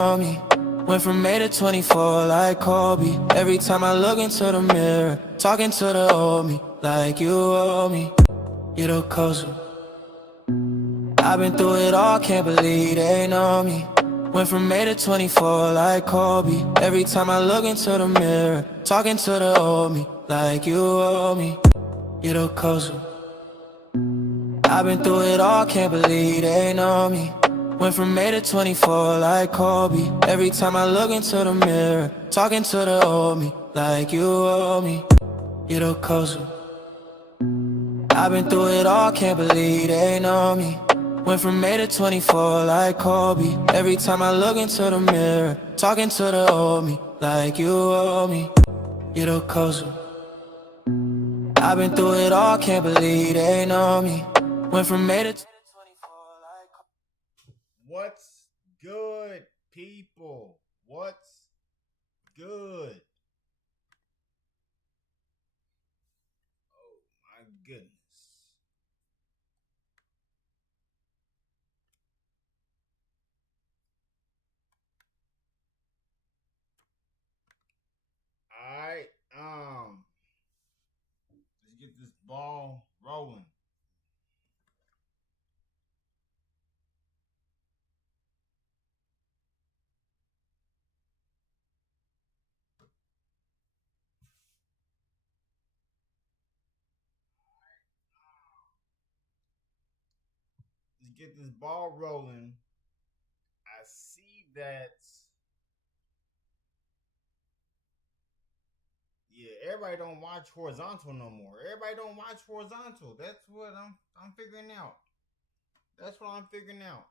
on me. Went from 8 to 24 like Kobe. Every time I look into the mirror, talking to the old me, like you owe me. You the closer. I've been through it all, can't believe they know me. Went from 8 to 24 like Kobe. Every time I look into the mirror, talking to the old me, like you owe me. You the closer. I've been through it all, can't believe they know me. Went from 8 to 24 like Kobe. Every time I look into the mirror, talking to the old me, like you owe me. You the closer. I've been through it all, can't believe they know me. Went from 8 to 24 like Kobe. Every time I look into the mirror, talking to the old me, like you owe me. You the closer. I've been through it all, can't believe they know me. Went from 8 to 24 like Kobe. What's good, people? What's good? Oh my goodness. Alright, let's get this ball rolling. Let's get this ball rolling. I see that. Yeah, everybody don't watch horizontal no more. Everybody don't watch horizontal. That's what I'm figuring out. That's what I'm figuring out.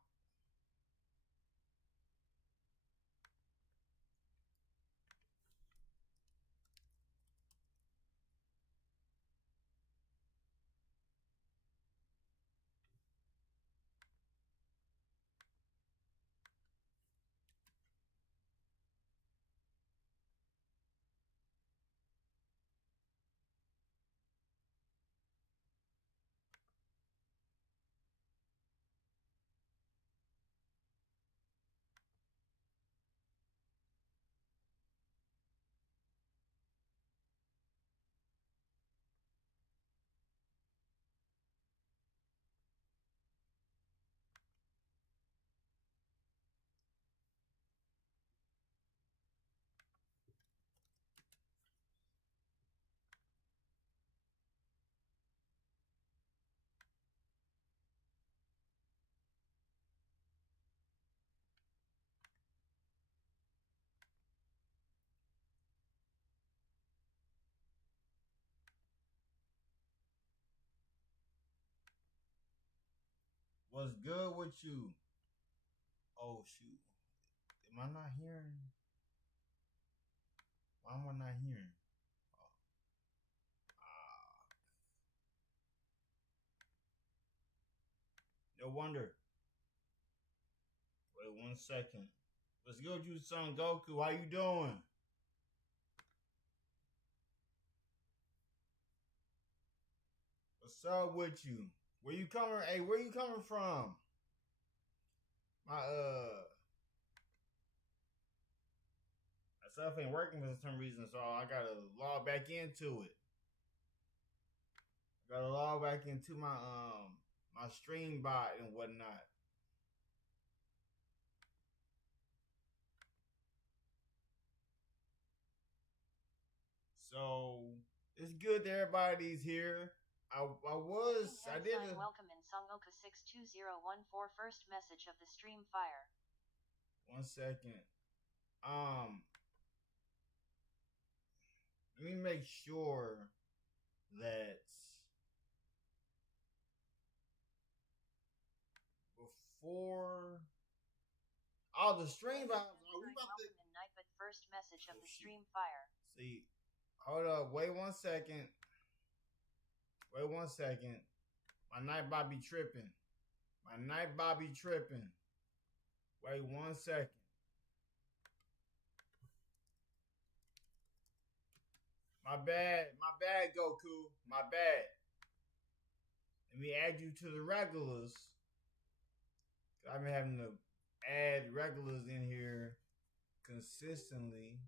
What's good with you? Oh shoot. Am I not hearing? Why am I not hearing? No wonder. Wait 1 second. Let's go to Son Goku. How you doing? What's up with you? Where you coming? Hey, where you coming from? My stuff ain't working for some reason, so I gotta log back into it. Gotta log back into my stream bot and whatnot. So it's good that everybody's here. I did welcome in Songoka 62014 first message of the stream fire. 1 second. Let me make sure that before the stream vibes. Are we about to night, but first message of the stream fire. See, hold up. Wait 1 second. Wait 1 second. My night Bobby tripping. My night Bobby tripping. Wait 1 second. My bad, Goku. My bad. Let me add you to the regulars. I've been having to add regulars in here consistently.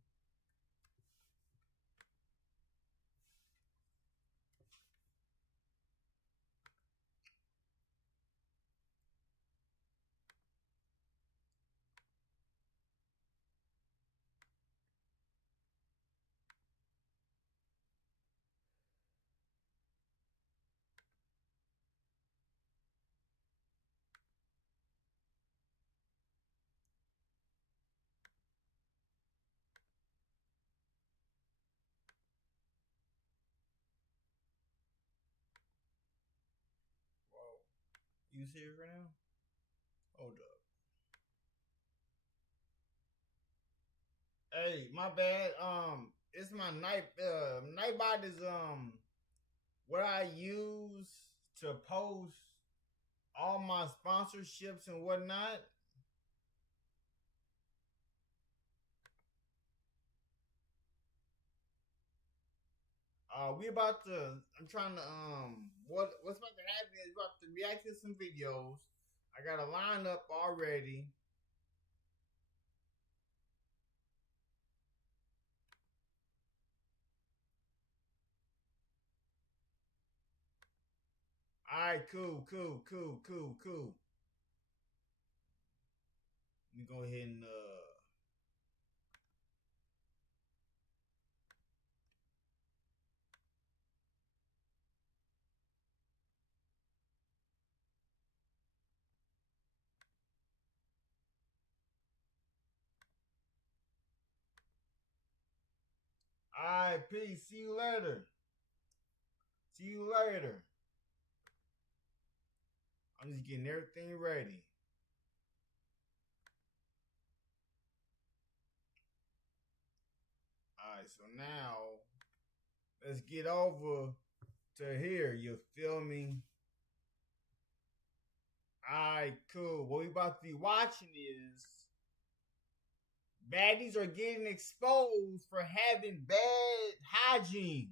Whoa. You serious right now? Hold up. Hey, my bad. It's my Nightbot is what I use to post all my sponsorships and whatnot. I'm trying to what's about to happen is we're about to react to some videos. I got a lineup already. Alright, cool. Let me go ahead and alright, peace. See you later. I'm just getting everything ready. Alright, so now let's get over to here. You feel me? Alright, cool. What we about to be watching is baddies are getting exposed for having bad hygiene.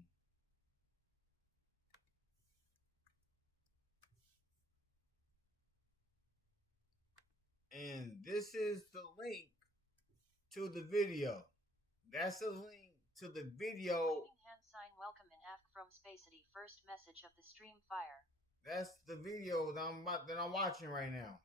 And this is the link to the video. That's the link to the video. Hand sign welcome and ask from Spacity. First message of the stream fire. That's the video that I'm watching right now.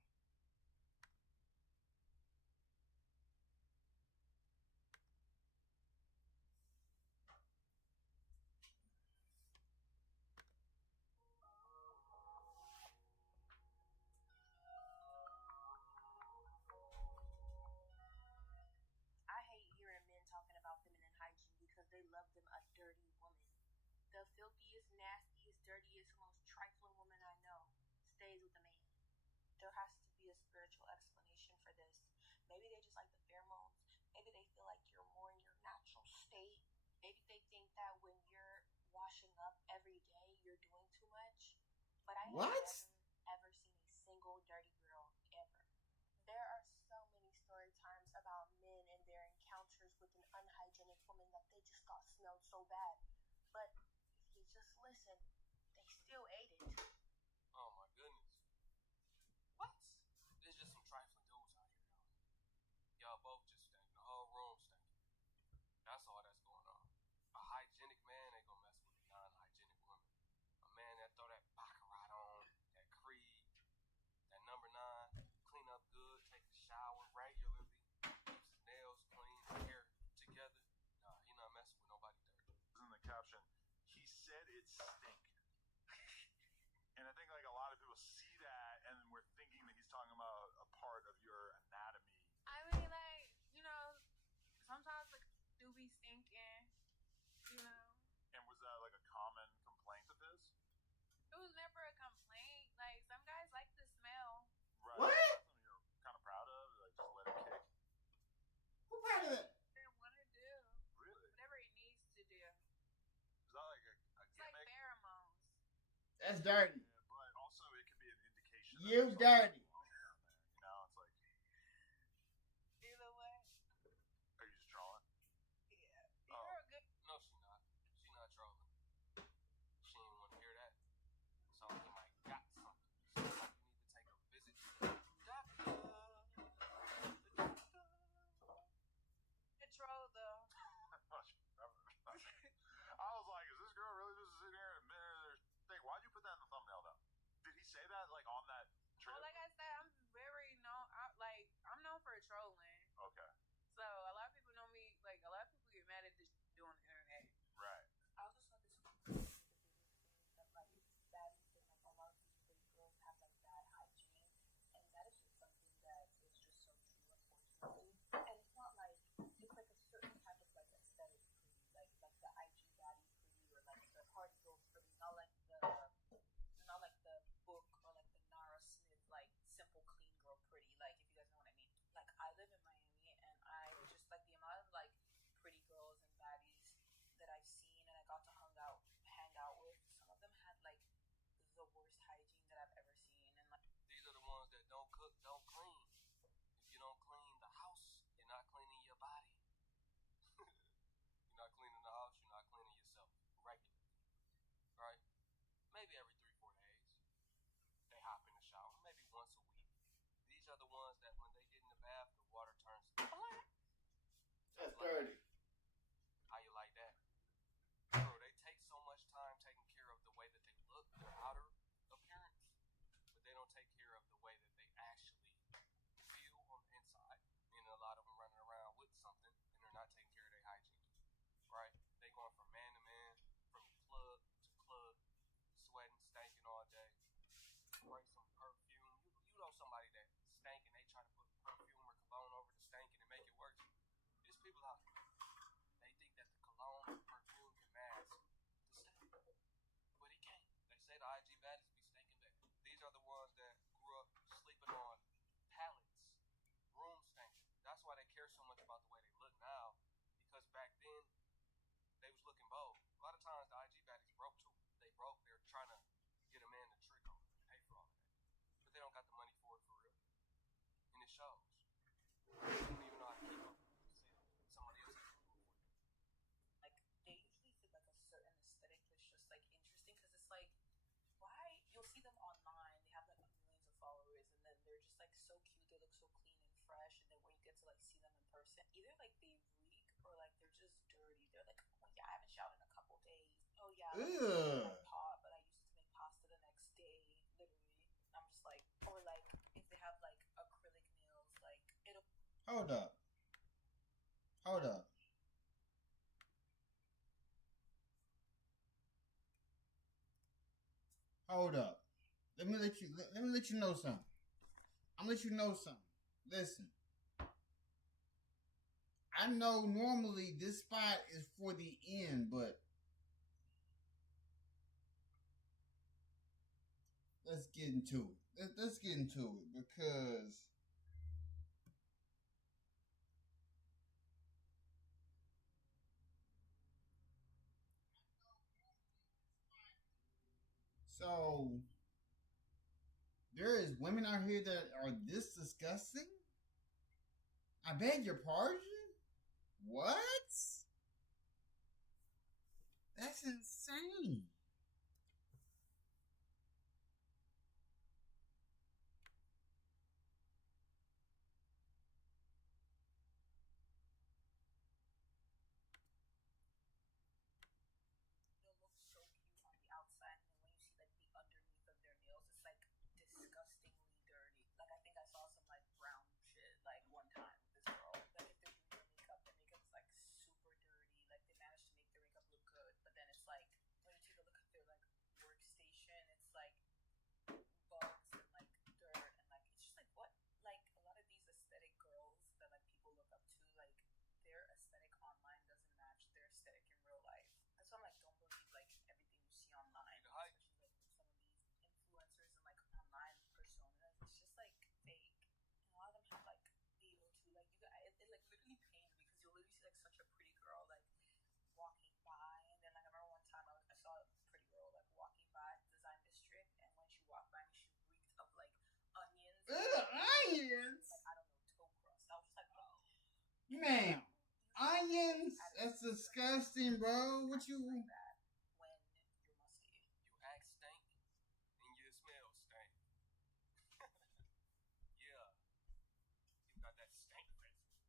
I hate hearing men talking about feminine hygiene because they love them a dirty woman. The filthiest, nastiest, dirtiest, most trifling woman I know stays with a man. There has to be a spiritual explanation for this. Maybe they just like the pheromones. Maybe they feel like you're more in your natural state. Maybe they think that when you're washing up every day, you're doing too much. But I have never seen a single dirty girl ever. There are so many story times about men and their encounters with an unhygienic woman that they just thought smelled so bad. But if you just listen, they still ate it. Oh my goodness. What? There's just some trifling dudes out here, though. Y'all both just stink. The whole room stinking. That's all that's going on. A hygienic man ain't gonna mess with a non-hygienic woman. A man that throw that baccarat on, that creed, that number 9, clean up good, take a shower regularly, keeps his nails clean, hair together. Nah, he not messing with nobody dirty. In the caption, he said it stink. And I think like a lot of people see that and we're thinking that he's talking about a part of your anatomy. I mean, like, sometimes like do be stinking, And was that like a common complaint of his? It was never a complaint. Like, some guys like the smell. Right. What? Something you're kind of proud of? Like just let it kick? Who proud of that? They want to do Really? whatever he needs to do. Is that like a It's like gimmick? pheromones. That's dirty. Yeah, but also it could be an indication. You that there's dirty. something wrong down there. You know, it's like, Either way, are you just trolling? yeah. Oh. You're a good. No, she not. She not trolling. She ain't want to hear that. So he might got something. So you need to take a visit to the doctor. shows. You don't even know how to keep up with yourself. Somebody else has to do it for you. Like, they usually fit like a certain aesthetic that's just like interesting because it's like, why? You'll see them online, they have like millions of followers, and then they're just like so cute, they look so clean and fresh, and then when you get to like see them in person, either like they reek or like they're just dirty. They're like, oh yeah, I haven't showered in a couple days. Oh yeah, I Ugh. pot, but I used to make pasta the next day. Literally, I'm just like, or like if they have like acrylic nails, like it'll. Hold up. Hold up. Hold up. Let me let you know something. I'm gonna let you know something. Listen. I know normally this spot is for the end, but let's get into it. Let's get into it because so there is women out here that are this disgusting. I beg your pardon? What? That's insane. They'll look so cute on the outside, and then when you see like the underneath of their nails, it's like disgustingly dirty. Like I think I saw some like brown shit like one time with this girl. Like if they're doing their makeup is like super dirty. Like they managed to make their makeup look good, but then it's like when you take a look at their like workstation, it's like bugs and like dirt and like it's just like what? Like a lot of these aesthetic girls that like people look up to, like their aesthetic online doesn't match their aesthetic in real life. That's why I'm like, don't believe like everything you see online, especially like some of these influencers and like online personas. It's just like fake. And a lot of them have like ego too. Like you guys, it like literally pains me because you'll literally see like such a pretty girl like walking by, and then like I remember one time I saw a pretty girl like walking by the design district, and when she walked by me, she reeked of like onions. Onions? Like I don't know, toe crust. I was just like, oh, ma'am. Onions? That's disgusting, bro. What you? like that when you're musty. You act stank, and you smell stank. Yeah, you got that stank face.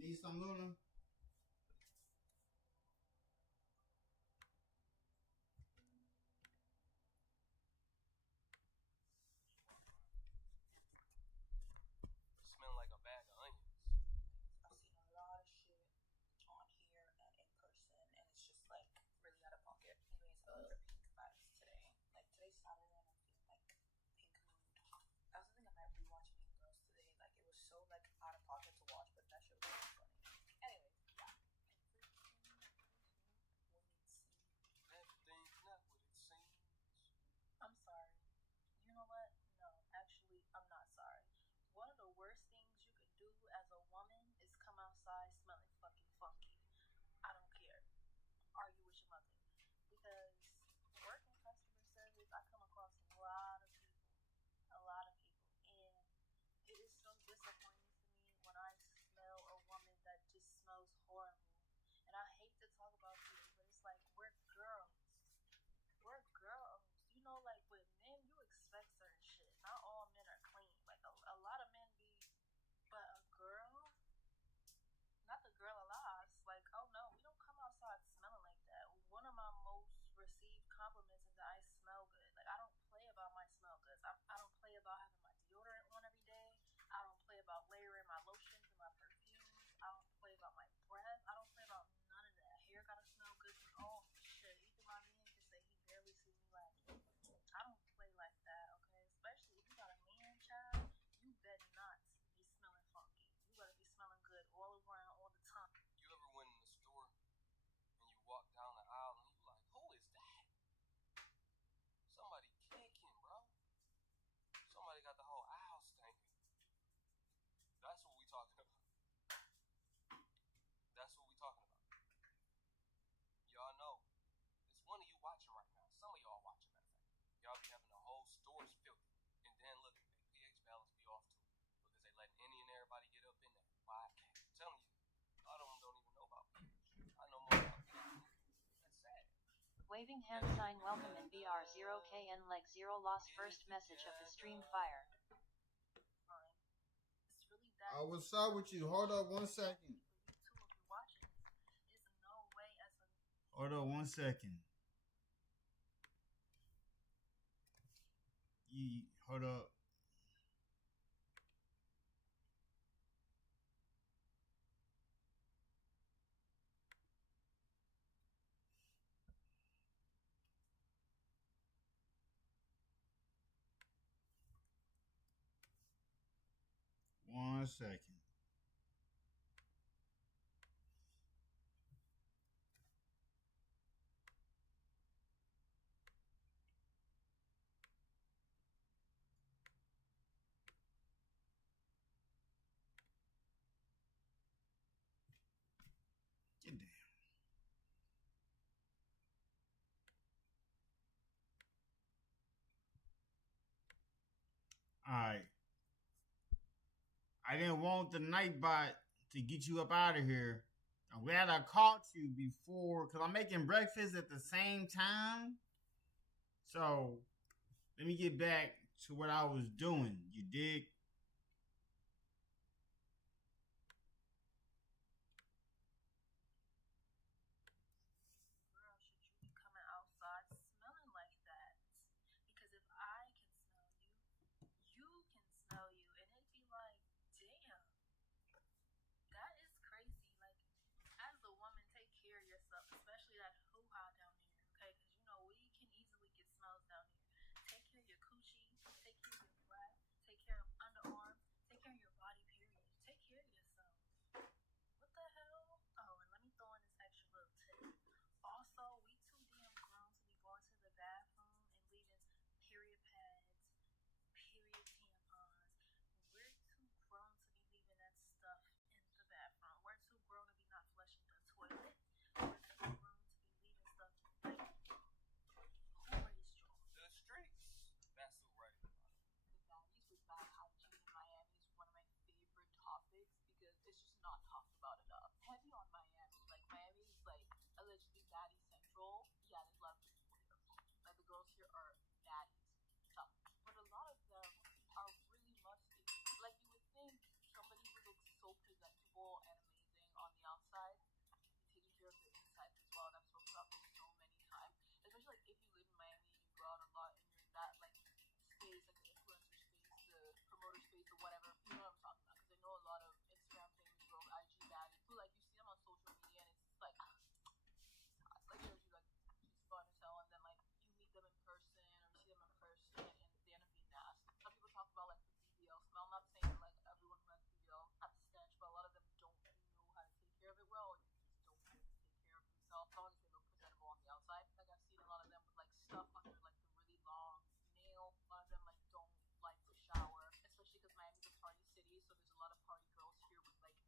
Need some Luna? Smell like a bag of onions. I've seen a lot of shit on here and in person, and it's just like really out of pocket. Anyways, other pink vibes today. Like today's Saturday, and I'm feeling like pink mood. I was thinking I might rewatch Mean Girls today. Like it was so like out of pocket to watch, but that shit was really funny. Anyways, yeah. Everything's not what it seems. I'm sorry. You know what? No, actually, I'm not sorry. One of the worst things you could do as a woman is come outside smelling fucking funky. I don't care. Argue with your mother. Because working customer service, I come across a lot of people. And it is so disappointing to me when I smell a woman that just smells horrible. And I hate to talk about people, but it's like, we're girls. We're girls. You know, like with men, you expect certain shit. Not all men are clean. Like a lot of men be, but a girl, not the girl alive. Like, oh no, we don't come outside smelling like that. One of my most received compliments is that I smell good. Like I don't play about my smell goods. I don't play about having my deodorant on every day. I don't play about layering my lotions and my perfumes. I don't play about my breath. I don't play about none of that. Hair gotta smell good and all shit. Even my man can say he barely see me like. I don't play like that, okay? Especially if you got a man child, you better not be smelling funky. You gotta be Waving hand sign welcome in BR0KN leg 0 lost first message of the stream fire. Fine. It's really that. Oh, what's up with you? Hold up 1 second. You too, if you're watching this, there's no way as a. Hold up 1 second. Hold up. One second. Get down. All right. I didn't want the Nightbot to get you up out of here. I'm glad I caught you before, because I'm making breakfast at the same time. So, let me get back to what I was doing. You dig? Girl, should you be coming outside smelling like that? Because if I can smell you, you can smell you, and it'd be like, damn, that is crazy. Like, as a woman, take care of yourself, especially that hoo-ha down there, okay? Because you know we can easily get smells down here. Take care of your coochie, take care of your butt, take care of underarms, take care of your body. Period. Take care of yourself. What the hell? Oh, and let me throw in this extra little tip. Also, we too damn grown to be going to the bathroom and leaving period pads, period tampons. We're too grown to be leaving that stuff in the bathroom. We're too grown to be not flushing the toilet. We're too grown to be leaving stuff like who raised y'all? The streets. That's so right. The baddies with bad hygiene in Miami is one of my favorite topics because it's just not talked about enough. Heavy on Miami. Like, Miami is like allegedly baddie central. Yeah, there's a lot of people here. Like, the girls here are baddies. Tough. But a lot of them are really musty. Like, you would think somebody who looks so presentable and amazing on the outside be taking care of their insides as well. And I've spoken about this so many times. Especially like if you live in Miami and you go out a lot and you're in that like space, like the influencer space, the promoter space, or whatever. You know what I'm talking about? Because I know a lot of Instagram famous girls, IG baddies, who like you see them on social media and it's like, she's hot. Like, you know, she's fun as hell, and then like you meet them in person or you see them in person and they end up being nasty. Some people talk about like the BBL smell. I'm not saying that like everyone who has BBL has the stench, but a lot of them don't know how to take care of it well, or just don't know how to take care of themselves. As long as they look presentable on the outside. Like, I've seen a lot of them with like stuff under like the really long nail. A lot of them like don't like to shower, especially because Miami's a party city, so there's a lot of party girls here with like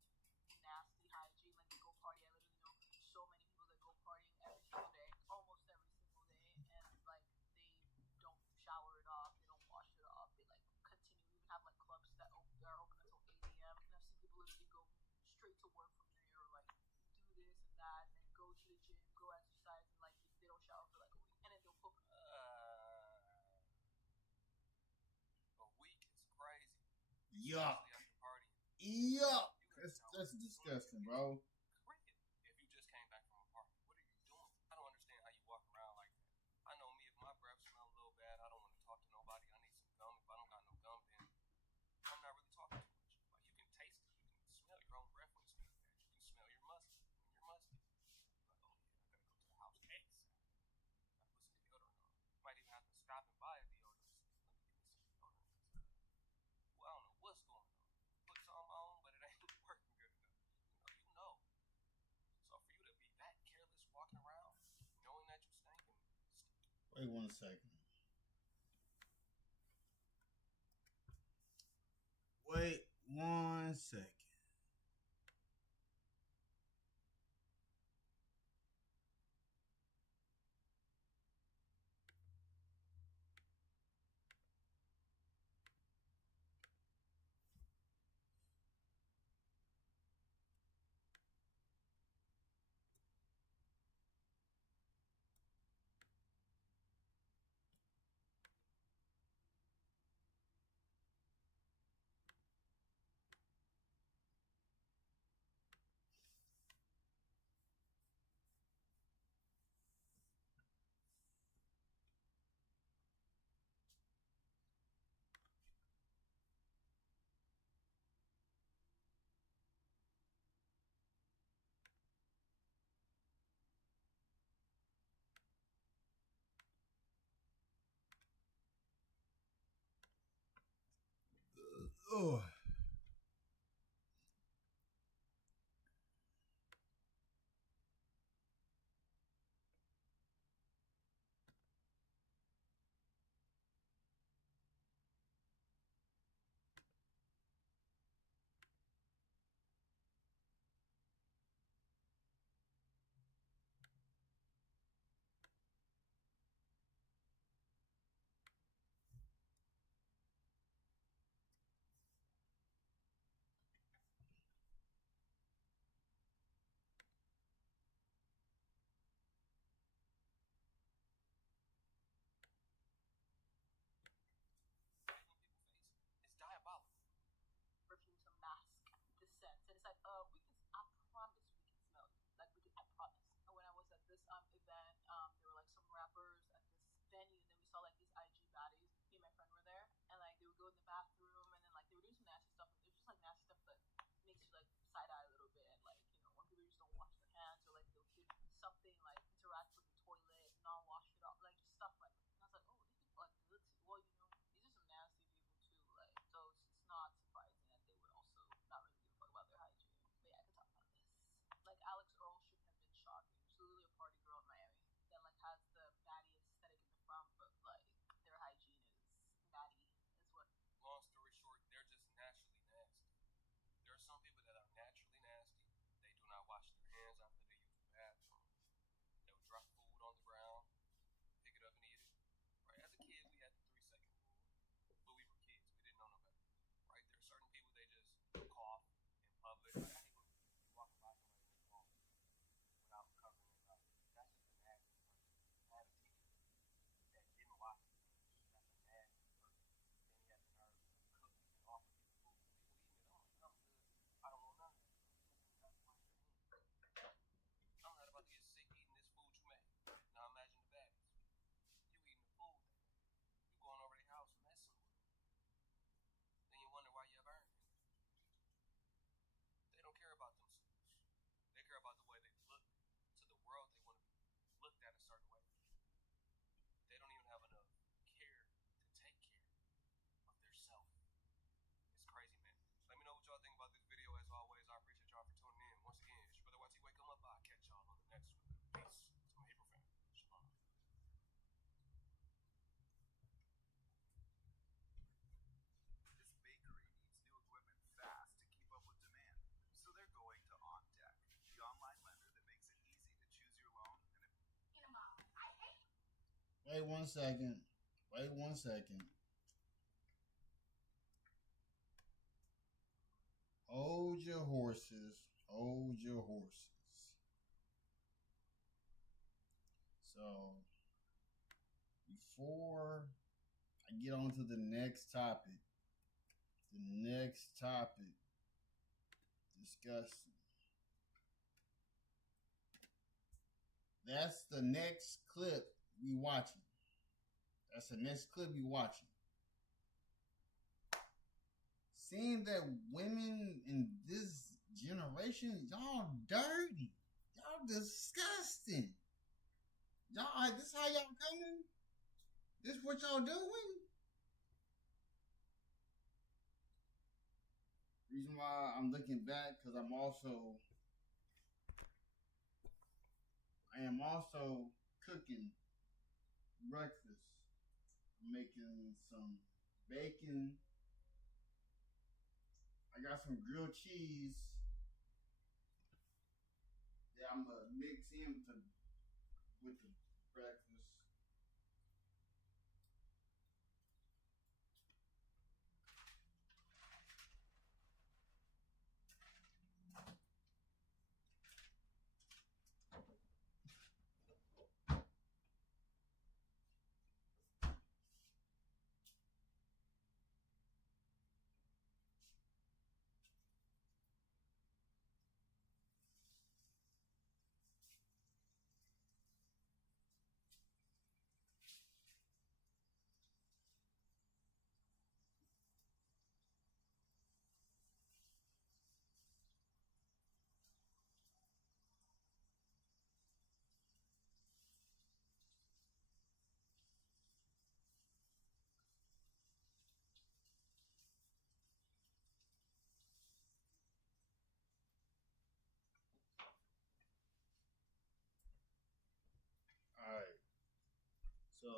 nasty hygiene. Like, they go party. I literally know so many people that go partying every single day, almost every single day, and like they don't shower it off, they don't wash it off, they like continue. We even have like clubs that are open until 8 a.m. and I've seen people literally go straight to work from there, or like do this and that, and then go to the gym, go exercise, and like they don't shower for like a week, and then they'll cook. A week is crazy. Yuck. Especially after partying. Yuck. That's disgusting, bro. If you just came back from a party, what are you doing? I don't understand how you walk around like that. I know me, if my breath smells a little bad, I don't want to talk to nobody. I need some gum. If I don't got no gum, then I'm not really talking too much. Like, you can taste it. You can smell your own breath when it smells bad. You can smell your musty when you're musty. Like, oh yeah, I gotta go to the house ASAP. Gotta put some deodorant on. Might even have to stop and buy a deodorant. Let me give me some deodorant. Well, I don't know what's going on. Put some on, but it ain't working good enough. You know. So for you to be that careless walking around, knowing that you stink and Wait 1 second. Wait 1 second. Oh. It's diabolical. Perfume to mask the scent, and it's like, we can. I promise we can smell you. Like we can. I promise. And when I was at this event, there were like some rappers at this venue, and then we saw like these IG baddies. Me and my friend were there, and like they would go in the bathroom, and then like they were doing some nasty stuff. It was just like nasty stuff that makes you like side eye a little bit, and like when people just don't wash their hands, or like they'll do something like interact with the toilet, not wash it off, like just stuff like that. And I was like, oh, these people are good too. Well, these are some nasty people too. Like so, it's not surprising that they would also not really give a fuck about their hygiene. But yeah, I could talk about this. Like Alex Earl should have been shot. She's literally a party girl in Miami that like has the baddie aesthetic in the front, but like their hygiene is baddie is what. Long story short, they're just naturally nasty. There are some people that are naturally nasty. They do not wash their hands after they use the bathroom. They'll drop food on the ground, pick it up and eat it. Right? As a kid, we had the 3-second rule, but we were kids. We didn't know no better. Right? There are certain people they just cough in public. Like, I hate when you walk by somebody and they cough without covering their mouth. That's just a nasty person. I had a teacher that didn't wash his hands. That's a nasty person. Then he had the nerve to cook and offer people food. People eating it all. I'm good. I don't want none of that. You have to wash your hands. I'm not about to get sick eating this food you made. Now imagine the baddies. You eating the food they made. You going over their house messing with them. Then you wonder why you're burning. They don't care about themselves. They care about the way they look to the world. They want to be looked at a certain way. They don't even have enough care to take care of their self. It's crazy, man. Let me know what y'all think about this video. As always, I appreciate y'all for tuning in. Once again, it's your brother YT. Wake 'em up. I'll catch y'all on the next one. Peace to my Hebrew family. Shalom. This bakery needs new equipment fast to keep up with demand. So they're going to OnDeck, the online lender that makes it easy to choose your loan. And if Wait 1 second. Wait 1 second. Hold your horses. Hold your horses. So, before I get on to the next topic, disgusting. That's the next clip we watching. That's the next clip we watching. Seeing that women in this generation, y'all dirty. Y'all disgusting. Y'all, this how y'all coming? This what y'all doing? Reason why I'm looking back, because I am also cooking breakfast. I'm making some bacon. I got some grilled cheese that I'm gonna mix in with the breakfast.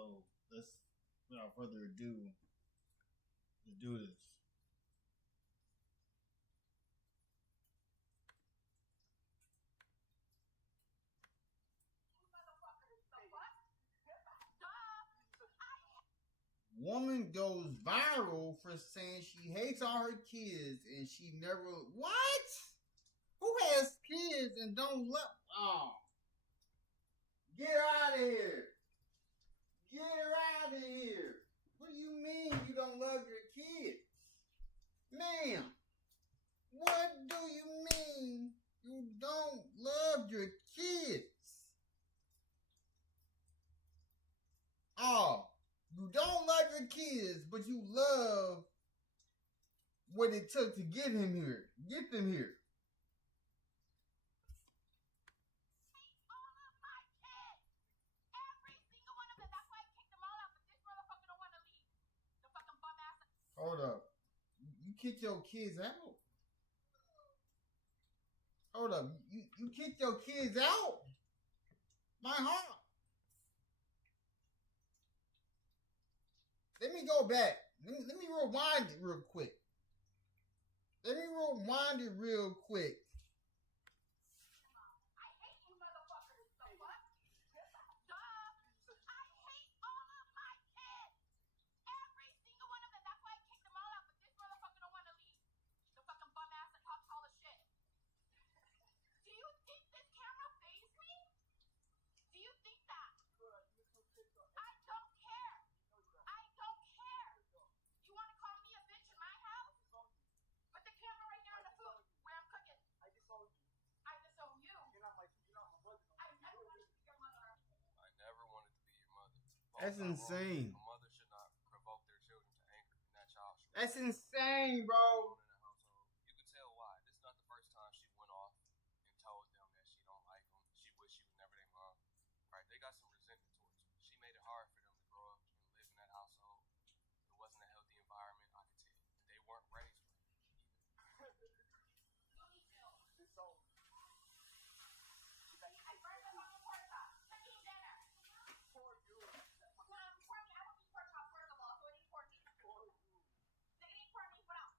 So let's, without further ado, let's do this. Woman goes viral for saying she hates all her kids and she never. What? Who has kids and don't love? Oh, get her out of here! Get her out of here! What do you mean you don't love your kids, ma'am? What do you mean you don't love your kids? Oh. You don't love your kids, but you love what it took to get him here. Get them here. All of my kids. Every single one of them. That's why I kicked them all out, but this motherfucker don't want to leave. The fucking bum ass. Hold up. You kicked your kids out? Hold up. You kicked your kids out? My heart. Let me go back. Let me rewind it real quick. Let me rewind it real quick. I hate you motherfuckers. The fuck? Duh. I hate all of my kids. Every single one of them. That's why I kicked them all out, but this motherfucker don't want to leave. The fucking bum ass that talks all the shit. Do you think this camera fazed me? Do you think that? I don't care. I don't care. You want to call me a bitch in my house? Put the camera right here on the food where I'm cooking. I disown you. I disown you. You're not my mother. I never wanted to be your mother. I never wanted to be your mother. That's insane. A mother should not provoke their children to anger, and that child should. That's insane, bro. In the household, you could tell why. This is not the first time she went off and told them that she don't like them. She wished she was never their mom. Right? They got some resentment towards her. She made it hard for them to grow up and live in that household. It wasn't a healthy environment, I could tell. And they weren't raised right either. I burned up on the pork chop. Cooking dinner. For you. For me, I don't eat pork chop first of all, so it ain't for me. It ain't for me. What else?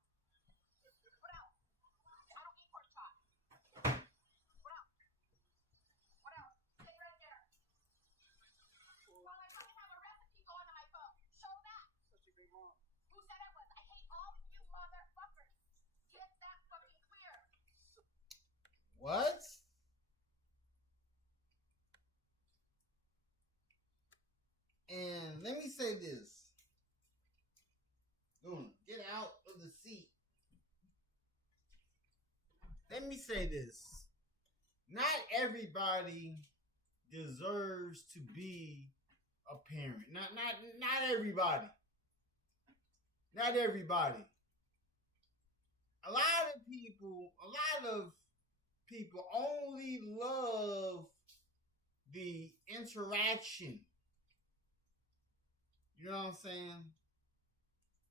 What else? I don't eat pork chop. What else? What else? Stay right there. Well, I fucking have a recipe going on my phone. Show that. Such a great mom. Who said I was? I hate all of you motherfuckers. Get that fucking clear. What? And let me say this. Luna, get out of the seat. Let me say this. Not everybody deserves to be a parent. Not everybody. Not everybody. A lot of people only love the interaction. You know what I'm saying?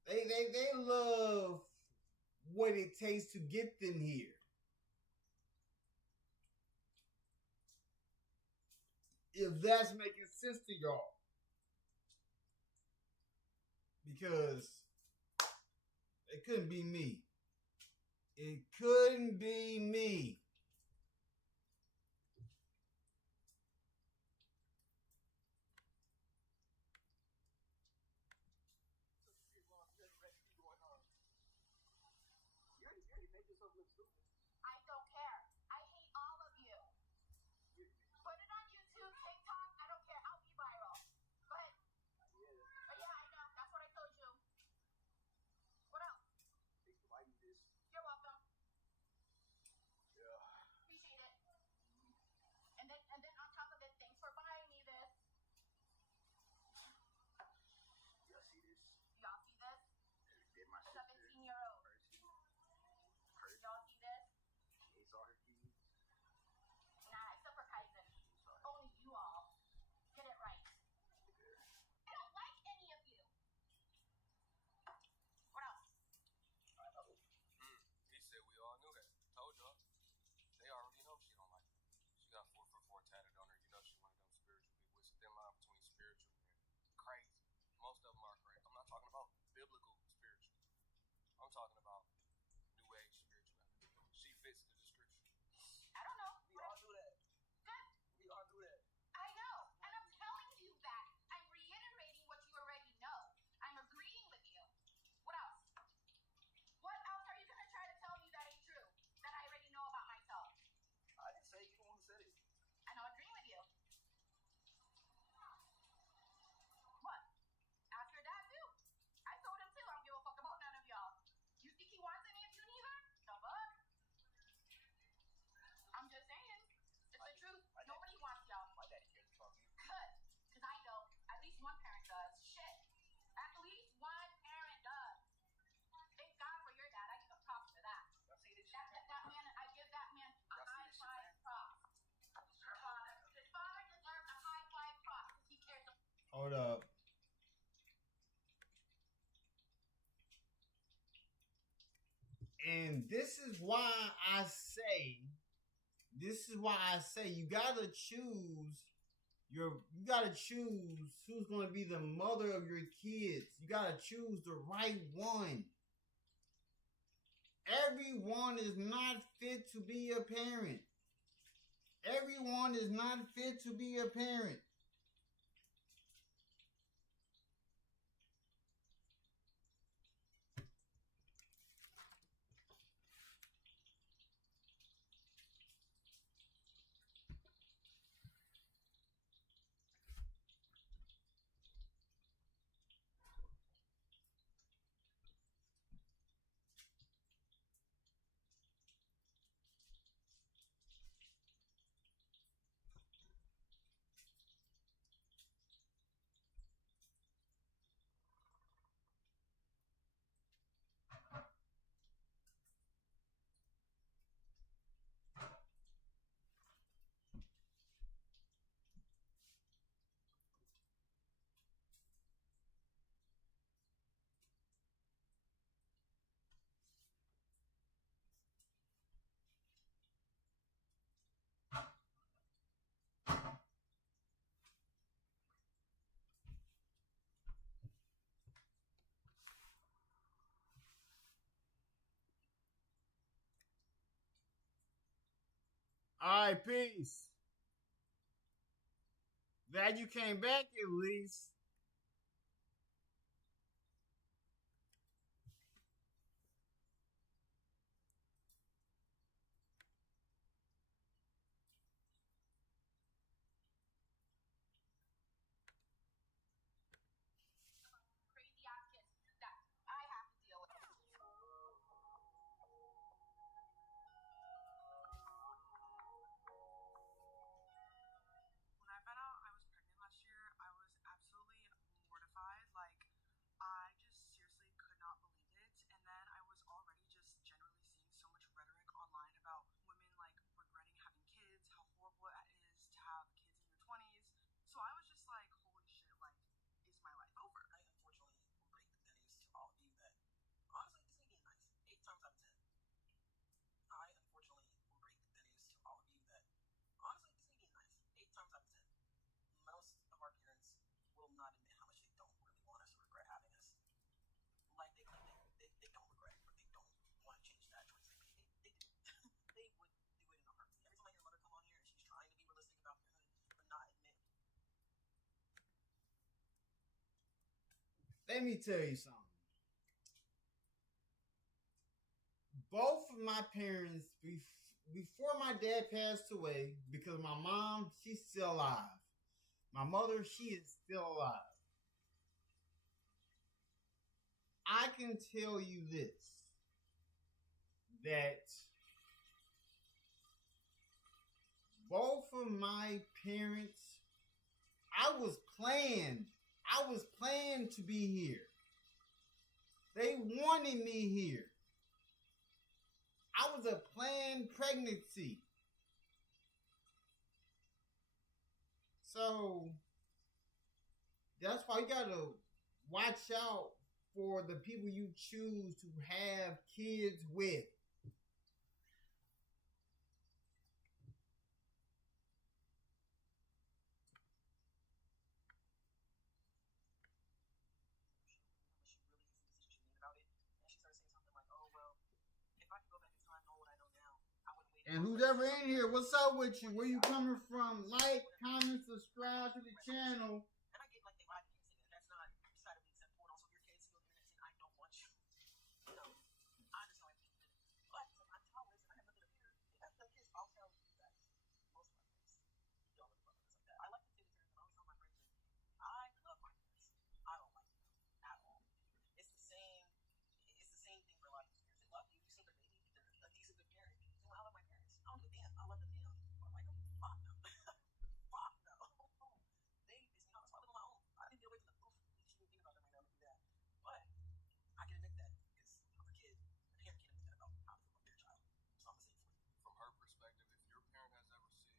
They love what it takes to get them here. If that's making sense to y'all. Because it couldn't be me. It couldn't be me. I don't care. I hate all of you. Put it on YouTube, TikTok. I don't care. I'll be viral. But yeah, I know. That's what I told you. What else? You're welcome. Yeah. Appreciate it. And then on top of it, thanks for buying me this. Y'all see this? Y'all see this? Did my A sister 17-year-old. Percy. Y'all see this? I'm talking about new age spirituality. She fits the description. I don't know. We all do that. Good. We all do that. I know. And I'm telling you that. I'm reiterating what you already know. I'm agreeing with you. What else? What else are you going to try to tell me that ain't true? That I already know about myself? I didn't say you the one who said it. And I'm agreeing with you. What? After that, too. I told him, too. I don't give a fuck about none of y'all. You think he wants any of you neither? The fuck? I'm just saying. It's the truth. Nobody wants y'all. My daddy cares about you. Good. Because I don't. At least one parent does. Shit. At least one parent does. Thank God for your dad. I give him props for that. Y'all see this shit? That man, I give that man a Y'all see high this shit, five man? props. Her father. His father deserves a high five props because he cares about. Hold up. And this is why I say you gotta choose who's gonna be the mother of your kids. You gotta choose the right one. Everyone is not fit to be a parent. Everyone is not fit to be a parent. All right, peace. Glad you came back at least. Crazy ass kids that I have to deal with. When I found out I was pregnant last year, I was absolutely mortified. Like, I just seriously could not believe it. And then I was already just generally seeing so much rhetoric online about women, like, regretting having kids, how horrible it is to have kids in your 20s. So I was just like, holy shit, like, is my life over? I unfortunately will break the news to all of you that honestly this ain't getting nice. 8 times out of 10. I unfortunately will break the news to all of you that honestly this ain't getting nice. 8 times out of 10. Most of our parents will not admit how much they don't really want us or regret having us. Like they claim they don't regret or they don't want to change that choice they made. They do. They would do it in a heartbeat. Every time I hear a mother come on here and she's trying to be realistic about parenthood but not admit. Let me tell you something. Both of my parents, before my dad passed away, because my mom, she's still alive. My mother, she is still alive. I can tell you this, that both of my parents, I was planned to be here. They wanted me here. I was a planned pregnancy. So that's why you gotta watch out for the people you choose to have kids with. How much you really is the decision you made about it. And she started saying something like, And who's ever in here, what's up with you? Where you coming from? Like, comment, subscribe to the channel. And I get like they lie to me and say that that's not decidedly acceptable. And also, your kids feel good and saying, I don't want you. No, I understand why people did it. But I'm childless and I have nothing to fear. That's the kids. I'll tell you guys. Most of my friends don't really love us like that. I like to say this and I always tell my friends that I love my parents. I don't like them at all. It's the same. It's the same thing for a lot of parents. They love you. You see their baby. They're a decent good parent. So I love my parents. I don't give a damn. I love them damn. I like them. Fuck no. Fuck no. They piss me off. So I live on my own. I didn't get away from the roof. You shouldn't think about them right now to do that. But I can admit that because I'm a kid. A parent can't admit that about how they feel about their child. So I'm gonna say it for you. From her perspective, if your parent has ever said,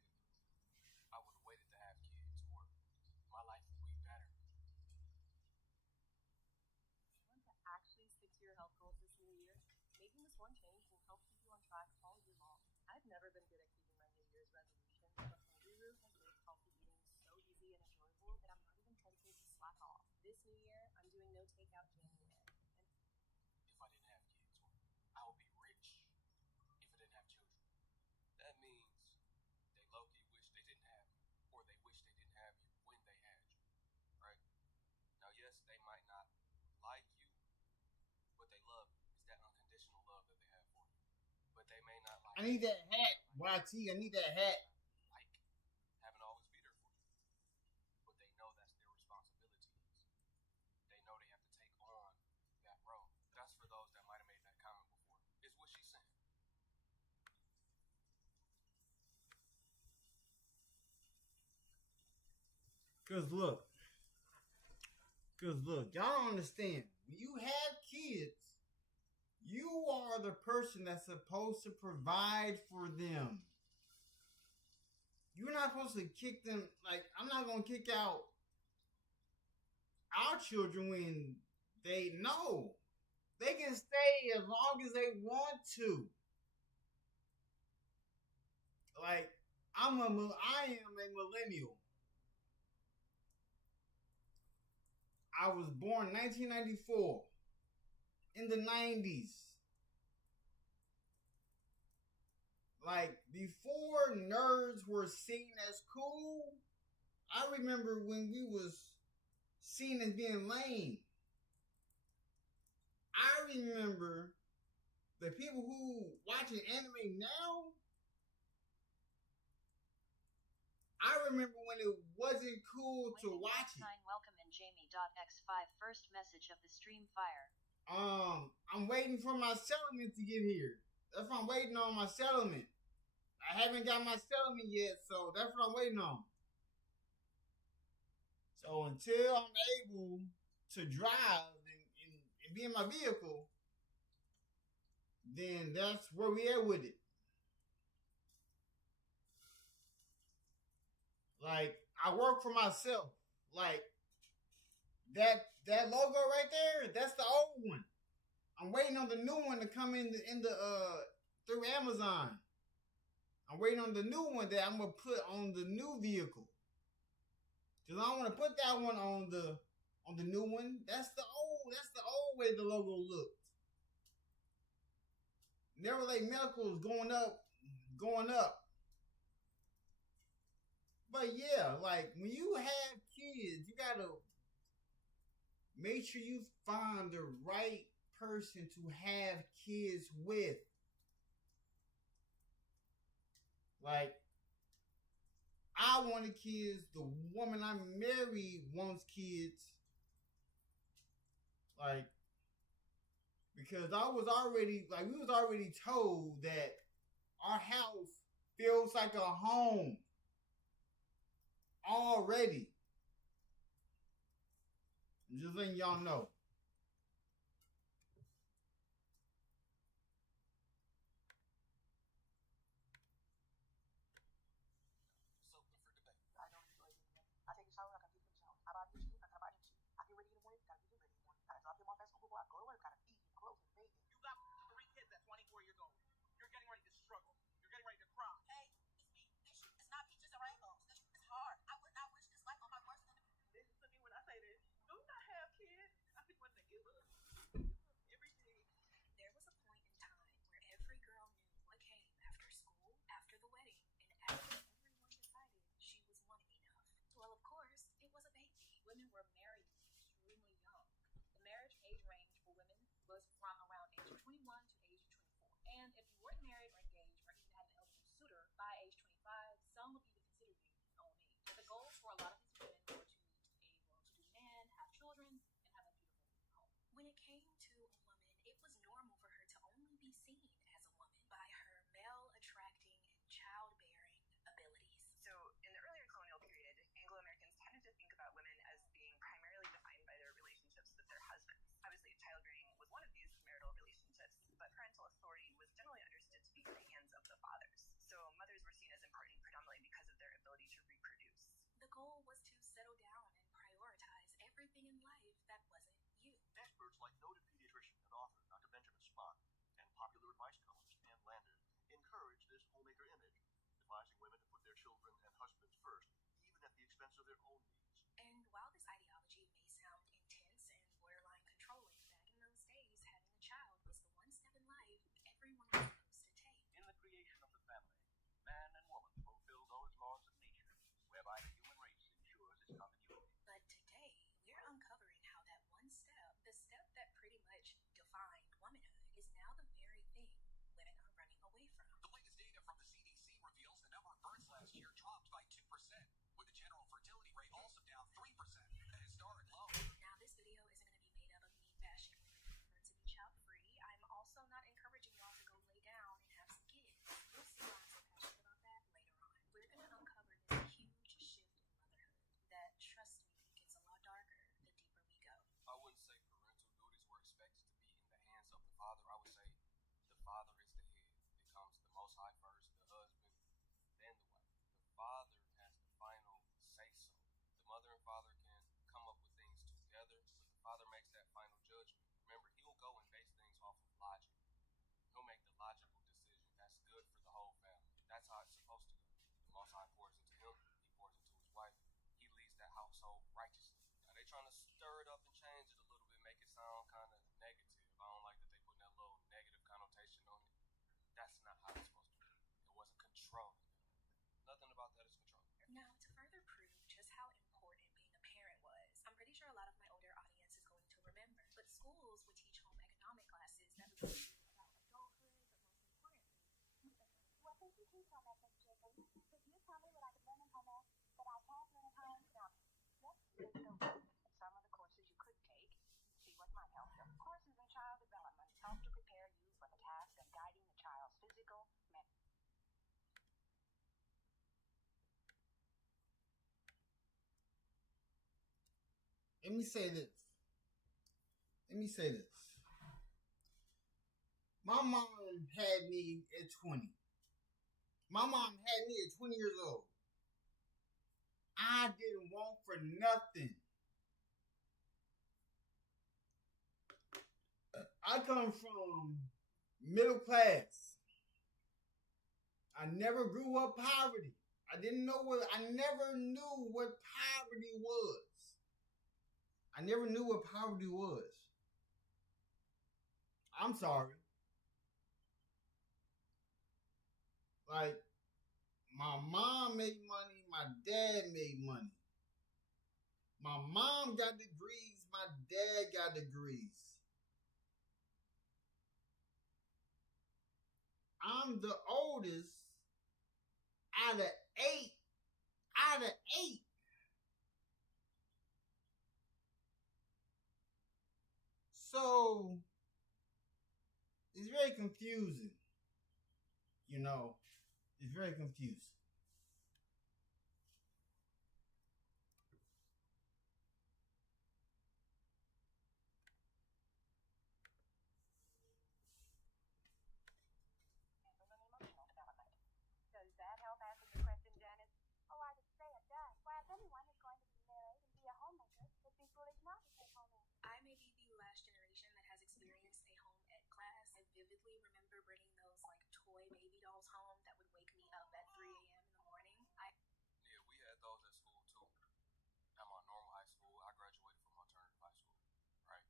I would have waited to have kids, or my life would be better. You want to actually stick to your health goals this new year? Making this one change will help keep you on track all year long. I've never been good at keeping my New Year's resolutions, but Guru has made healthy eating so easy and enjoyable that I'm not even tempted to slack off. This new year, I'm doing no takeout January. And If I didn't have kids, I would be rich if I didn't have children. That means they low-key wish they didn't have you, or they wish they didn't have you when they had you, right? Now, yes, they might not like you, but they love you. It's that unconditional love that they have for you. But they may not like I need that hat, YT. I need that hat. like having to always be there for you. But they know that's their responsibilities. They know they have to take on that role. That's for those that might have made that comment before. Is what she's saying. Cause look, y'all don't understand. When you have kids, you are the person that's supposed to provide for them. You're not supposed to kick them. Like, I'm not gonna kick out our children when they know they can stay as long as they want to. Like, I am a millennial. I was born 1994. In the 90s. Like, before nerds were seen as cool, I remember when we was seen as being lame. I remember the people who watching anime now, I remember when it wasn't cool to watch it. Welcome in Jamie.x5 first message of the stream fire. I'm waiting for my settlement to get here. That's what I'm waiting on, my settlement. I haven't got my settlement yet, so that's what I'm waiting on. So until I'm able to drive and be in my vehicle, then that's where we at with it. Like, I work for myself. Like, that logo right there, that's the old one. I'm waiting on the new one to come in through Amazon. I'm waiting on the new one that I'm gonna put on the new vehicle. Cause I don't want to put that one on the new one. That's the old way the logo looked. Never Late Medical is going up. But yeah, like, when you have kids, you gotta make sure you find the right person to have kids with. Like, I wanted kids. The woman I married wants kids. Like, because we was already told that our house feels like a home already. I'm just letting y'all know. It's open for debate. I don't enjoy doing that. I take a shower, I gotta get in the shower. I buy new shoes, I gotta buy new shoes. I get ready in the morning, gotta get ready in the morning. Gotta drop him off at school before I go to work, gotta feed him, clothe him, bathe him. You got 3 kids at 24 years old. You're getting ready to struggle. You're getting ready to cry. Hey, it's not peaches and rainbows. This is hard. I would not wish this life on my worst enemy. Listen to me when I say this. Do not have kids. I was from around age 21 to age 24. And if you weren't married or engaged or even had an eligible suitor by age 25, some would even consider you an old maid. The goal for a lot of these women were to meet a well-to-do man, have children, and have a beautiful home. When it came to a woman, it was normal for her to only be seen as a woman by her male-attracting and childbearing abilities. So, in the earlier colonial period, Anglo-Americans tended to think about women as being primarily defined by their relationships with their husbands. Obviously, childbearing was one of these marital relationships, but parental authority was generally understood to be in the hands of the fathers. So, mothers were seen as important predominantly because of their ability to reproduce. The goal was to settle down and prioritize everything in life that wasn't you. Experts like noted pediatrician and author Dr. Benjamin Spott and popular advice columnist Ann Landers encourage this homemaker image, advising women to put their children and husbands first, even at the expense of their own needs. And while this ideology may sound intense and borderline controlling, back in those days, having a child was the one step in life everyone was supposed to take. In the creation of the family, man and woman fulfill those laws of nature, whereby the human race ensures its continuity. But today, we're uncovering how that one step, the step that pretty much defined womanhood, is now the very thing women are running away from. The latest data from the CDC reveals the number of births last year dropped by 2%, with the general fertility rate also down 3%, a historic low. Now, this video isn't going to be made up of me bashing women who prefer to be child-free. I'm also not encouraging y'all to go lay down and have some kids. You'll see why I'm so passionate about that later on. We're going to uncover this huge shift in motherhood that, trust me, gets a lot darker the deeper we go. I wouldn't say parental duties were expected to be in the hands of the father. I would say the father is the head. It comes the Most High first, the husband, then the wife. The father has the final say-so. The mother and father can come up with things together, but the father makes that final judgment. Remember, he'll go and base things off of logic. He'll make the logical decision that's good for the whole family. That's how it's supposed to go. The Most High pours into him, he pours into his wife. He leads that household righteously. Now, they trying to stir it up and change it a little bit, make it sound kind of negative. I don't like that they put that little negative connotation on it. That's not how it's supposed to be. It wasn't controlling. Nothing about that is controlling. Now, to further prove just how important being a parent was, I'm pretty sure a lot of my older audience is going to remember, but schools would teach home economic classes that would teach you about adulthood, but most importantly, motherhood. What did you teach on that, Miss Jiggly? Could you tell me what I could learn at home ec that I can't learn at home? No. Yep. Some of the courses you could take, see what might help you. Courses in child development help to prepare you for the task of guiding the child's physical, mental. Let me say this. My mom had me at 20. My mom had me at 20 years old. I didn't want for nothing. I come from middle class. I never grew up poverty. I never knew what poverty was. I never knew what poverty was. I'm sorry. Like, my mom made money, my dad made money. My mom got degrees, my dad got degrees. I'm the oldest out of eight. So, it's very confusing. It's very confusing. Emotional development. Does that help answer your question, Janice? Oh, I would say it does. Why, if anyone is going to be married and be a homemaker, it'd be foolish not to take home ec. I may be the last generation that has experienced a home ec class. I vividly remember bringing those toy baby dolls home that would wake me up at 3 a.m. in the morning. Yeah, we had those at school too. At my normal high school, I graduated from alternative high school, right?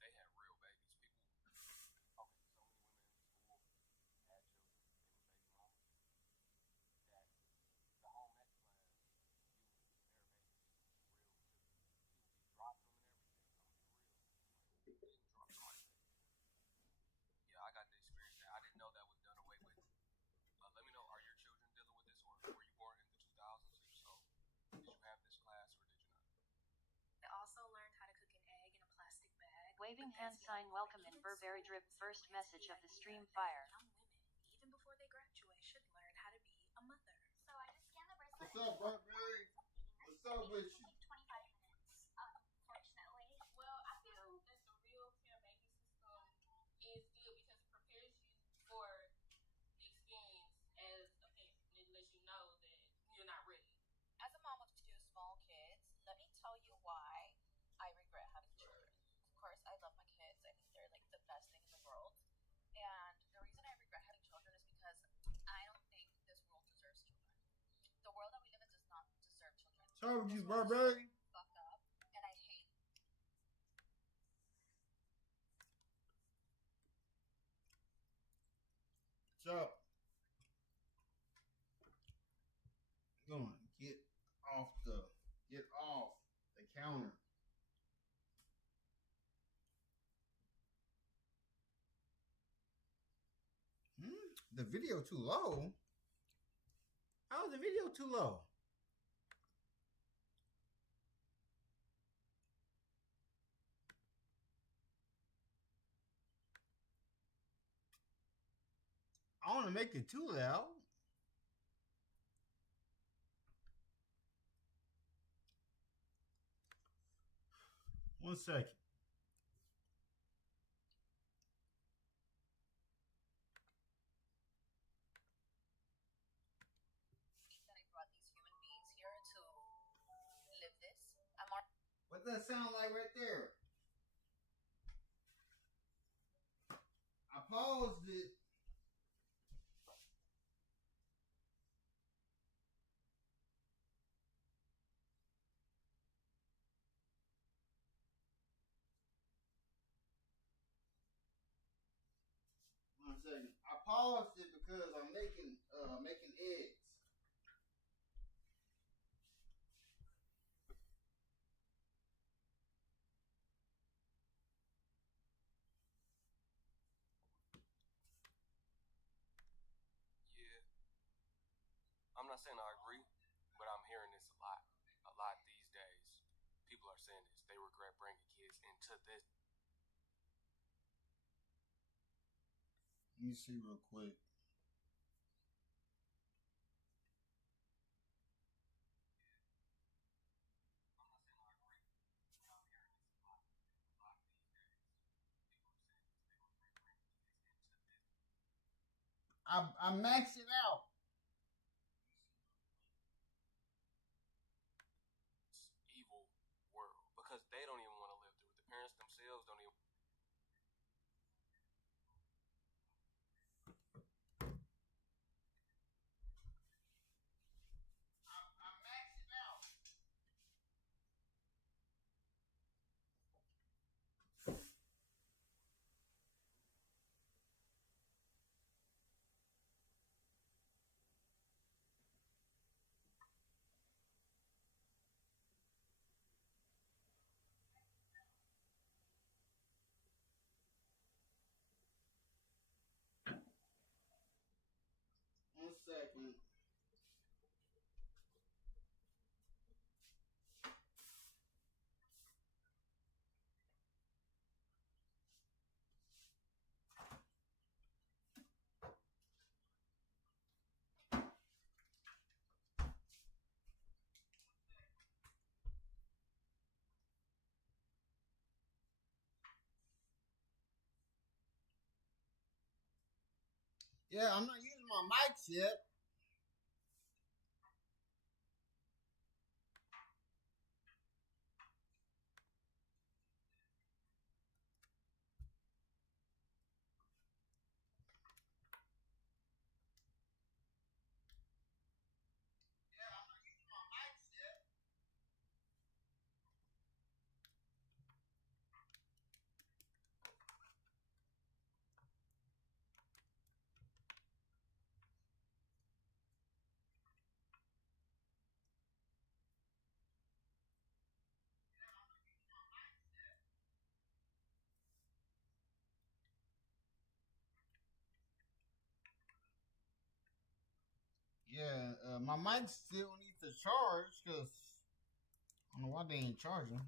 They had real babies. So many women in the school had children. They were baby mamas. That the home ec class, you would their babies, real children. You would be dropping them and everything. I'm gonna be real. Like, you didn't drop somebody's baby. Waving hand sign welcome in Burberry drip first message of the stream fire. Young women, even before they graduate, should learn how to be a mother. So I just scanned the bracelet. What's up, Burberry? What's up with you? Like 25 minutes, unfortunately. Well, I feel that the real care banking system is good because it prepares you for the experience as a parent. It lets you know that you're not ready. As a mom of 2 small kids, let me tell you why I regret having children. Of course, I love my kids. I think they're like the best thing in the world. And the reason I regret having children is because I don't think this world deserves children. The world that we live in does not deserve children. Told you, This world is Burberry. fucked up, and I hate. What's up? Going get off the counter. The video too low. How is the video too low? I want to make it too loud. One second. That I brought these human beings here to live this. What does that sound like right there? I paused it. One second. I paused it because I'm making eggs. Yeah. I'm not saying I agree, but I'm hearing this a lot these days. People are saying this. They regret bringing kids into this. Let me see real quick. I maxed it out. Evil world because they don't even want to live through it. The parents themselves don't even. I maxed it out. One second. Yeah, I'm not using my mics yet. Yeah, my mic still needs to charge because I don't know why they ain't charging.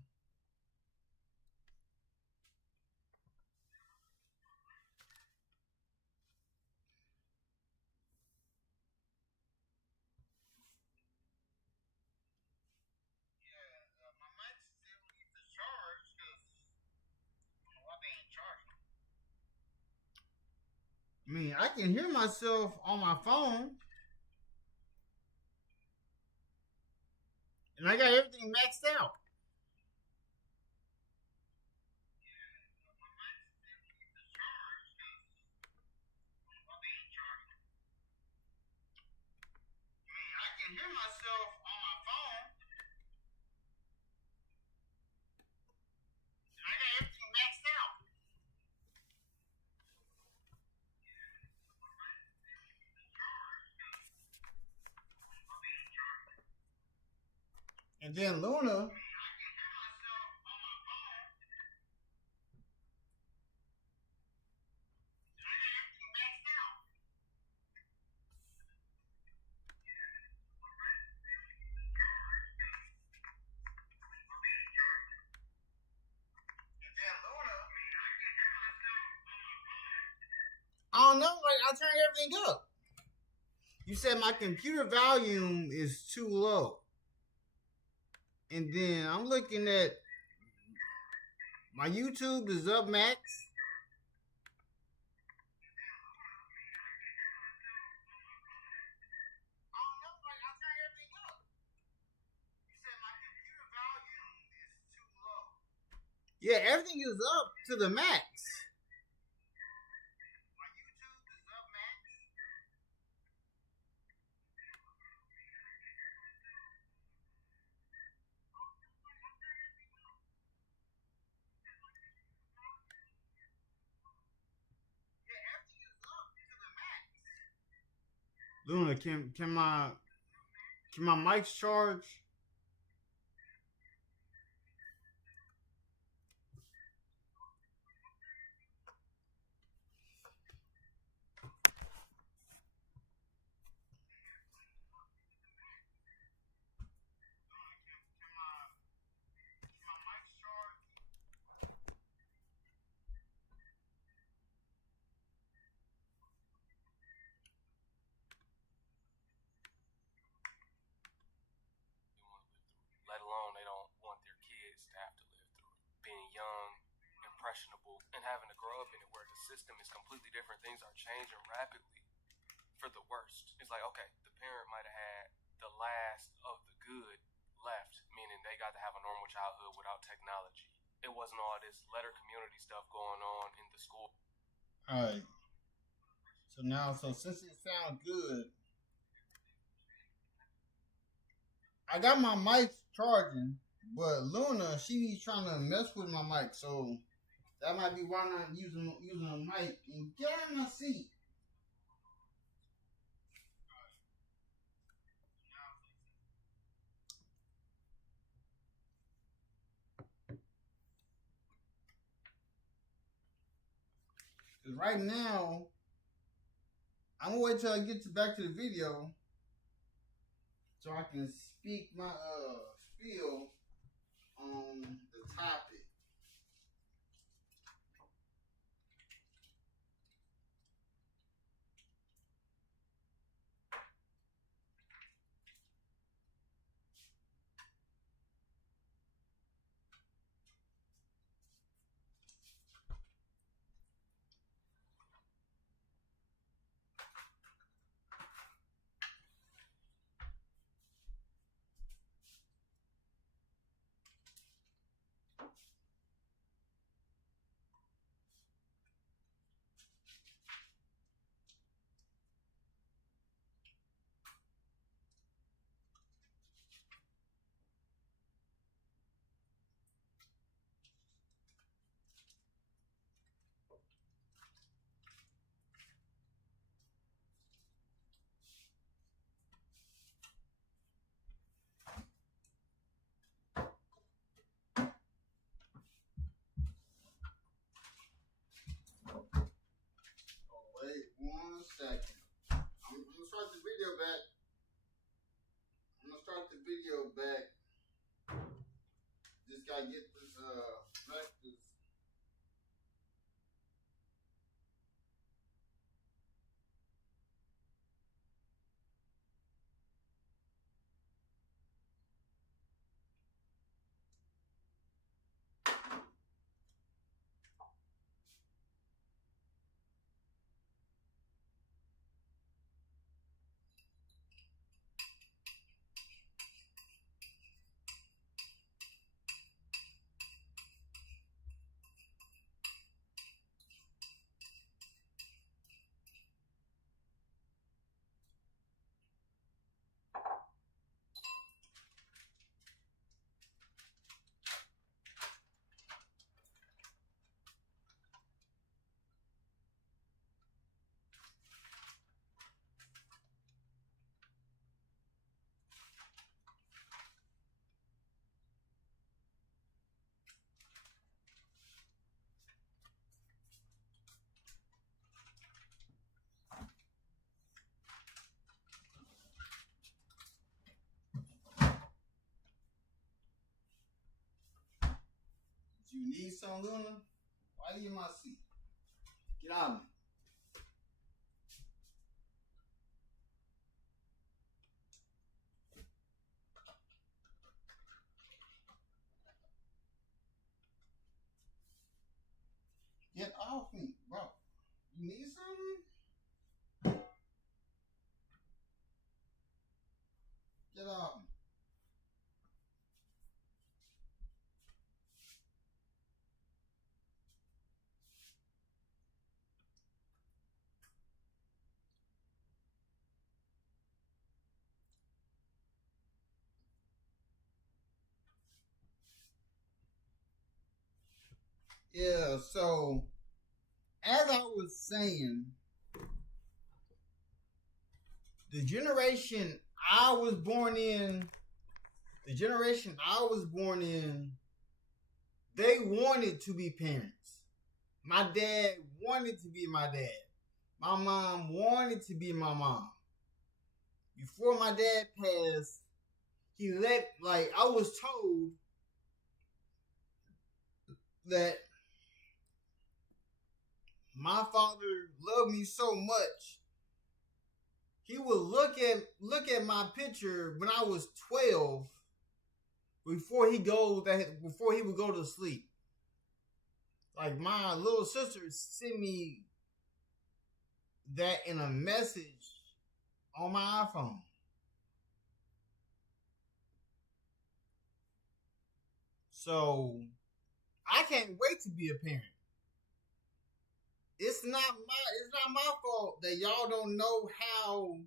I mean, I can hear myself on my phone. And I got everything maxed out. I can hear myself on my phone. And I got everything maxed out. And then Luna. I don't know, like I turned everything up. You said my computer volume is too low. And then I'm looking at my YouTube is up max. Yeah, everything is up to the max. Luna, can my mics charge? Let alone they don't want their kids to have to live through it. Being young, impressionable, and having to grow up in it where the system is completely different. Things are changing rapidly for the worst. It's like, okay, the parent might have had the last of the good left, meaning they got to have a normal childhood without technology. It wasn't all this letter community stuff going on in the school. Alright. So since it sounds good, I got my mic charging, but Luna, she's trying to mess with my mic, so that might be why I'm not using a mic. And get in my seat. Because right now, I'm gonna wait till I get back to the video so I can speak my spiel on the topic. Wait 1 second. I'm gonna start the video back. Just gotta get this breakfast. You need some, Luna? Why you in my seat? Get out of me. Get off me, bro. You need something? Get off me. Yeah, so as I was saying, the generation I was born in, they wanted to be parents. My dad wanted to be my dad. My mom wanted to be my mom. Before my dad passed, I was told that my father loved me so much. He would look at my picture when I was 12 before he would go to sleep. Like, my little sister sent me that in a message on my iPhone. So I can't wait to be a parent. It's not my fault that y'all don't know how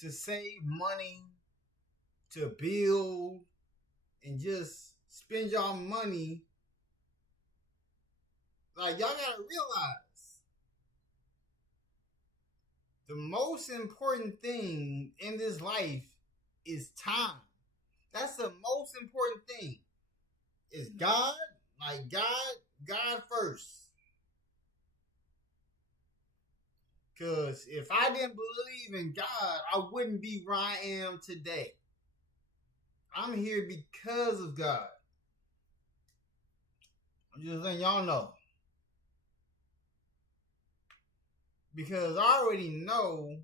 to save money, to build, and just spend y'all money. Like, y'all gotta realize the most important thing in this life is time. That's the most important thing. Is God, like God first. Because if I didn't believe in God, I wouldn't be where I am today. I'm here because of God. I'm just letting y'all know. Because I already know.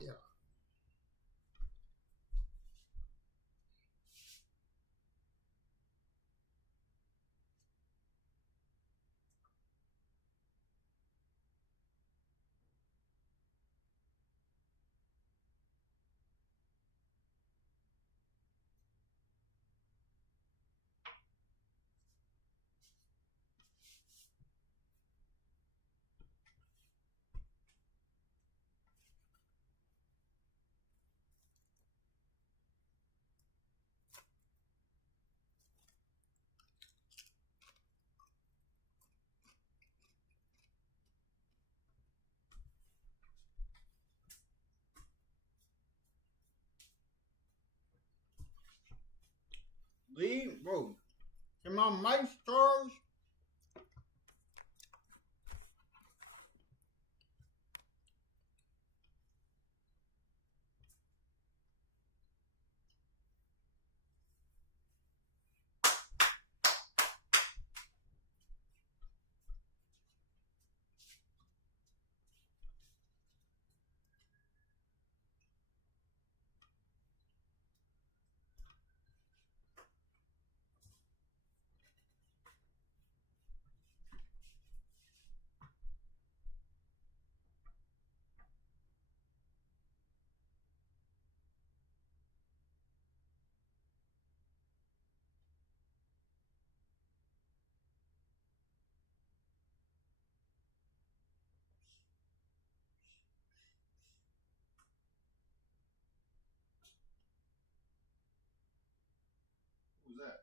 Yeah. Leave, bro. Can my mic charge? Who's that?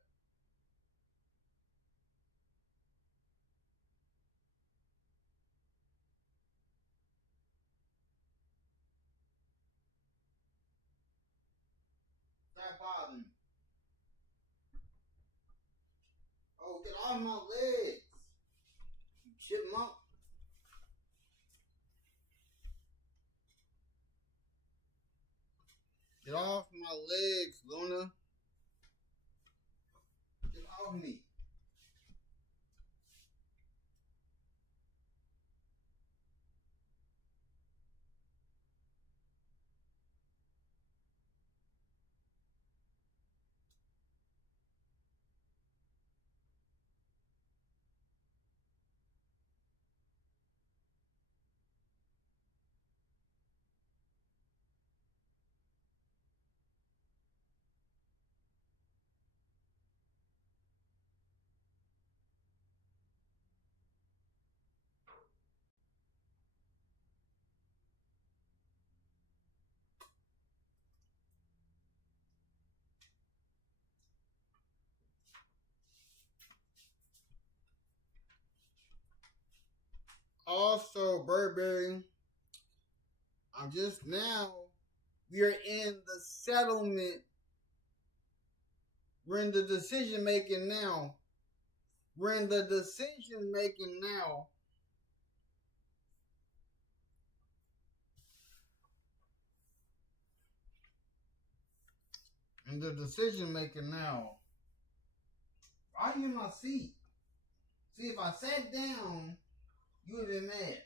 Stop bothering me. Oh, get off my legs. You chipmunk. Get off my legs, Luna. off me. Also, Burberry, I'm just now, we are in the settlement. We're in the decision making now. We're in the decision making now. In the decision making now. Why are you in my seat? See, if I sat down, you would have been mad.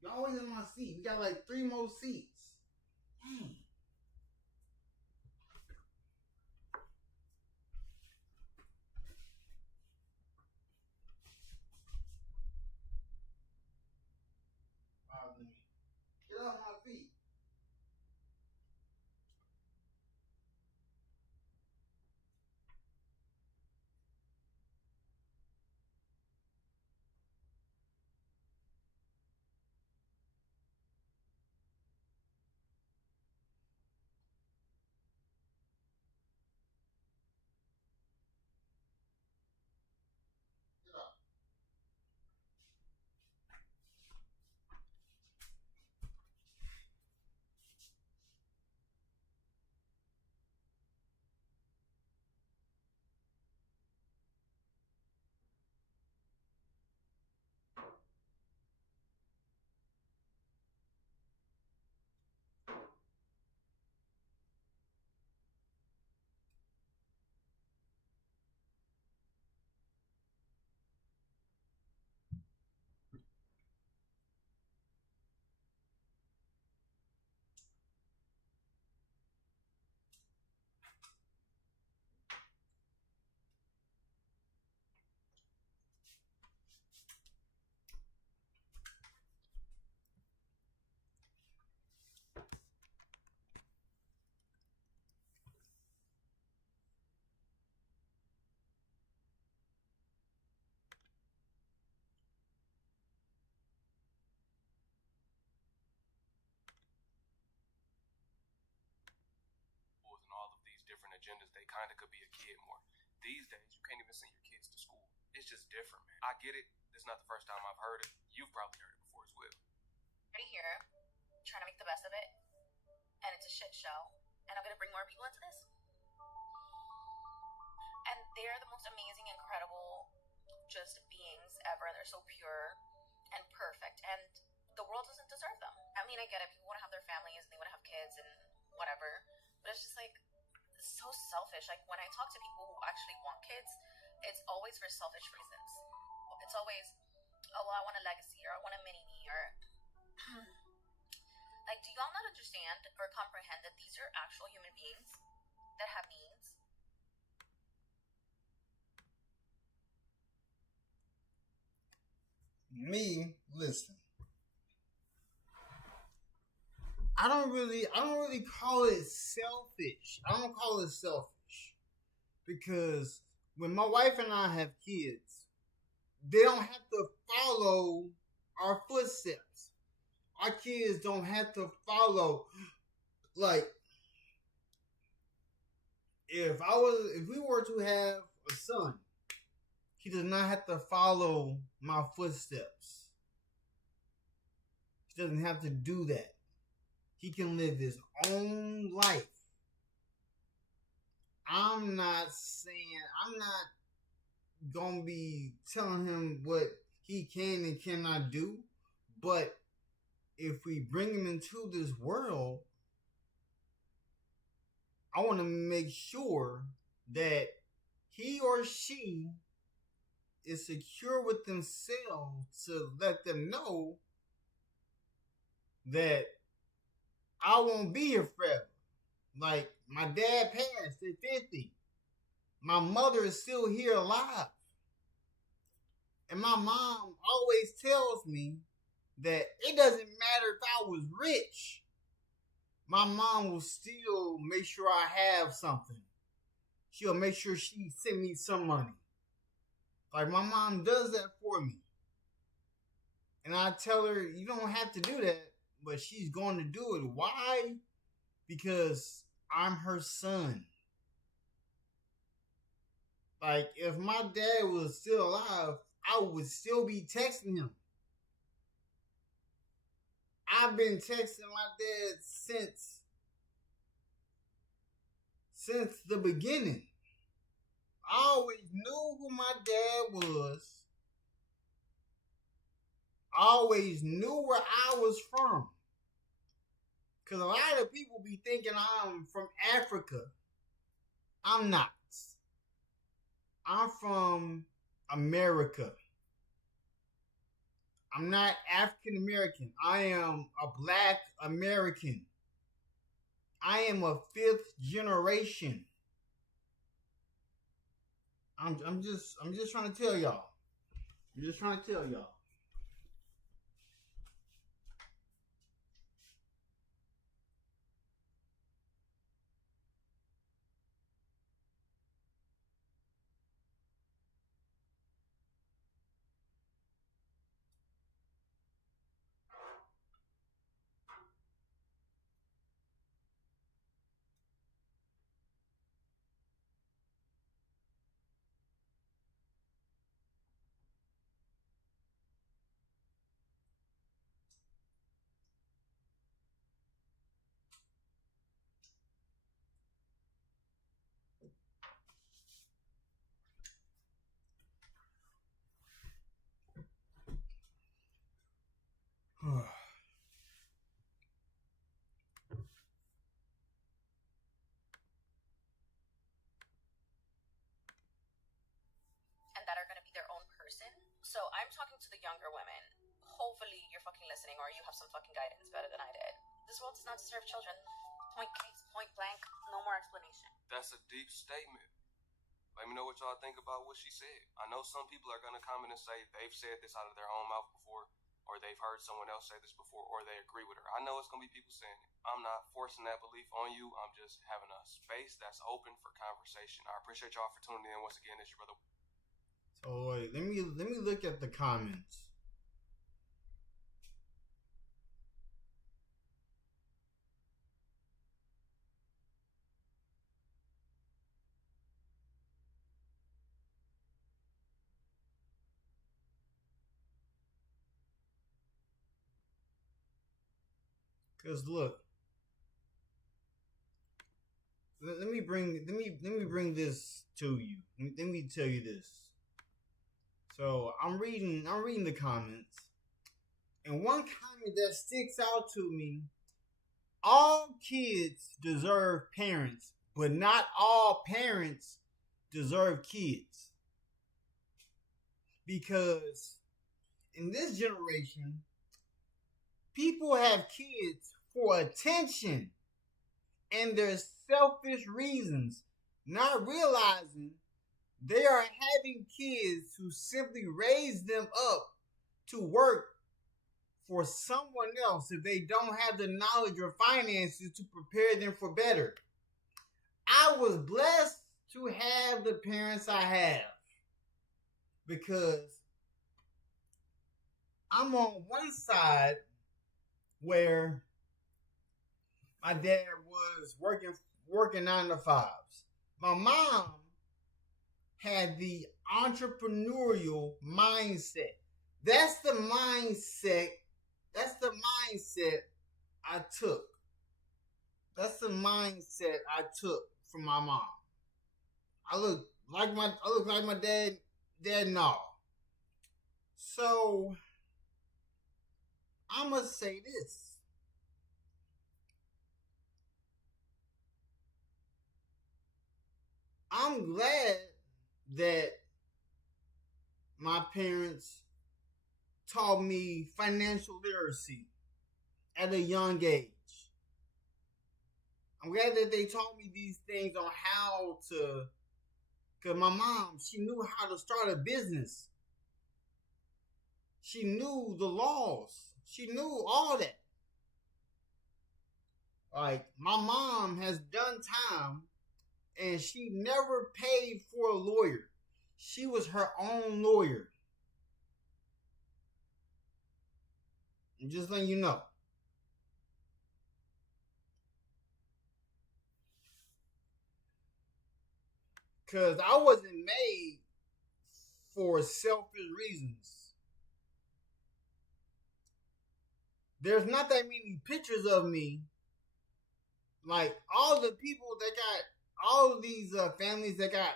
You're always in my seat. We got like 3 more seats. Dang. Get off my feet. And all of these different agendas, they kind of could be a kid more. These days, you can't even send your kids to school. It's just different, man. I get it. This is not the first time I've heard it. You've probably heard it before as well. Right here, trying to make the best of it, and it's a shit show. And I'm gonna bring more people into this. And they're the most amazing, incredible, just beings ever. They're so pure and perfect, and the world doesn't deserve them. I mean, I get it. People want to have their families and they want to have kids and whatever, but it's just like so selfish. Like when I talk to people who actually want kids, it's always for selfish reasons. It's always, oh, well, I want a legacy, or I want a mini me, or like, do y'all not understand or comprehend that these are actual human beings that have needs? Me, listen. I don't really call it selfish. I don't call it selfish because when my wife and I have kids, they don't have to follow our footsteps. Our kids don't have to follow. Like, if we were to have a son, he does not have to follow my footsteps. He doesn't have to do that. He can live his own life. I'm not gonna be telling him what he can and cannot do, but if we bring him into this world, I want to make sure that he or she is secure with themselves to let them know that I won't be here forever. Like, my dad passed at 50. My mother is still here alive. And my mom always tells me that it doesn't matter if I was rich. My mom will still make sure I have something. She'll make sure she send me some money. Like, my mom does that for me. And I tell her, you don't have to do that, but she's going to do it. Why? Because I'm her son. Like, if my dad was still alive, I would still be texting him. I've been texting my dad since the beginning. I always knew who my dad was. I always knew where I was from. Because a lot of people be thinking I'm from Africa. I'm not. I'm from America. I'm not African American. I am a Black American. I am a 5th generation. I'm just trying to tell y'all. I'm just trying to tell y'all. And that are going to be their own person. So I'm talking to the younger women. Hopefully you're fucking listening, or you have some fucking guidance better than I did. This world does not deserve children. Point case, point blank, no more explanation. That's a deep statement. Let me know what y'all think about what she said. I know some people are going to comment and say they've said this out of their own mouth before, or they've heard someone else say this before, or they agree with her. I know it's going to be people saying it. I'm not forcing that belief on you. I'm just having a space that's open for conversation. I appreciate y'all for tuning in once again. It's your brother. So wait, let me look at the comments. Cause look, let me bring this to you. Let me tell you this. So I'm reading the comments, and one comment that sticks out to me: all kids deserve parents, but not all parents deserve kids. Because in this generation, people have kids for attention and their selfish reasons, not realizing they are having kids who simply raise them up to work for someone else if they don't have the knowledge or finances to prepare them for better. I was blessed to have the parents I have because I'm on one side where my dad was working 9 to 5s. My mom had the entrepreneurial mindset. That's the mindset I took. That's the mindset I took from my mom. I look like my dad and all. So I must say this. I'm glad that my parents taught me financial literacy at a young age. I'm glad that they taught me these things on how to, because my mom, she knew how to start a business. She knew the laws. She knew all that. Like, my mom has done time and she never paid for a lawyer. She was her own lawyer. I'm just letting you know. Because I wasn't made for selfish reasons. There's not that many pictures of me. Like, all the people that got, all of these families that got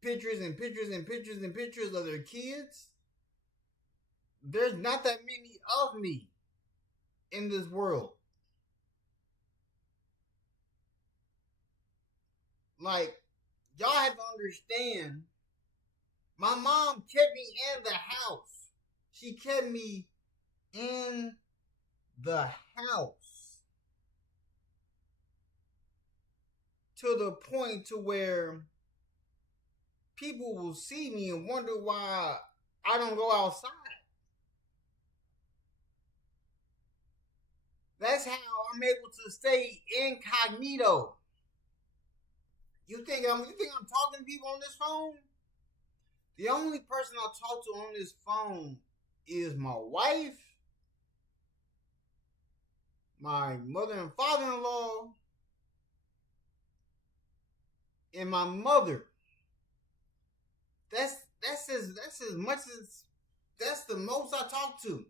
pictures and pictures and pictures and pictures of their kids, there's not that many of me in this world. Like, y'all have to understand, my mom kept me in the house. She kept me in the house to the point to where people will see me and wonder why I don't go outside. That's how I'm able to stay incognito. You think I'm talking to people on this phone? The only person I talk to on this phone is my wife, my mother and father-in-law, and my mother. That's as much as that's the most I talk to.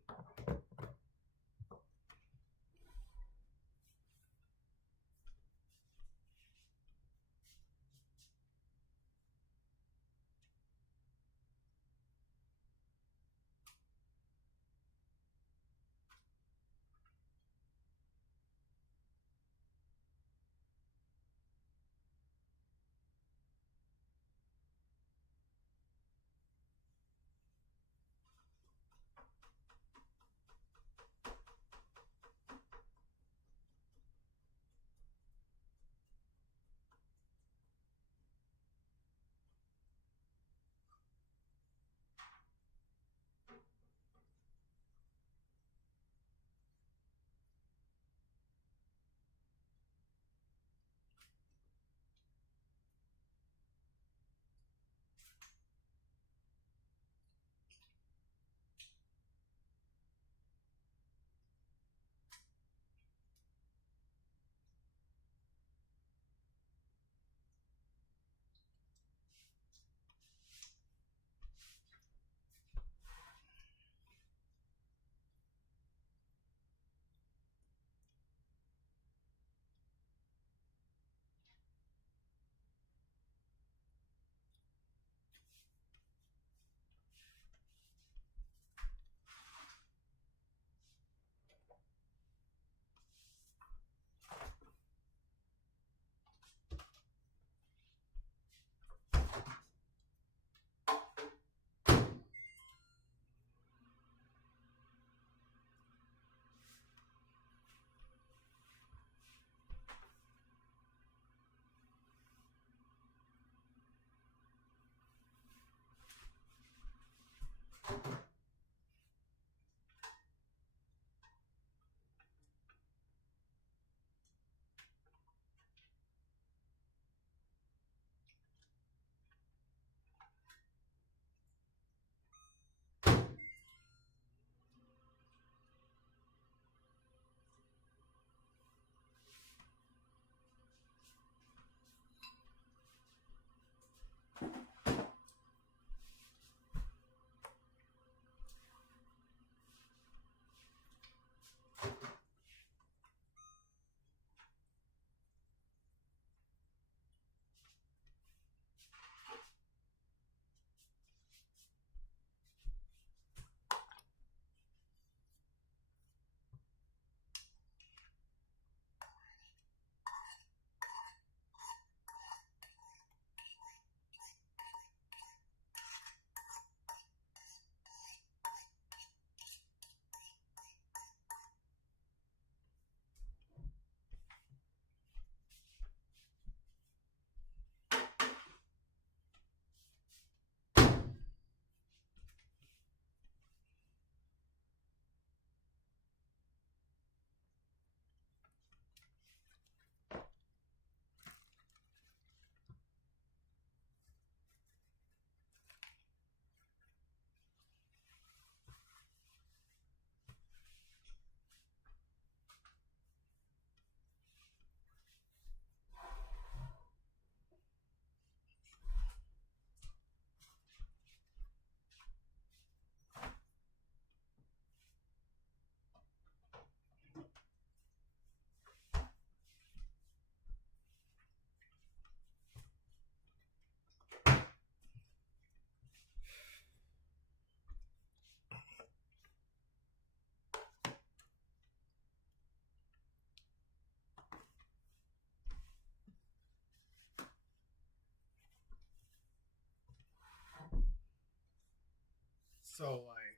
So like,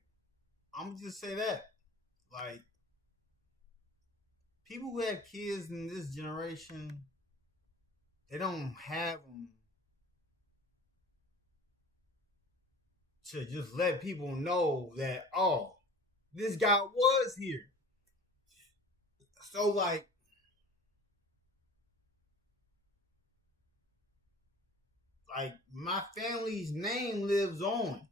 I'm gonna just say that, like, people who have kids in this generation, they don't have them to just let people know that, oh, this guy was here. So like, my family's name lives on.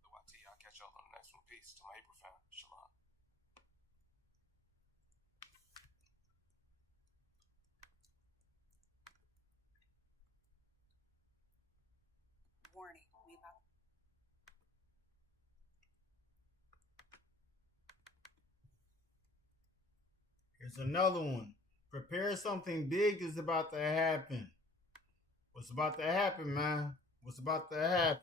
The YT, I'll catch y'all on the next one. Peace to my April fam. Shalom. Warning, we about Here's another one. Prepare, something big is about to happen. What's about to happen, man? What's about to happen?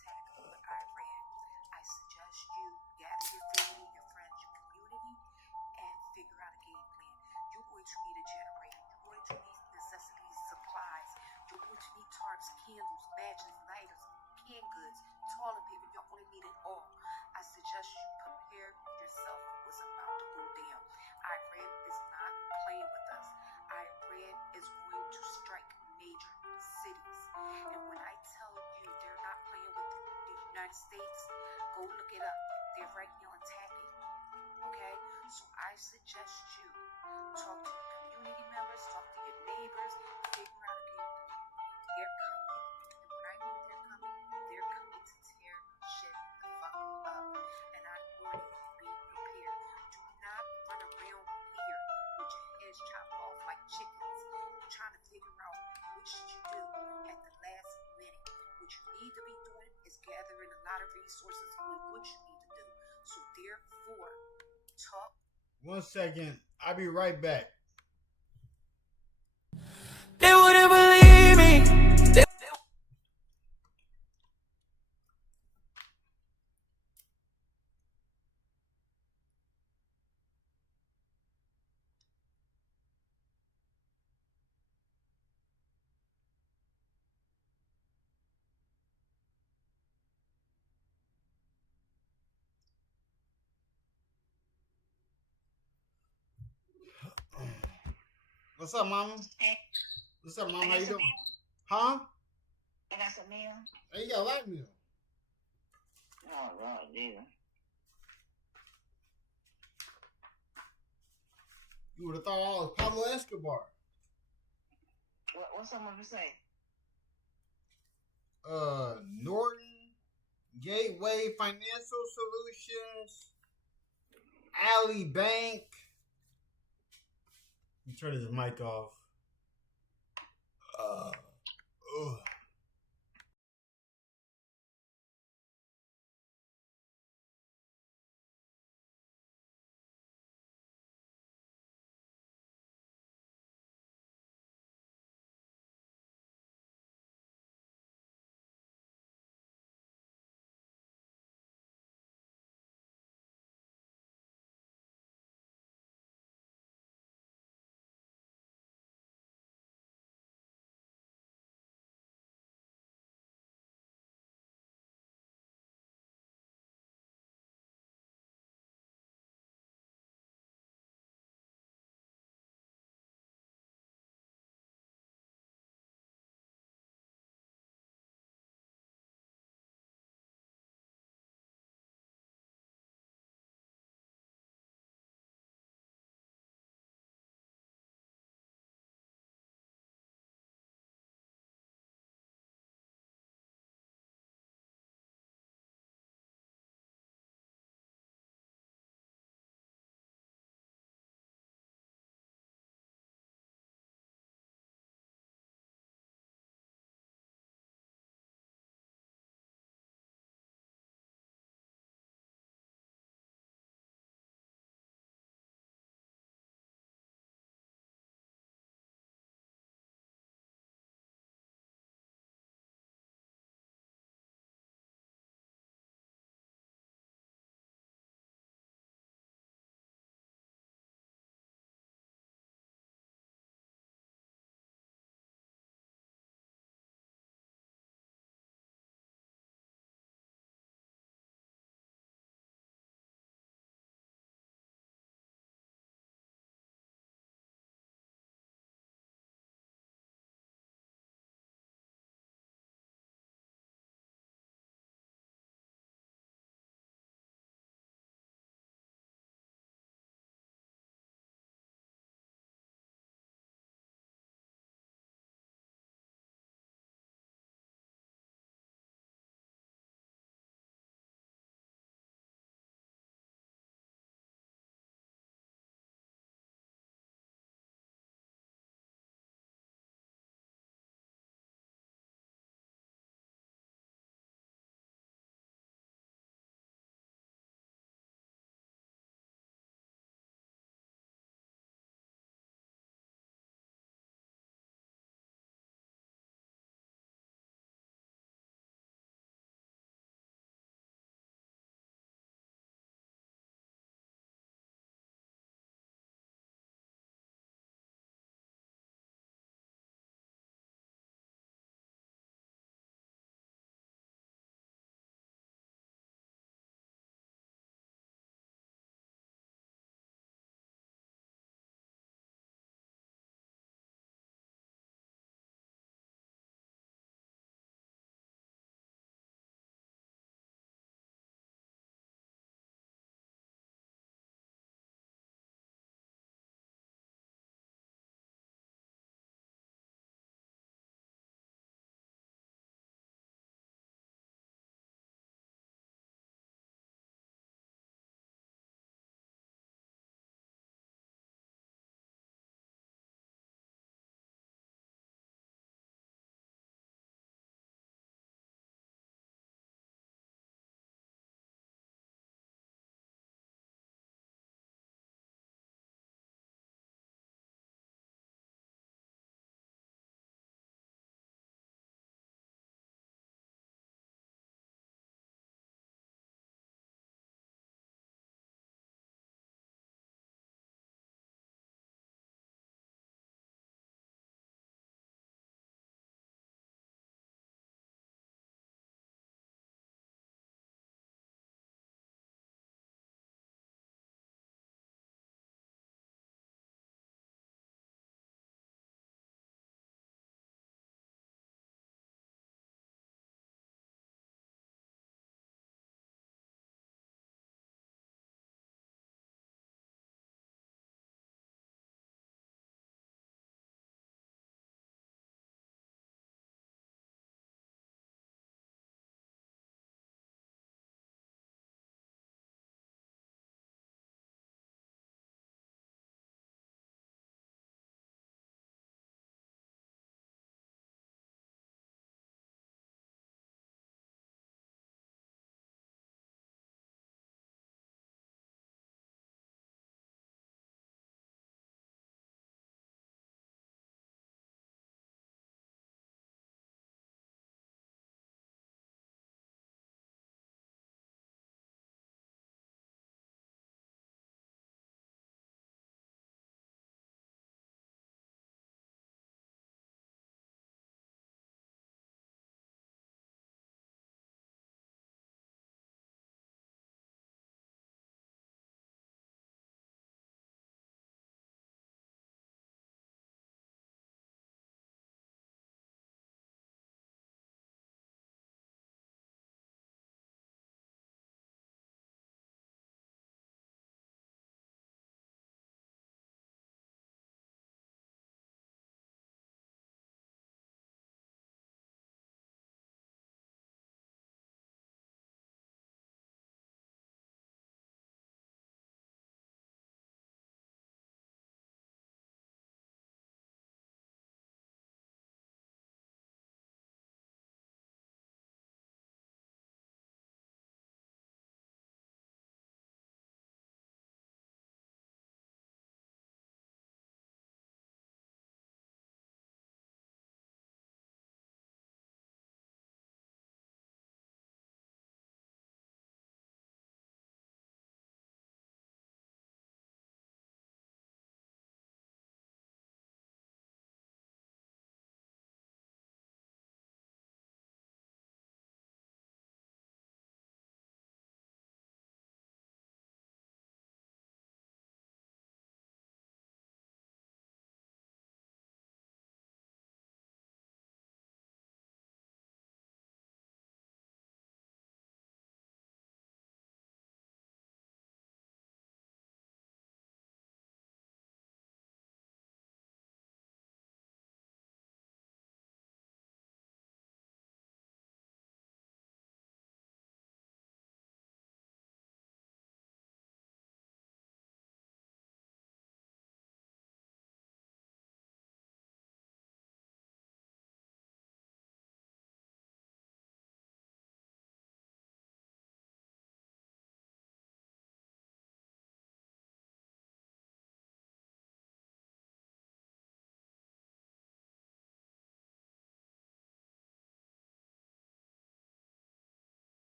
attack of Iran. I suggest you gather your family, your friends, your community, and figure out a game plan. You're going to need a generator. You're going to need necessities, supplies. You're going to need tarps, candles, matches, lighters, canned goods, toilet paper. You're going to need it all. I suggest you prepare yourself for what's about to go down. Iran is not playing with us. Iran is going to strike major cities. And when I tell you they're not playing with the United States, go look it up. They're right now attacking. Okay? So I suggest you talk to your community members, talk to your neighbors, figure out a game plan. They're coming. And when I mean they're coming to tear shit the fuck up. And I'm warning you, be prepared. Do not run around here with your heads chopped off like chickens, trying to figure out what should you do at the last minute. What you need to be doing is gathering a lot of resources on what you need to do. So therefore, talk. 1 second. I'll be right back. They wouldn't believe me. What's up, mama? Hey, What's up, mama? I How got you some doing? meal. Huh? I got some meal. Hey, you got a light meal. Oh, Lord, Jesus. You would have thought I was Pablo Escobar. What's someone to say? Norton, Gateway Financial Solutions, Alley Bank. Let me turn his mic off. Ugh.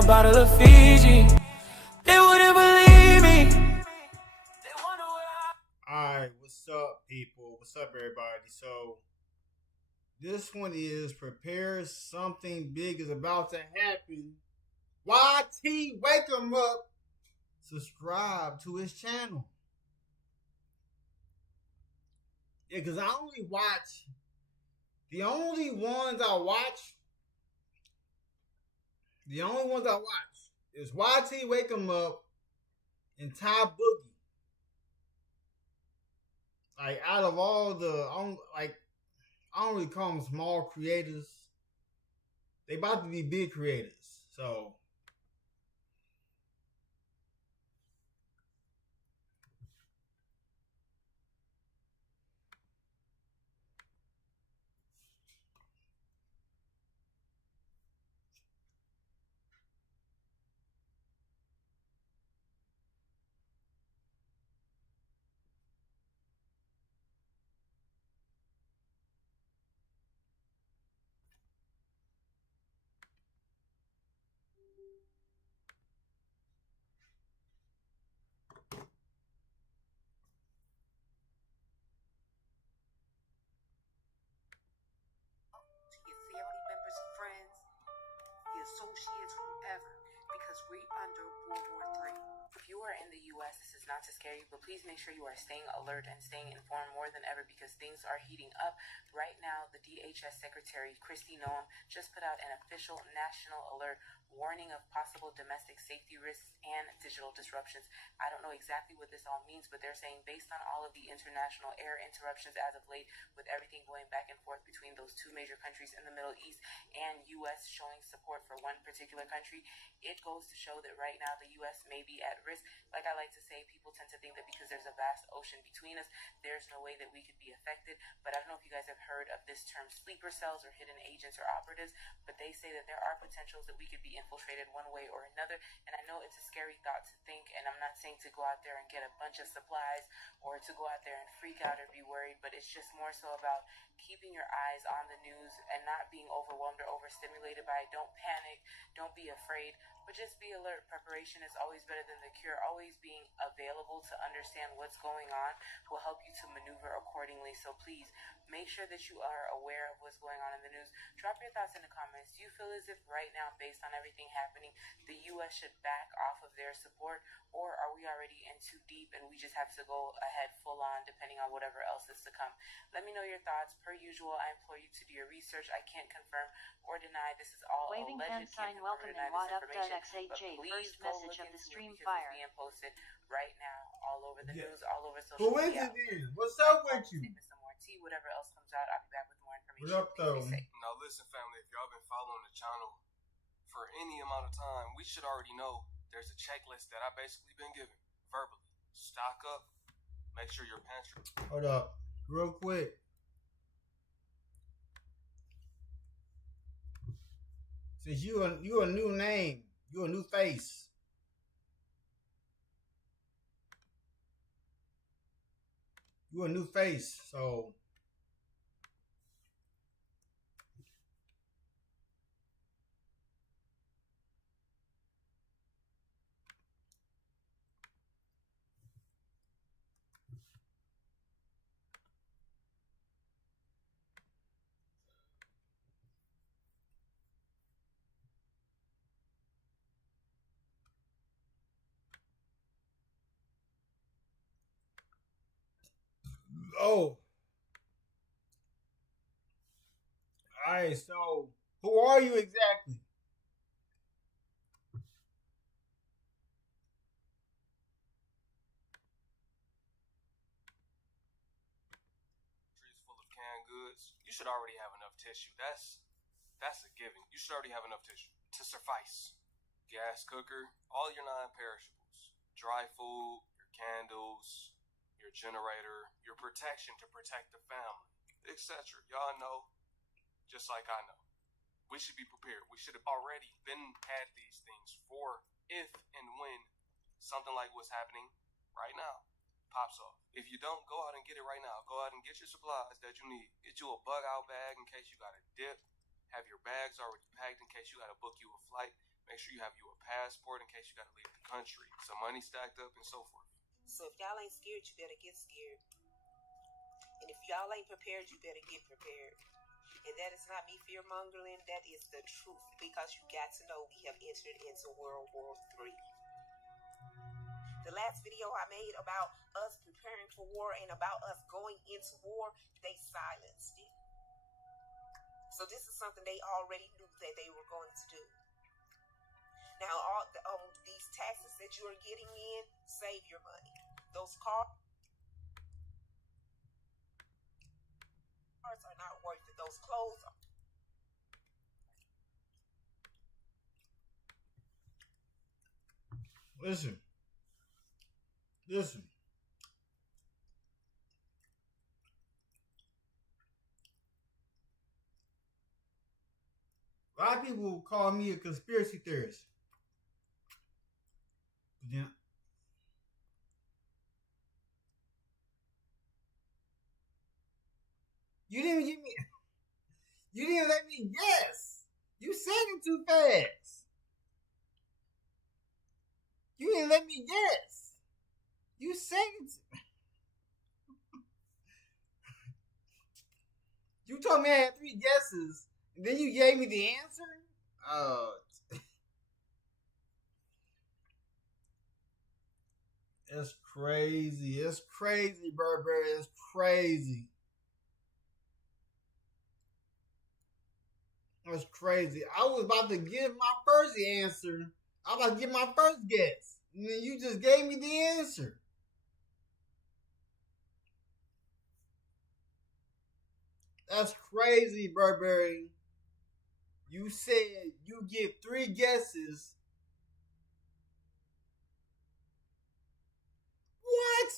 a bottle of Fiji. They wouldn't believe me. Alright, what's up, people? What's up, everybody? So, this one is prepare something big is about to happen. YT, wake him up. Subscribe to his channel. Yeah, because I only watch, the only ones I watch is YT, wake him up, and Ty Boogie. Like, out of all the, I don't really call them small creators. They about to be big creators. So, to your family members, friends, your associates, whoever, because we're under World War III. If you are in the U.S., this is not to scare you, but please make sure you are staying alert and staying informed more than ever because things are heating up. Right now, the DHS Secretary, Kristi Noem, just put out an official national alert warning of possible domestic safety risks and digital disruptions. I don't know exactly what this all means, but they're saying based on all of the international air interruptions as of late, with everything going back and forth between those two major countries in the Middle East and U.S. showing support for one particular country, it goes to show that right now the U.S. may be at risk. Like I like to say, people tend to think that because there's a vast ocean between us, there's no way that we could be affected. But I don't know if you guys have heard of this term sleeper cells or hidden agents or operatives, but they say that there are potentials that we could be infiltrated one way or another. And I know it's a scary thought to think, and I'm not saying to go out there and get a bunch of supplies or to go out there and freak out or be worried, but it's just more so about keeping your eyes on the news and not being overwhelmed or overstimulated by it. Don't panic, don't be afraid, but just be alert. Preparation is always better than the cure. Always being available to understand what's going on will help you to maneuver accordingly. So please make sure that you are aware of what's going on in the news. Drop your thoughts in the comments. Do you feel as if right now, based on everything happening, the U.S. should back off of their support, or are we already in too deep and we just have to go ahead full on depending on whatever else is to come? Let me know your thoughts. Per usual, I implore you to do your research. I can't confirm or deny. This is all Waving hand alleged. sign Can't welcome confirm or and deny what this up information. But XHJ please first go message look of the into stream it because fire. it's being posted right now all over the news, all over social who is media. it then? What's up with you? Some more tea, whatever else comes out, I'll be back with more information. What up, though? Now listen, family, if y'all been following the channel for any amount of time, we should already know there's a checklist that I basically been given verbally. Stock up, make sure your pantry. Hold up, real quick. Since you a new name, you a new face. You a new face, so oh. Alright, so who are you exactly? Full of canned goods. You should already have enough tissue. That's a given. You should already have enough tissue to suffice. Gas cooker, all your non-perishables, dry food, your candles, your generator, your protection to protect the family, etc. Y'all know, just like I know. We should be prepared. We should have already had these things for if and when something like what's happening right now pops off. If you don't, go out and get it right now. Go out and get your supplies that you need. Get you a bug out bag in case you got to dip. Have your bags already packed in case you got to book you a flight. Make sure you have you a passport in case you gotta leave the country, some money stacked up, and so forth. So if y'all ain't scared, you better get scared. And if y'all ain't prepared, you better get prepared. And that is not me fear-mongering, that is the truth. Because you got to know we have entered into World War III. The last video I made about us preparing for war and about us going into war, they silenced it. So this is something they already knew that they were going to do. Now, all these taxes that you are getting in, save your money. Those cars are not worth it. Those clothes are. Listen. A lot of people call me a conspiracy theorist. Yeah. You didn't give me. You didn't let me guess. You said it too fast. You didn't let me guess. You said it. You told me I had 3 guesses, and then you gave me the answer? Oh. It's crazy. It's crazy, Burberry. It's crazy. It's crazy. I was about to give my first answer. I was about to give my first guess. And then you just gave me the answer. That's crazy, Burberry. You said you get 3 guesses. What?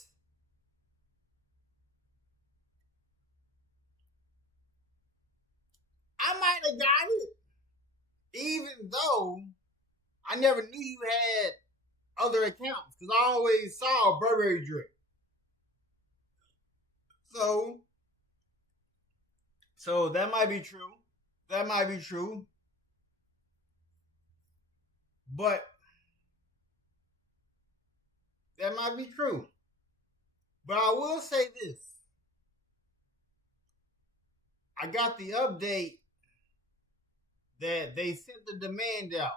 I might have got it. Even though I never knew you had other accounts. Because I always saw Burberry drip. So that might be true. That might be true. But that might be true. But I will say this. I got the update that they sent the demand out.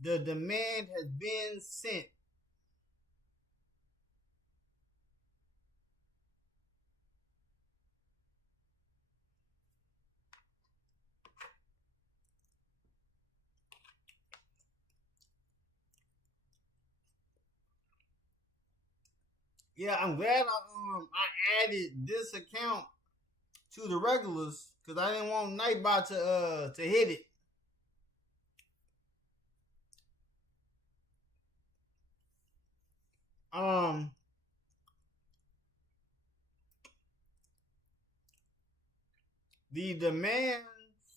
The demand has been sent. Yeah, I'm glad I added this account to the regulars because I didn't want Nightbot to hit it. The demand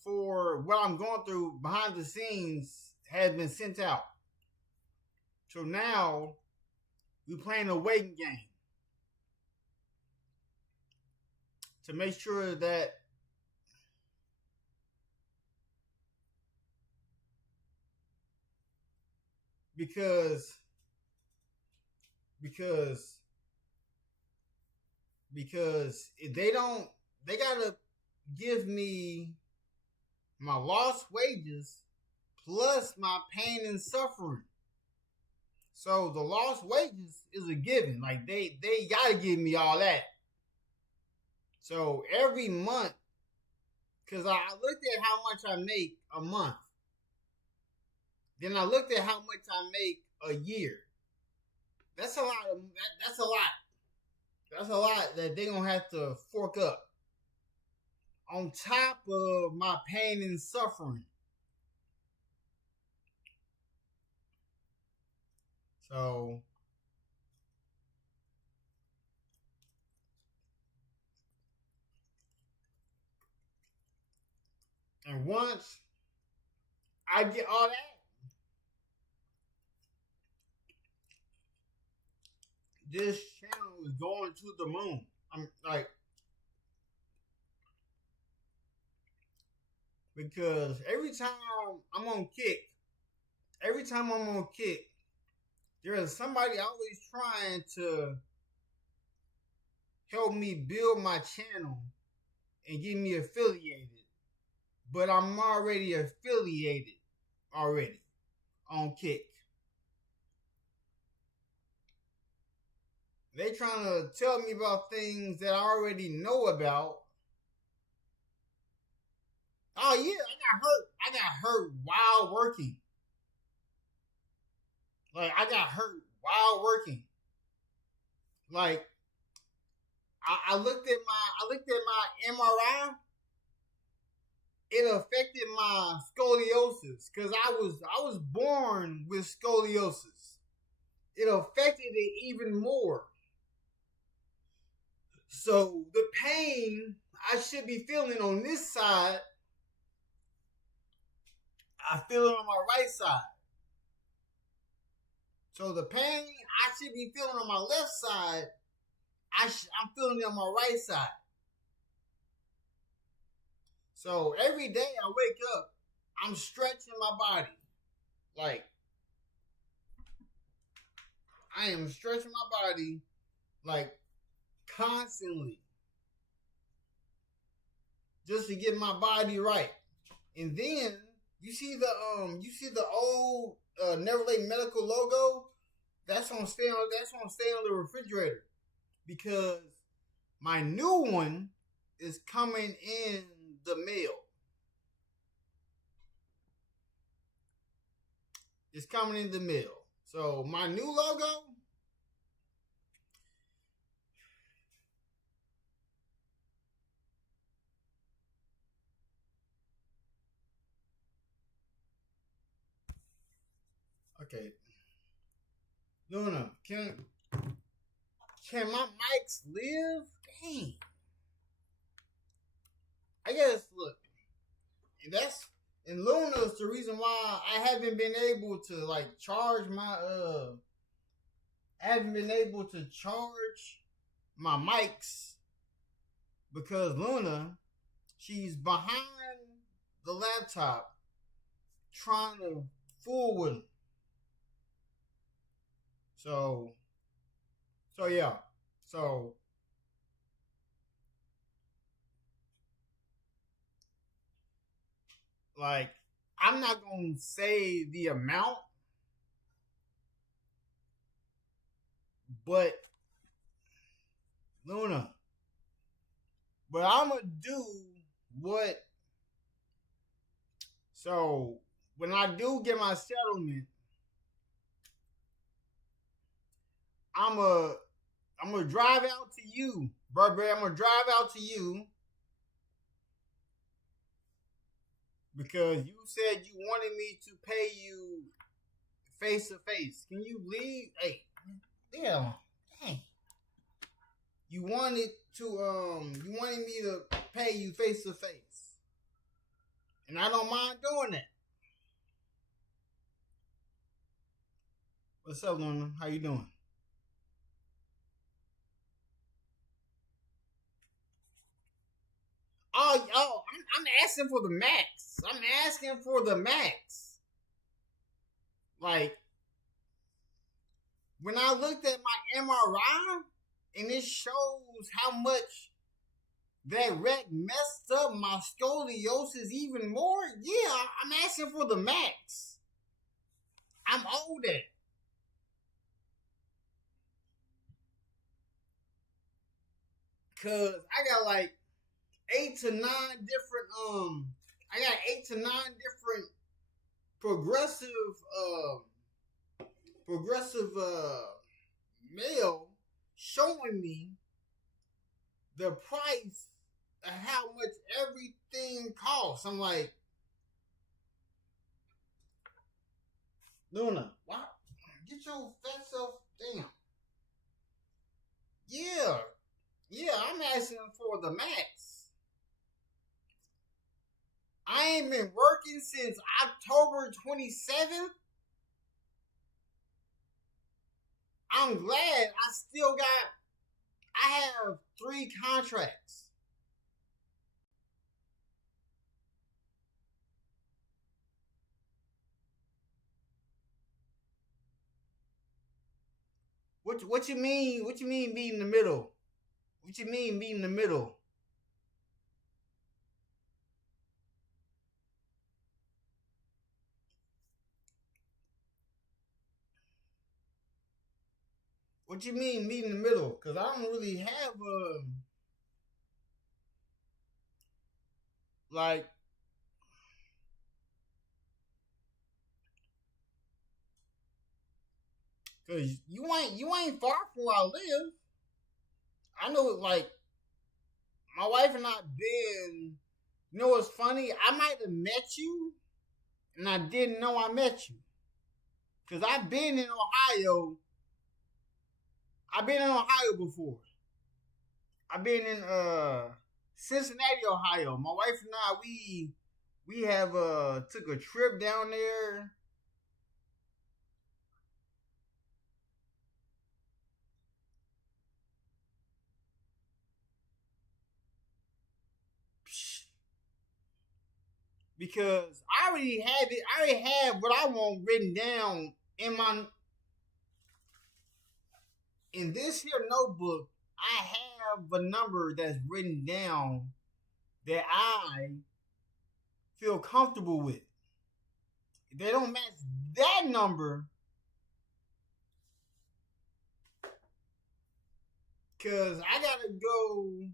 for what I'm going through behind the scenes has been sent out. So now we're playing a waiting game to make sure that because if they gotta give me my lost wages plus my pain and suffering. So the lost wages is a given. Like they gotta give me all that. So every month, because I looked at how much I make a month. Then I looked at how much I make a year. That's a lot. That's a lot. That's a lot that they're going to have to fork up. On top of my pain and suffering. So. And once I get all that. This channel is going to the moon. I'm like. because every time I'm on Kick, there is somebody always trying to help me build my channel and get me affiliated. But I'm already affiliated on Kick. They trying to tell me about things that I already know about. Oh yeah, I got hurt while working. Like I got hurt while working. Like I looked at my MRI. It affected my scoliosis because I was born with scoliosis. It affected it even more. So the pain I should be feeling on this side, I feel it on my right side. So the pain I should be feeling on my left side, I'm feeling it on my right side. So every day I wake up, I'm stretching my body. Like, I am stretching my body, like, constantly. Just to get my body right. And then, you see the old Neverlake Medical logo? That's on stay on the refrigerator. Because my new one is coming in the mail. It's coming in the mail. So my new logo, okay. Luna, can my mics live? Dang. I guess look, and Luna's the reason why I haven't been able to like charge my I haven't been able to charge my mics because Luna, she's behind the laptop trying to fool with them. So yeah. So like I'm not gonna say the amount, but Luna, but I'm gonna do what. So when I do get my settlement, I'm gonna drive out to you, Burberry. I'm gonna drive out to you because you said you wanted me to pay you face to face. Can you leave? Hey, damn, hey. You wanted me to pay you face to face, and I don't mind doing that. What's up, Luna? How you doing? I'm asking for the max. I'm asking for the max. Like, when I looked at my MRI, and it shows how much that wreck messed up my scoliosis even more, yeah, I'm asking for the max. I'm owed that. Cause I got like 8 to 9 different progressive mail showing me the price of how much everything costs. I'm like, Luna, why? Get your fat self down. Yeah, I'm asking for the max. I ain't been working since October 27th. I'm glad I have 3 contracts. What you mean? What you mean be in the middle? What you mean be in the middle? What you mean meet in the middle? Cause I don't really have like cause you ain't far from where I live. I know like my wife and I been, you know what's funny? I might have met you and I didn't know I met you. Cause I've been in Ohio. I've been in Ohio before. I've been in Cincinnati, Ohio. My wife and I we have took a trip down there. Because I already have it. I already have what I want written down in this here notebook. I have a number that's written down that I feel comfortable with. If they don't match that number, cause I gotta go.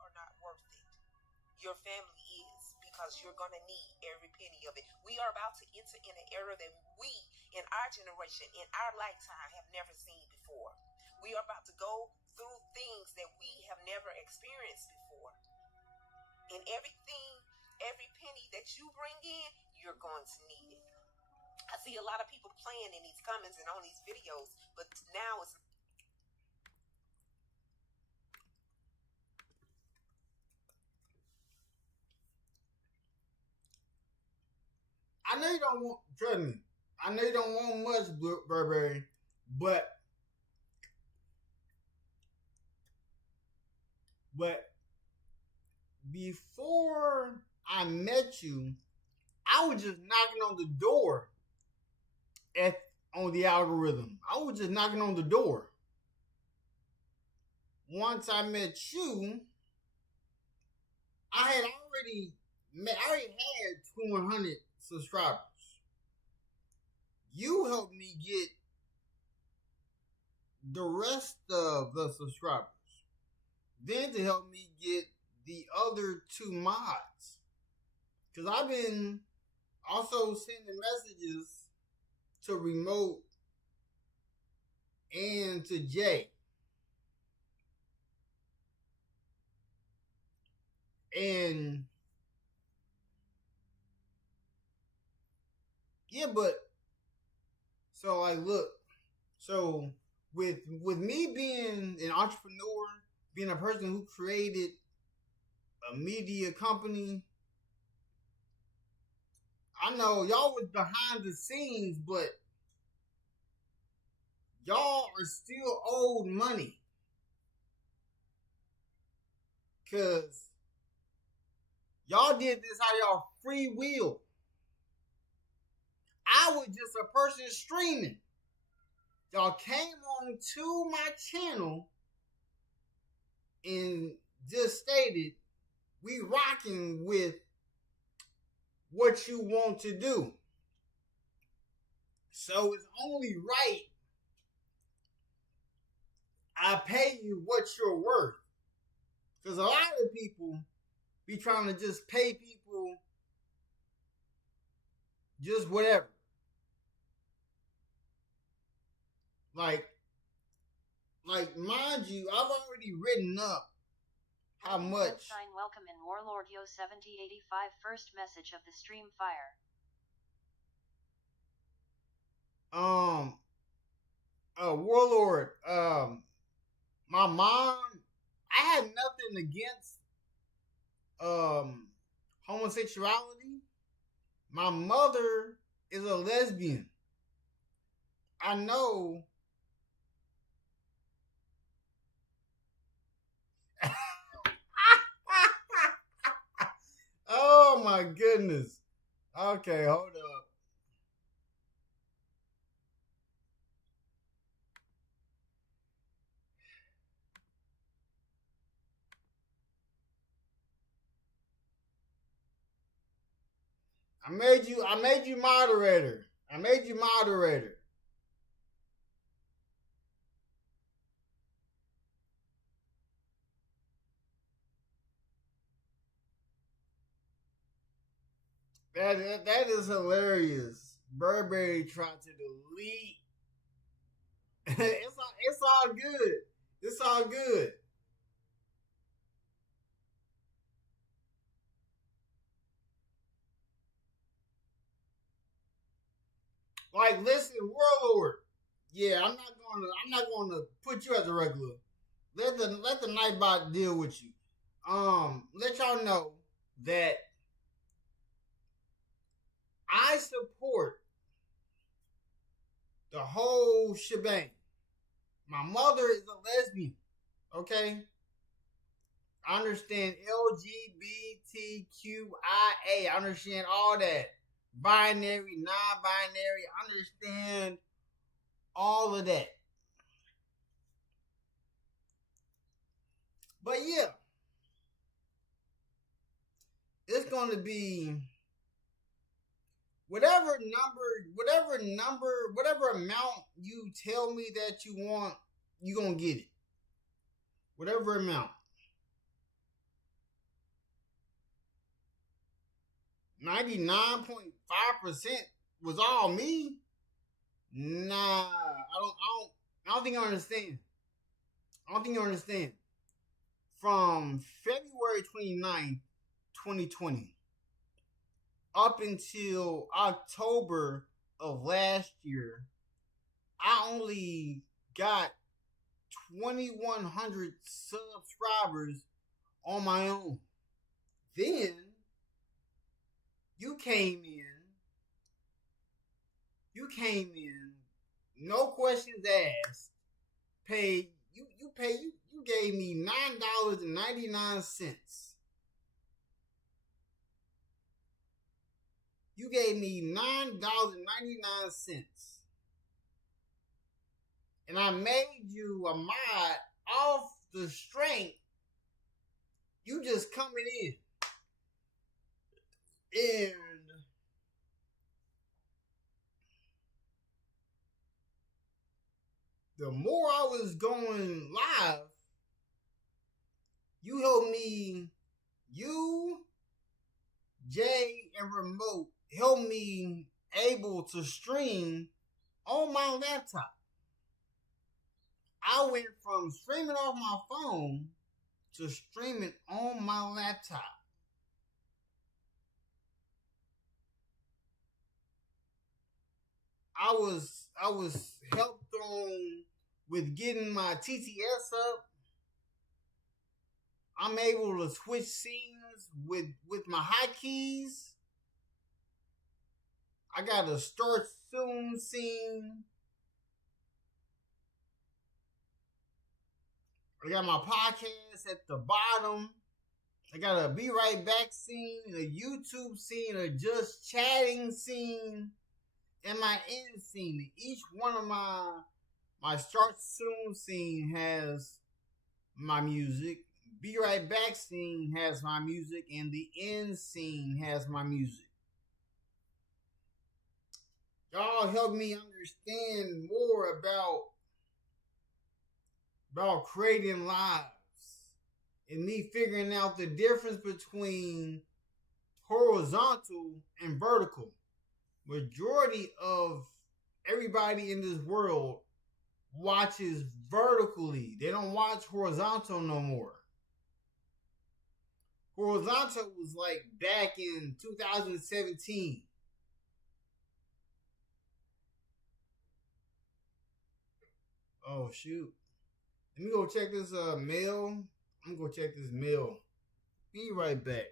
Are not worth it. Your family is, because you're going to need every penny of it. We are about to enter in an era that we, in our generation, in our lifetime, have never seen before. We are about to go through things that we have never experienced before. And everything, every penny that you bring in, you're going to need it. I see a lot of people playing in these comments and on these videos, but now it's I know you don't want. Trust me. I know you don't want much, Burberry, but before I met you, I was just knocking on the door on the algorithm. I was just knocking on the door. Once I met you, I already had 200 subscribers. You helped me get the rest of the subscribers. Then to help me get the other 2 mods. Because I've been also sending messages to Remote and to Jay. And yeah, but so like look, so with me being an entrepreneur, being a person who created a media company, I know y'all was behind the scenes, but y'all are still owed money. Cause y'all did this out of y'all free will. I was just a person streaming. Y'all came on to my channel and just stated, we rocking with what you want to do. So it's only right I pay you what you're worth. Because a lot of people be trying to just pay people just whatever. Like mind you, I've already written up How much? Sunshine welcome in Warlord Yo 7085 first message of the stream fire. Warlord, my mom, I had nothing against homosexuality. My mother is a lesbian. I know. Oh my goodness. Okay, hold up. I made you moderator. I made you moderator. That is hilarious. Burberry tried to delete. It's all good. It's all good. Like, listen, Warlord. Yeah, I'm not gonna put you as a regular. Let the Nightbot deal with you. Let y'all know that I support the whole shebang. My mother is a lesbian. Okay? I understand LGBTQIA. I understand all that. Binary, non-binary. I understand all of that. But yeah, it's going to be whatever amount you tell me that you want, you're going to get it. Whatever amount. 99.5% was all me. Nah, I don't think you understand. I don't think you understand. From February 29th, 2020 up until October of last year, I only got 2,100 subscribers on my own. Then you came in, no questions asked, you gave me $9.99. You gave me $9.99. And I made you a mod off the strength. You just coming in. And the more I was going live, you helped me, you, Jay, and Remote helped me able to stream on my laptop. I went from streaming off my phone to streaming on my laptop. I was helped on with getting my TTS up. I'm able to switch scenes with my hotkeys. I got a start soon scene. I got my podcast at the bottom. I got a be right back scene, a YouTube scene, a just chatting scene, and my end scene. Each one of my start soon scene has my music. Be right back scene has my music, and the end scene has my music. Y'all help me understand more about creating lives and me figuring out the difference between horizontal and vertical. Majority of everybody in this world watches vertically. They don't watch horizontal no more. Horizontal was like back in 2017. Oh shoot. Let me go check this mail. I'm gonna go check this mail. Be right back.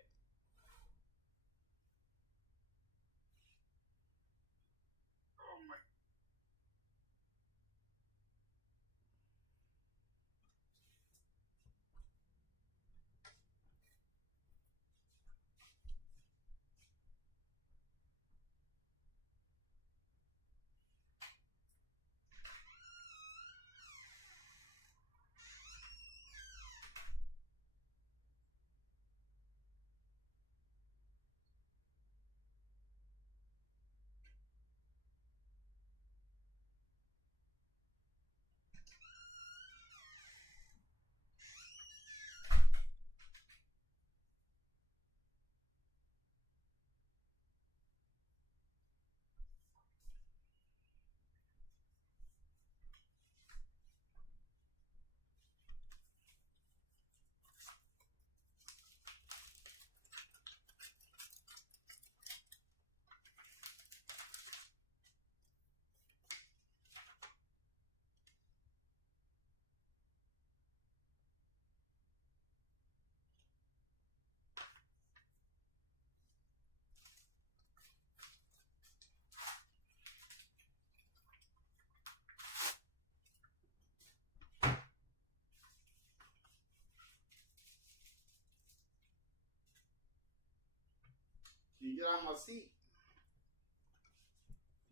You get out of my seat.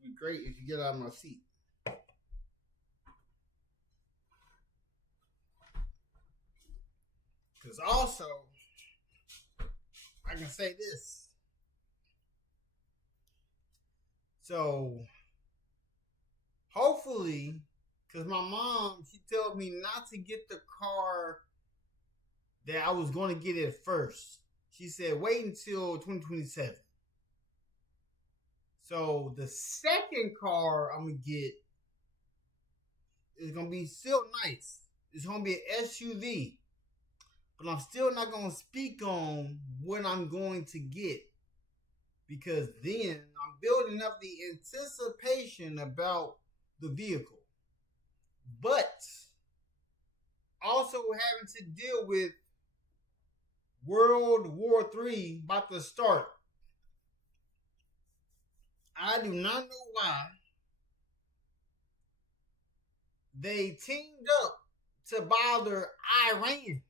It'd be great if you get out of my seat. Because also, I can say this. So, hopefully, because my mom, she told me not to get the car that I was going to get at first. She said, wait until 2027. So, the second car I'm going to get is going to be still nice. It's going to be an SUV. But I'm still not going to speak on what I'm going to get. Because then I'm building up the anticipation about the vehicle. But also having to deal with World War III about to start. I do not know why they teamed up to bother Iran.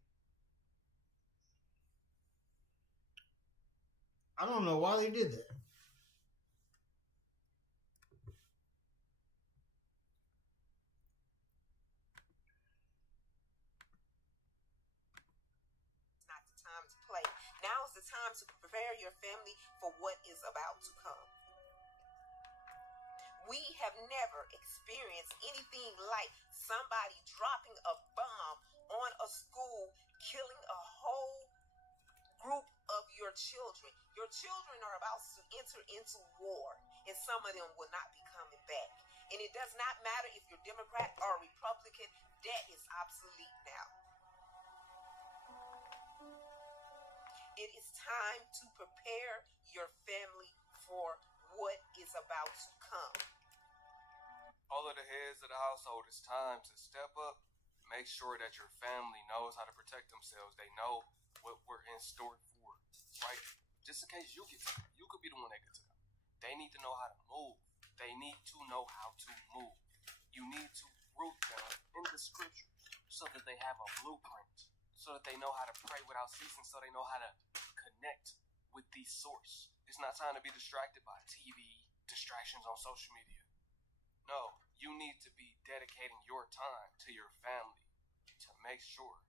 I don't know why they did that. It's not the time to play. Now is the time to prepare your family for what is about to come. We have never experienced anything like somebody dropping a bomb on a school, killing a whole group of your children. Your children are about to enter into war, and some of them will not be coming back. And it does not matter if you're Democrat or Republican, that is obsolete now. It is time to prepare your family for what is about to come. All of the heads of the household, it's time to step up. Make sure that your family knows how to protect themselves. They know what we're in store for, right? Just in case you get to them. You could be the one that gets to them. They need to know how to move. They need to know how to move. You need to root them in the scriptures so that they have a blueprint, so that they know how to pray without ceasing, so they know how to connect with the source. It's not time to be distracted by TV, distractions on social media. No, you need to be dedicating your time to your family to make sure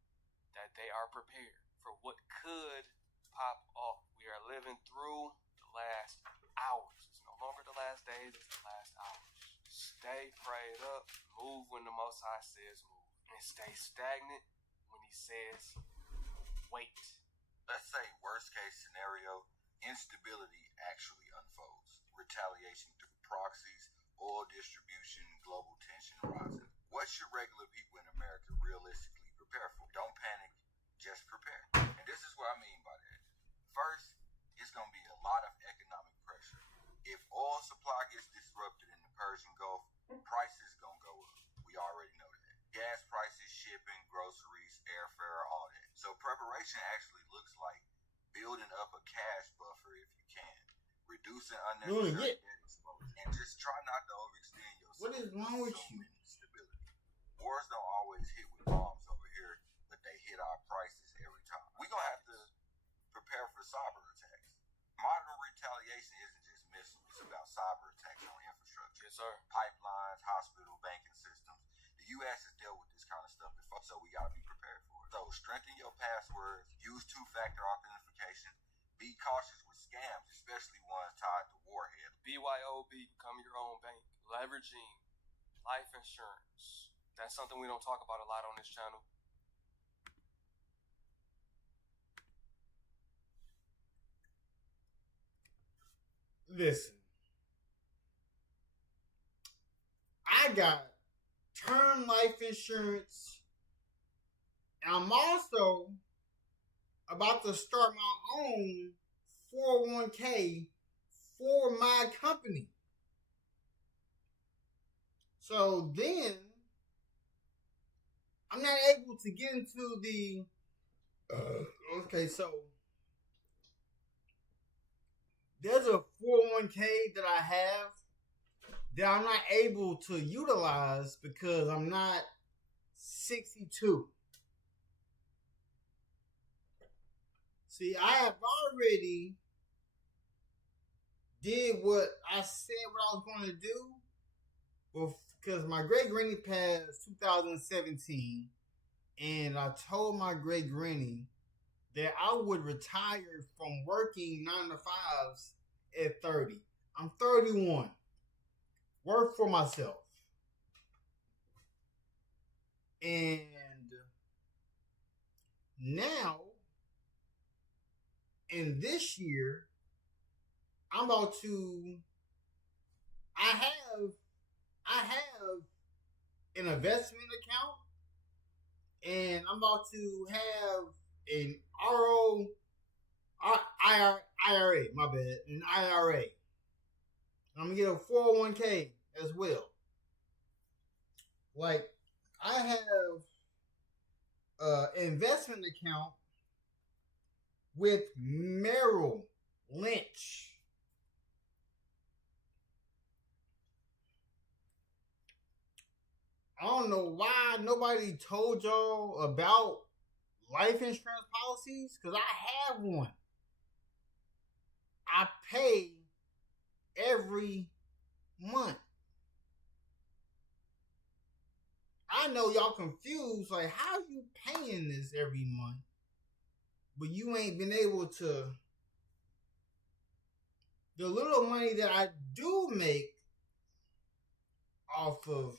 that they are prepared for what could pop off. We are living through the last hours. It's no longer the last days, it's the last hours. Stay prayed up, move when the Most High says move, and stay stagnant when he says wait. Let's say worst case scenario, instability actually unfolds. Retaliation through proxies, oil distribution, global tension rising. What should regular people in America realistically prepare for? Don't panic, just prepare. And this is what I mean by that. Retaliation actually looks like building up a cash buffer if you can, reducing unnecessary debt exposure, and just try not to overextend yourself. What is wrong with you? Stability. Wars don't always hit with bombs over here, but they hit our prices every time. We're going to have to prepare for cyber attacks. Modern retaliation isn't just missiles, it's about cyber attacks on infrastructure. Yes, sir. Pipelines, hospital, banking systems. The U.S. has dealt with this kind of stuff before, so we got to be prepared for it. So strengthen your passwords, use two-factor authentication, be cautious with scams, especially ones tied to warheads. BYOB, become your own bank. Leveraging life insurance. That's something we don't talk about a lot on this channel. Listen, I got term life insurance. I'm also about to start my own 401k for my company. So then, I'm not able to get into the, okay, so there's a 401k that I have that I'm not able to utilize because I'm not 62. See, I have already did what I said what I was going to do because my great granny passed 2017, and I told my great granny that I would retire from working 9 to 5s at 30. I'm 31. Work for myself. And now, in this year, I'm about to, I have an investment account, and I'm about to have an IRA, my bad, an IRA. I'm gonna get a 401k as well. Like, I have an investment account with Merrill Lynch. I don't know why nobody told y'all about life insurance policies, because I have one. I pay every month. I know y'all confused, like, how you paying this every month, but you ain't been able to, the little money that I do make off of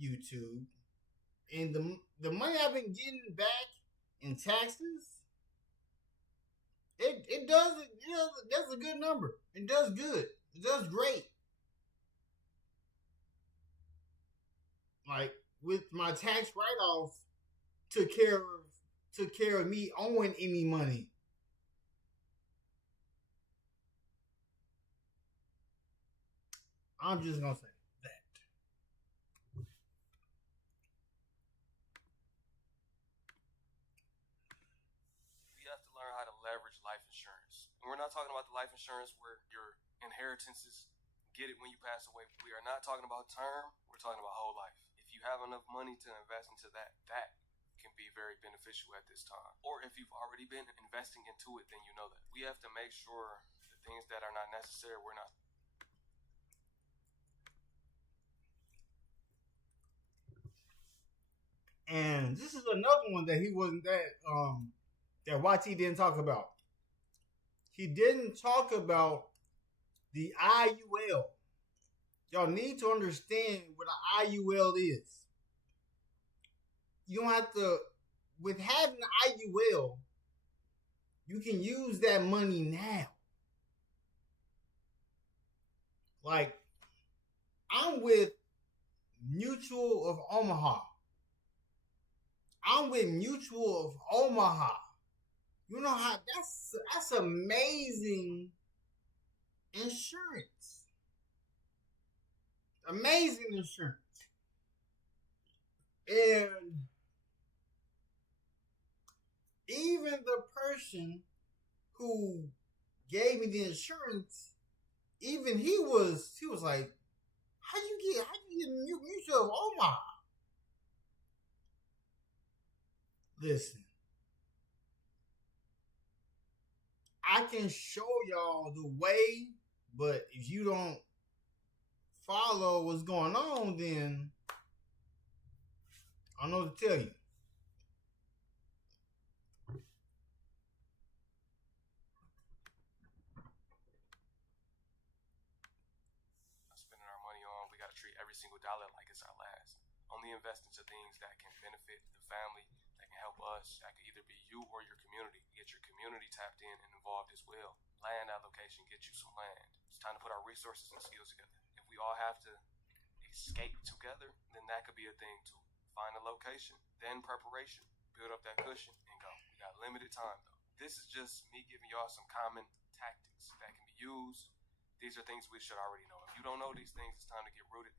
YouTube, and the money I've been getting back in taxes, it does that's a good number. It does good. It does great. Like, with my tax write-offs, took care of me owing any money. I'm just gonna say that. We have to learn how to leverage life insurance. And we're not talking about the life insurance where your inheritances get it when you pass away. We are not talking about term. We're talking about whole life. If you have enough money to invest into that can be very beneficial at this time. Or if you've already been investing into it, then you know that. We have to make sure the things that are not necessary, we're not. And this is another one that he wasn't that YT didn't talk about. He didn't talk about the IUL. Y'all need to understand what an IUL is. You don't have to, with having an IUL, you can use that money now. Like, I'm with Mutual of Omaha. I'm with Mutual of Omaha. You know how that's amazing insurance. Amazing insurance. And even the person who gave me the insurance, even he was like, how you get mutual? Oh my. Listen, I can show y'all the way, but if you don't follow what's going on, then I don't know what to tell you. Spending our money on, we got to treat every single dollar like it's our last. Only invest into things that can benefit the family, that can help us. That could either be you or your community. Get your community tapped in and involved as well. Land allocation, get you some land. It's time to put our resources and skills together. If we all have to escape together, then that could be a thing too. Find a location, then preparation. Build up that cushion and go. We got limited time though. This is just me giving y'all some common tactics that can be used. These are things we should already know. If you don't know these things, it's time to get rooted.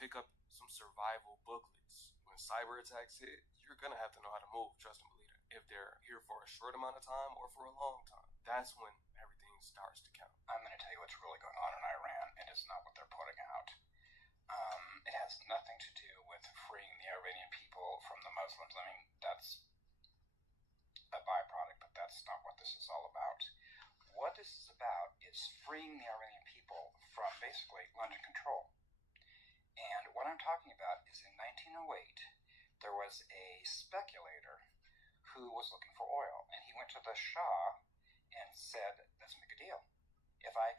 Pick up some survival booklets. When cyber attacks hit, you're going to have to know how to move, trust and believe it. If they're here for a short amount of time or for a long time, that's when everything starts to count. I'm going to tell you what's really going on in Iran, and it's not what they're putting out. It has nothing to do with freeing the Iranian people from the Muslims. I mean, that's a byproduct, but that's not what this is all about. What this is about is freeing the Iranian people from basically London control. And what I'm talking about is in 1908, there was a speculator who was looking for oil, and he went to the Shah and said, let's make a deal. If I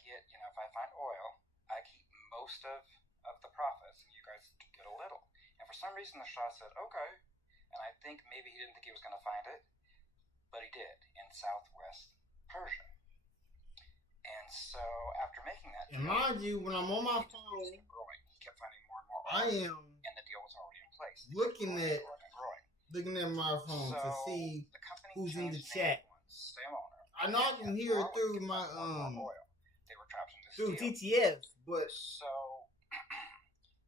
find oil, I keep most of the profits, and you guys get a little. And for some reason, the Shah said, okay. And I think maybe he didn't think he was going to find it, but he did in southwest Persia. And so after making that deal, and mind you, when I'm on my phone, he kept finding more and more oil, I am and the deal was already in place. looking at my phone to see who's in the chat. I know I can hear it through my through TTS, but so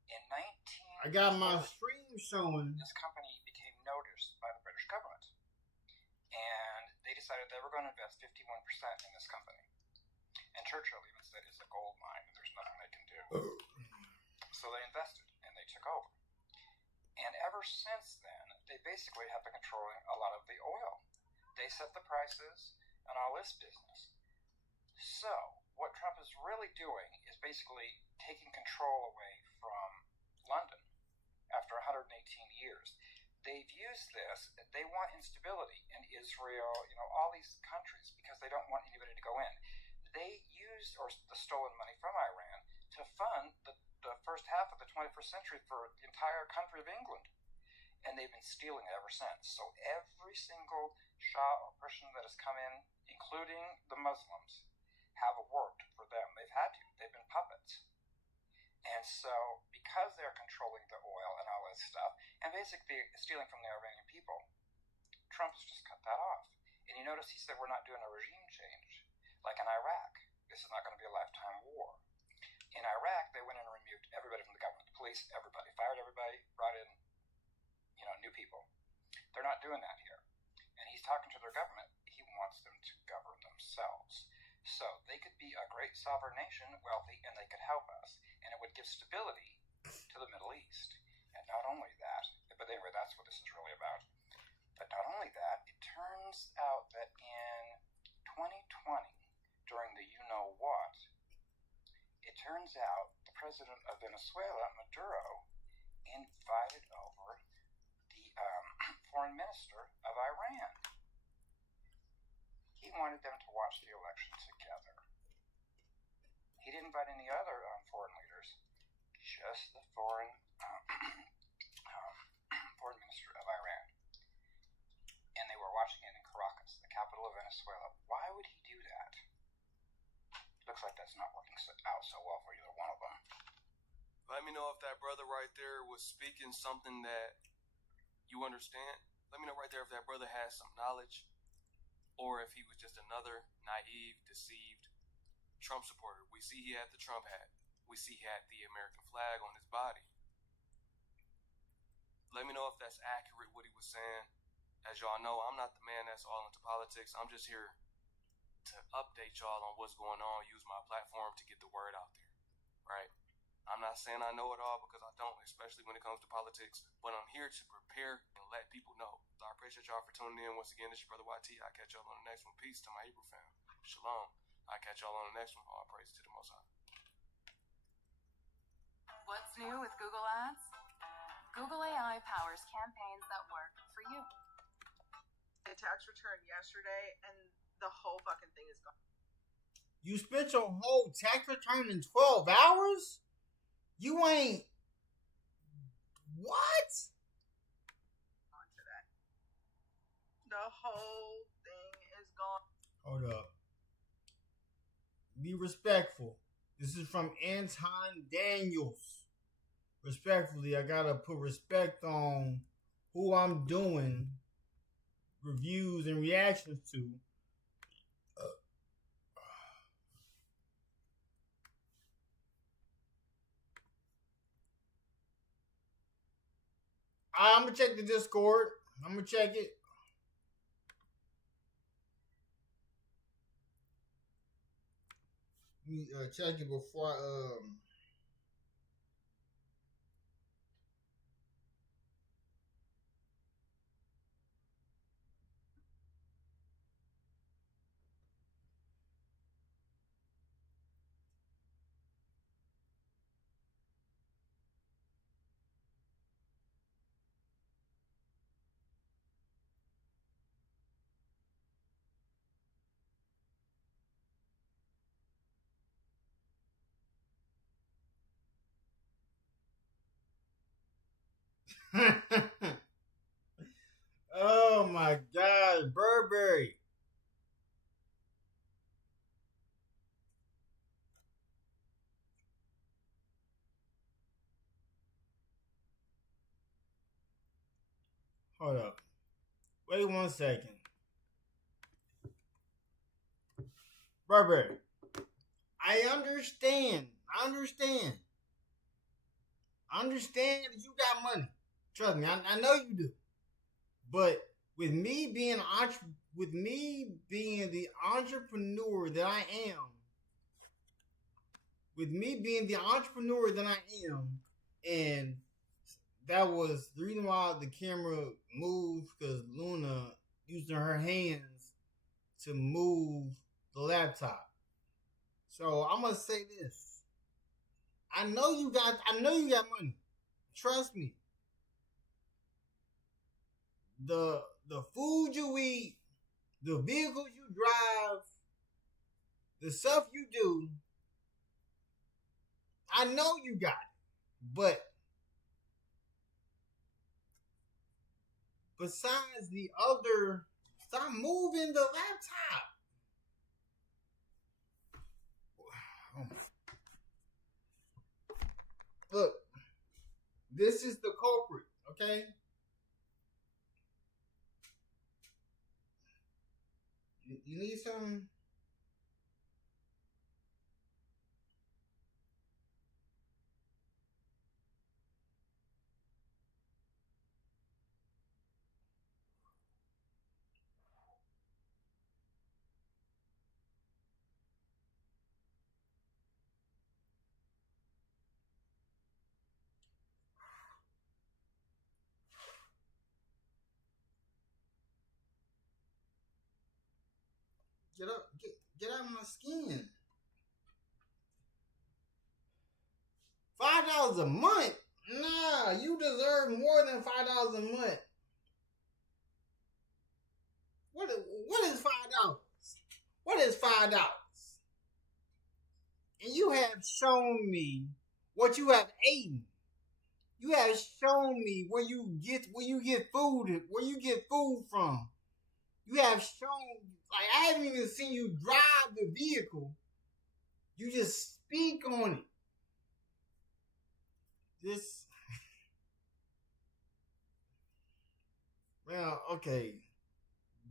in 19, I got my stream showing. This company became noticed by the British government, and they decided they were going to invest 51% in this company. And Churchill even said it's a gold mine, and there's nothing they can do. So they invested, and they took over. And ever since then, they basically have been controlling a lot of the oil. They set the prices and all this business. So what Trump is really doing is basically taking control away from London after 118 years. They've used this. They want instability in Israel, all these countries, because they don't want anybody to go in. They used the stolen money from Iran to fund the first half of the 21st century for the entire country of England. And they've been stealing it ever since. So every single Shah or Persian that has come in, including the Muslims, have worked for them. They've had to. They've been puppets. And so because they're controlling the oil and all this stuff, and basically stealing from the Iranian people, Trump's just cut that off. And you notice he said we're not doing a regime change. Like in Iraq, this is not going to be a lifetime war. In Iraq, they went in and removed everybody from the government, the police, everybody, fired everybody, brought in, new people. They're not doing that here. And he's talking to their government. He wants them to govern themselves. So they could be a great sovereign nation, wealthy, and they could help us. And it would give stability to the Middle East. And not only that, but anyway, that's what this is really about. But not only that, it turns out that in 2020, during the you-know-what, it turns out the president of Venezuela, Maduro, invited over the foreign minister of Iran. He wanted them to watch the election together. He didn't invite any other foreign leaders, just the foreign minister of Iran. And they were watching it in Caracas, the capital of Venezuela. Why would he do that? Looks like that's not working out so well for either one of them. Let me know if that brother right there was speaking something that you understand. Let me know right there if that brother has some knowledge, or if he was just another naive, deceived Trump supporter. We see he had the Trump hat. We see he had the American flag on his body. Let me know if that's accurate, what he was saying. As y'all know, I'm not the man that's all into politics. I'm just here to update y'all on what's going on, use my platform to get the word out there, right? I'm not saying I know it all because I don't, especially when it comes to politics, but I'm here to prepare and let people know. So I appreciate y'all for tuning in. Once again, this is your brother YT. I'll catch y'all on the next one. Peace to my Hebrew fam. Shalom. I'll catch y'all on the next one. All praise to the Most High. What's new with Google Ads? Google AI powers campaigns that work for you. A tax return yesterday, and the whole fucking thing is gone. You spent your whole tax return in 12 hours? You ain't... What? On today. The whole thing is gone. Hold up. Be respectful. This is from Anton Daniels. Respectfully, I gotta put respect on who I'm doing reviews and reactions to. I'm gonna check the Discord. I'm gonna check it. Let me check it before I Oh my God, Burberry. Hold up. Wait 1 second. Burberry. I understand that you got money. Trust me, I know you do. But with me being the entrepreneur that I am, and that was the reason why the camera moved, because Luna using her hands to move the laptop. So I'm gonna say this. I know you got money. Trust me. The food you eat, the vehicles you drive, the stuff you do, I know you got it. But besides the other, stop moving the laptop. Look, this is the culprit, okay? You need something? Get out of my skin. $5 a month? Nah, you deserve more than $5 a month. What is $5? What is $5? And you have shown me what you have eaten. You have shown me where you get food from. You have shown, like, I haven't even seen you drive the vehicle. You just speak on it. This, well, okay.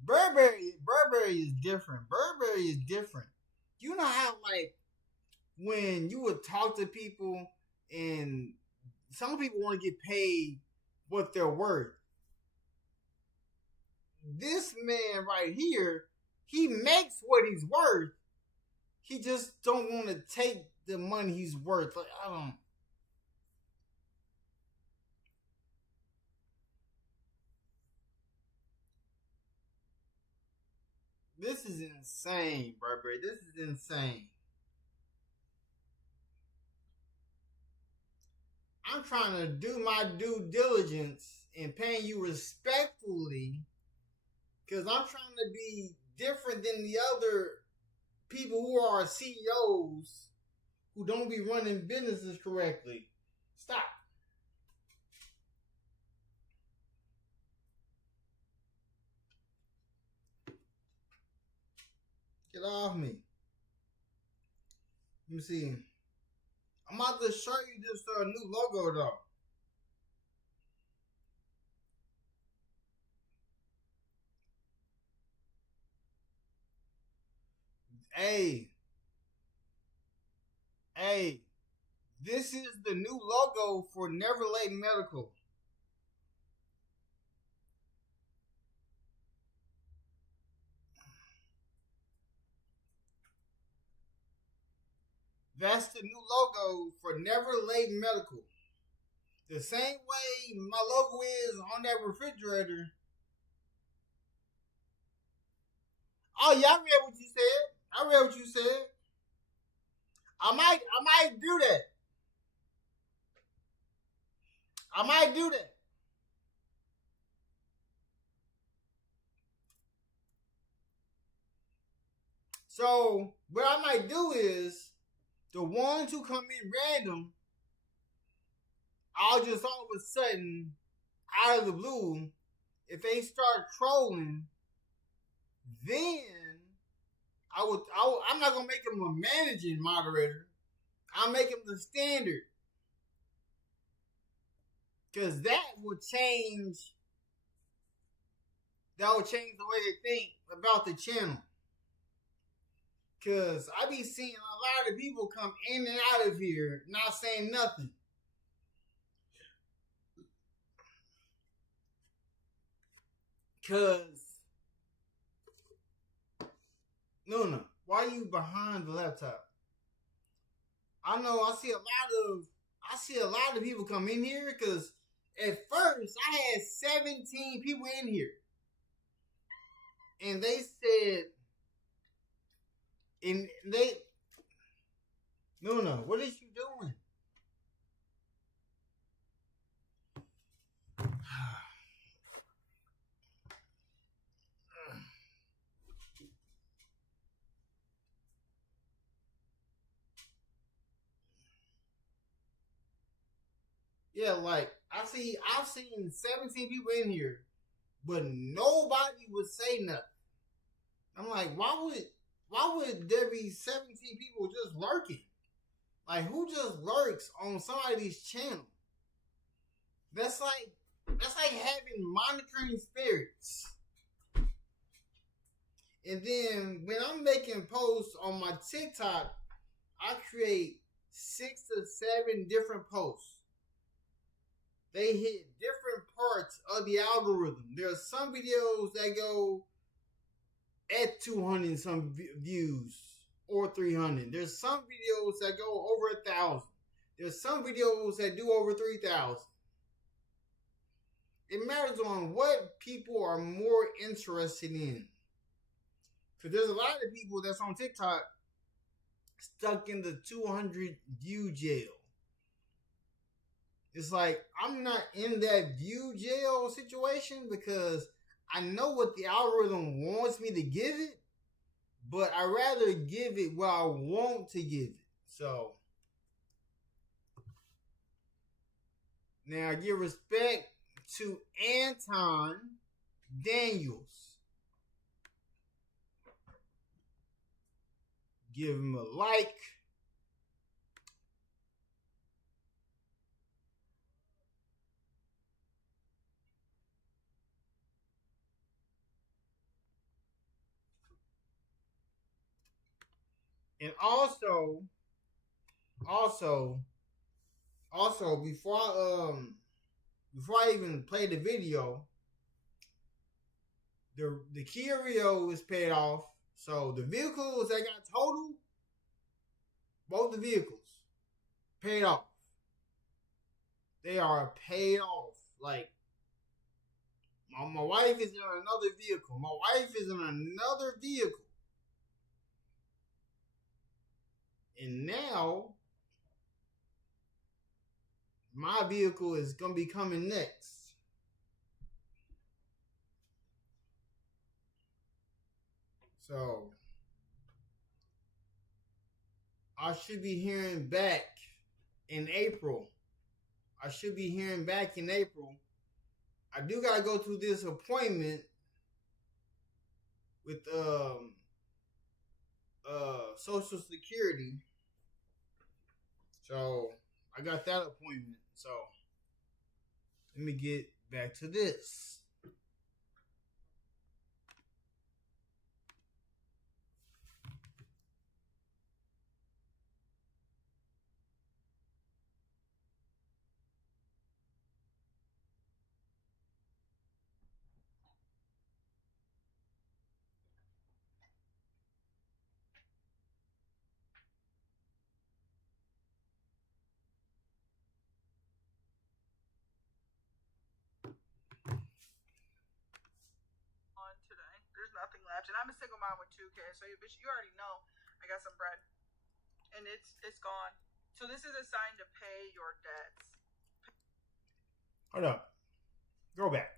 Burberry is different. Burberry is different. You know how, like, when you would talk to people and some people want to get paid what they're worth. this man right here, he makes what he's worth. He just don't want to take the money he's worth. Like, I don't. This is insane, bro. This is insane. I'm trying to do my due diligence and paying you respectfully because I'm trying to be different than the other people who are CEOs who don't be running businesses correctly. Stop. Get off me. Let me see. I'm about to show you this new logo though. Hey, this is the new logo for Never Late Medical. That's the new logo for Never Late Medical. The same way my logo is on that refrigerator. Oh yeah, I read what you said. I might do that. So what I might do is the ones who come in random, I'll just all of a sudden, out of the blue, if they start trolling, then I'm not gonna make him a managing moderator. I'll make him the standard, cause that will change. That will change the way they think about the channel. Cause I be seeing a lot of people come in and out of here not saying nothing. Cause Luna, why are you behind the laptop? I know I see a lot of people come in here because at first I had 17 people in here. And they said Luna, what is you doing? Yeah, like I've seen 17 people in here, but nobody would say nothing. I'm like, why would there be 17 people just lurking? Like, who just lurks on somebody's channel? That's like having monitoring spirits. And then when I'm making posts on my TikTok, I create 6 to 7 different posts. They hit different parts of the algorithm. There are some videos that go at 200 and some views or 300. There's some videos that go over 1,000. There's some videos that do over 3,000. It matters on what people are more interested in. Because there's a lot of people that's on TikTok stuck in the 200 view jail. It's like, I'm not in that view jail situation because I know what the algorithm wants me to give it, but I'd rather give it what I want to give it. So, now I give respect to Anton Daniels. Give him a like. And also, before I even play the video, The Kia Rio is paid off. So the vehicles that got totaled, both the vehicles, paid off. They are paid off. Like, my wife is in another vehicle. My wife is in another vehicle. And now, my vehicle is going to be coming next. So, I should be hearing back in April. I do got to go to this appointment with Social Security. So, I got that appointment. So, let me get back to this. Today. There's nothing left. And I'm a single mom with 2 kids. So you already know I got some bread. And it's gone. So this is a sign to pay your debts. Hold up. Go back.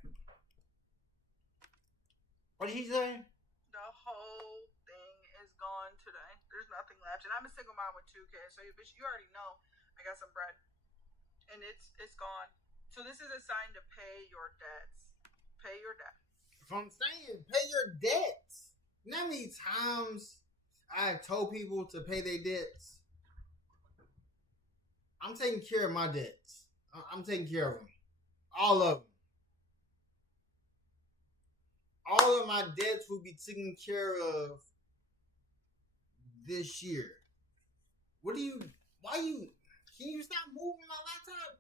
What did he say? The whole thing is gone today. There's nothing left. And I'm a single mom with 2 kids. So you already know I got some bread. And it's gone. So this is a sign to pay your debts. Pay your debt. If I'm saying pay your debts, you know how many times I have told people to pay their debts? I'm taking care of my debts. I'm taking care of them. All of them. All of my debts will be taken care of this year. Can you stop moving my laptop?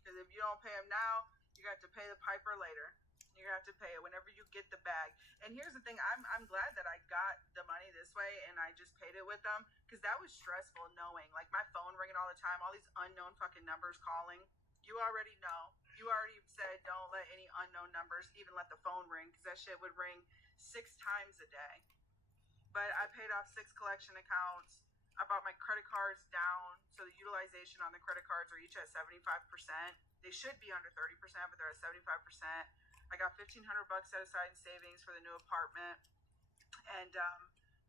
Because if you don't pay them now, you got to pay the piper later. You're going to have to pay it whenever you get the bag. And here's the thing. I'm glad that I got the money this way and I just paid it with them. Because that was stressful knowing. Like, my phone ringing all the time. All these unknown fucking numbers calling. You already know. You already said don't let any unknown numbers even let the phone ring. Because that shit would ring 6 times a day. But I paid off 6 collection accounts. I brought my credit cards down. So the utilization on the credit cards are each at 75%. They should be under 30%, but they're at 75%. I got $1,500 set aside in savings for the new apartment, and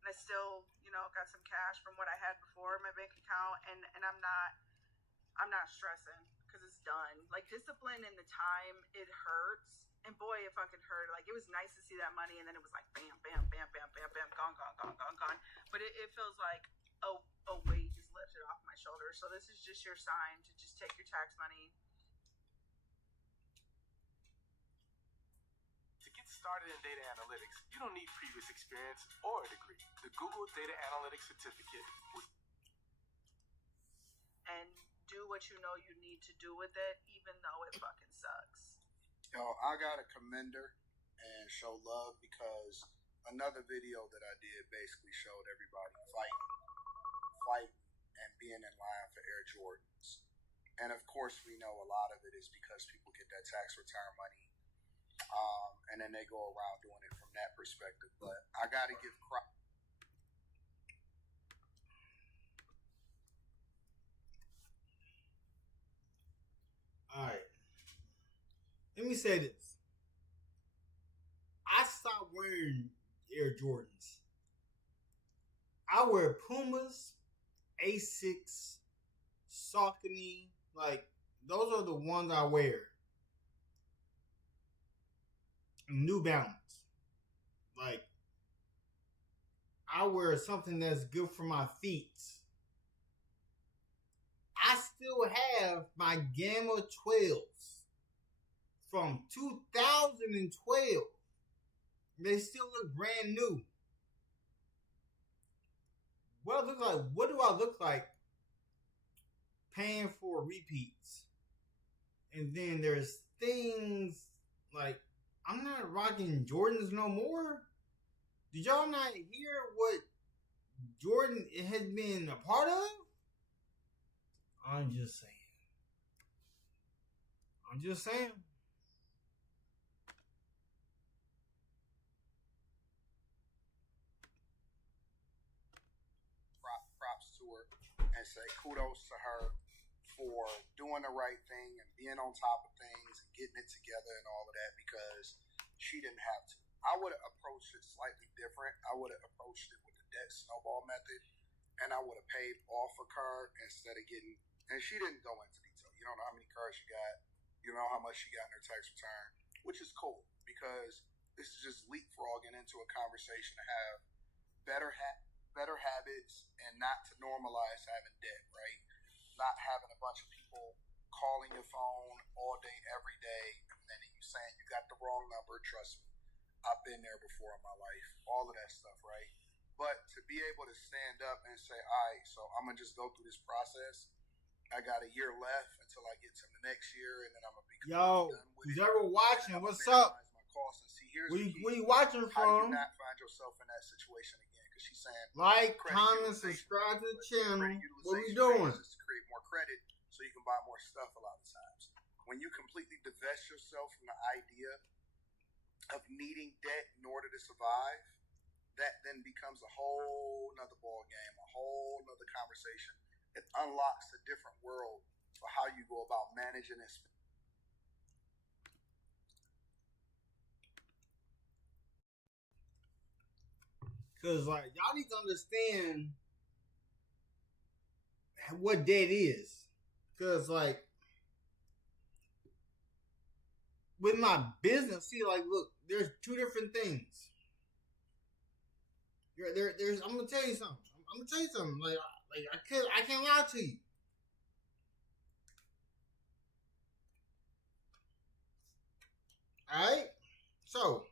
I still, got some cash from what I had before in my bank account, and I'm not stressing because it's done. Like, discipline in the time, it hurts, and boy, it fucking hurt. Like, it was nice to see that money, and then it was like bam, bam, bam, bam, bam, bam, gone. But it feels like a weight is lifted off my shoulders. So this is just your sign to just take your tax money. Started in data analytics, you don't need previous experience or a degree. The Google Data Analytics Certificate and do what you know you need to do with it, even though it fucking sucks. Yo, I gotta commend her and show love because another video that I did basically showed everybody fighting and being in line for Air Jordans. And of course, we know a lot of it is because people get that tax return money. And then they go around doing it from that perspective. But I got to give credit. All right. Let me say this. I stopped wearing Air Jordans. I wear Pumas, Asics, Saucony. Like, those are the ones I wear. New Balance. Like, I wear something that's good for my feet. I still have my Gamma 12s from 2012. They still look brand new. What do I look like paying for repeats? And then there's things like I'm not rocking Jordans no more. Did y'all not hear what Jordan has been a part of? I'm just saying. Props to her and say kudos to her for doing the right thing and being on top of things and getting it together and all of that, because she didn't have to. I would have approached it slightly different. I would have approached it with the debt snowball method, and I would have paid off a card instead of getting. And she didn't go into detail. You don't know how many cards she got. You know how much she got in her tax return, which is cool because this is just leapfrogging into a conversation to have better habits and not to normalize having debt, right? Not having a bunch of people calling your phone all day, every day, and then you saying you got the wrong number. Trust me, I've been there before in my life. All of that stuff, right? But to be able to stand up and say, all right, so I'm going to just go through this process. I got a year left until I get to the next year, and then I'm going to be done with who's ever watching, what's up? Where you watching from? How do you not find yourself in that situation again? Because she's saying, like, comment, subscribe to the channel. What we doing? Just to create more credit so you can buy more stuff a lot of times. When you completely divest yourself from the idea of needing debt in order to survive, that then becomes a whole nother ball game, a whole nother conversation. It unlocks a different world for how you go about managing and spending. Because, like, y'all need to understand what debt is. Because, like, with my business, see, like, look, there's two different things. There's. I'm gonna tell you something. Like I can't lie to you. All right. So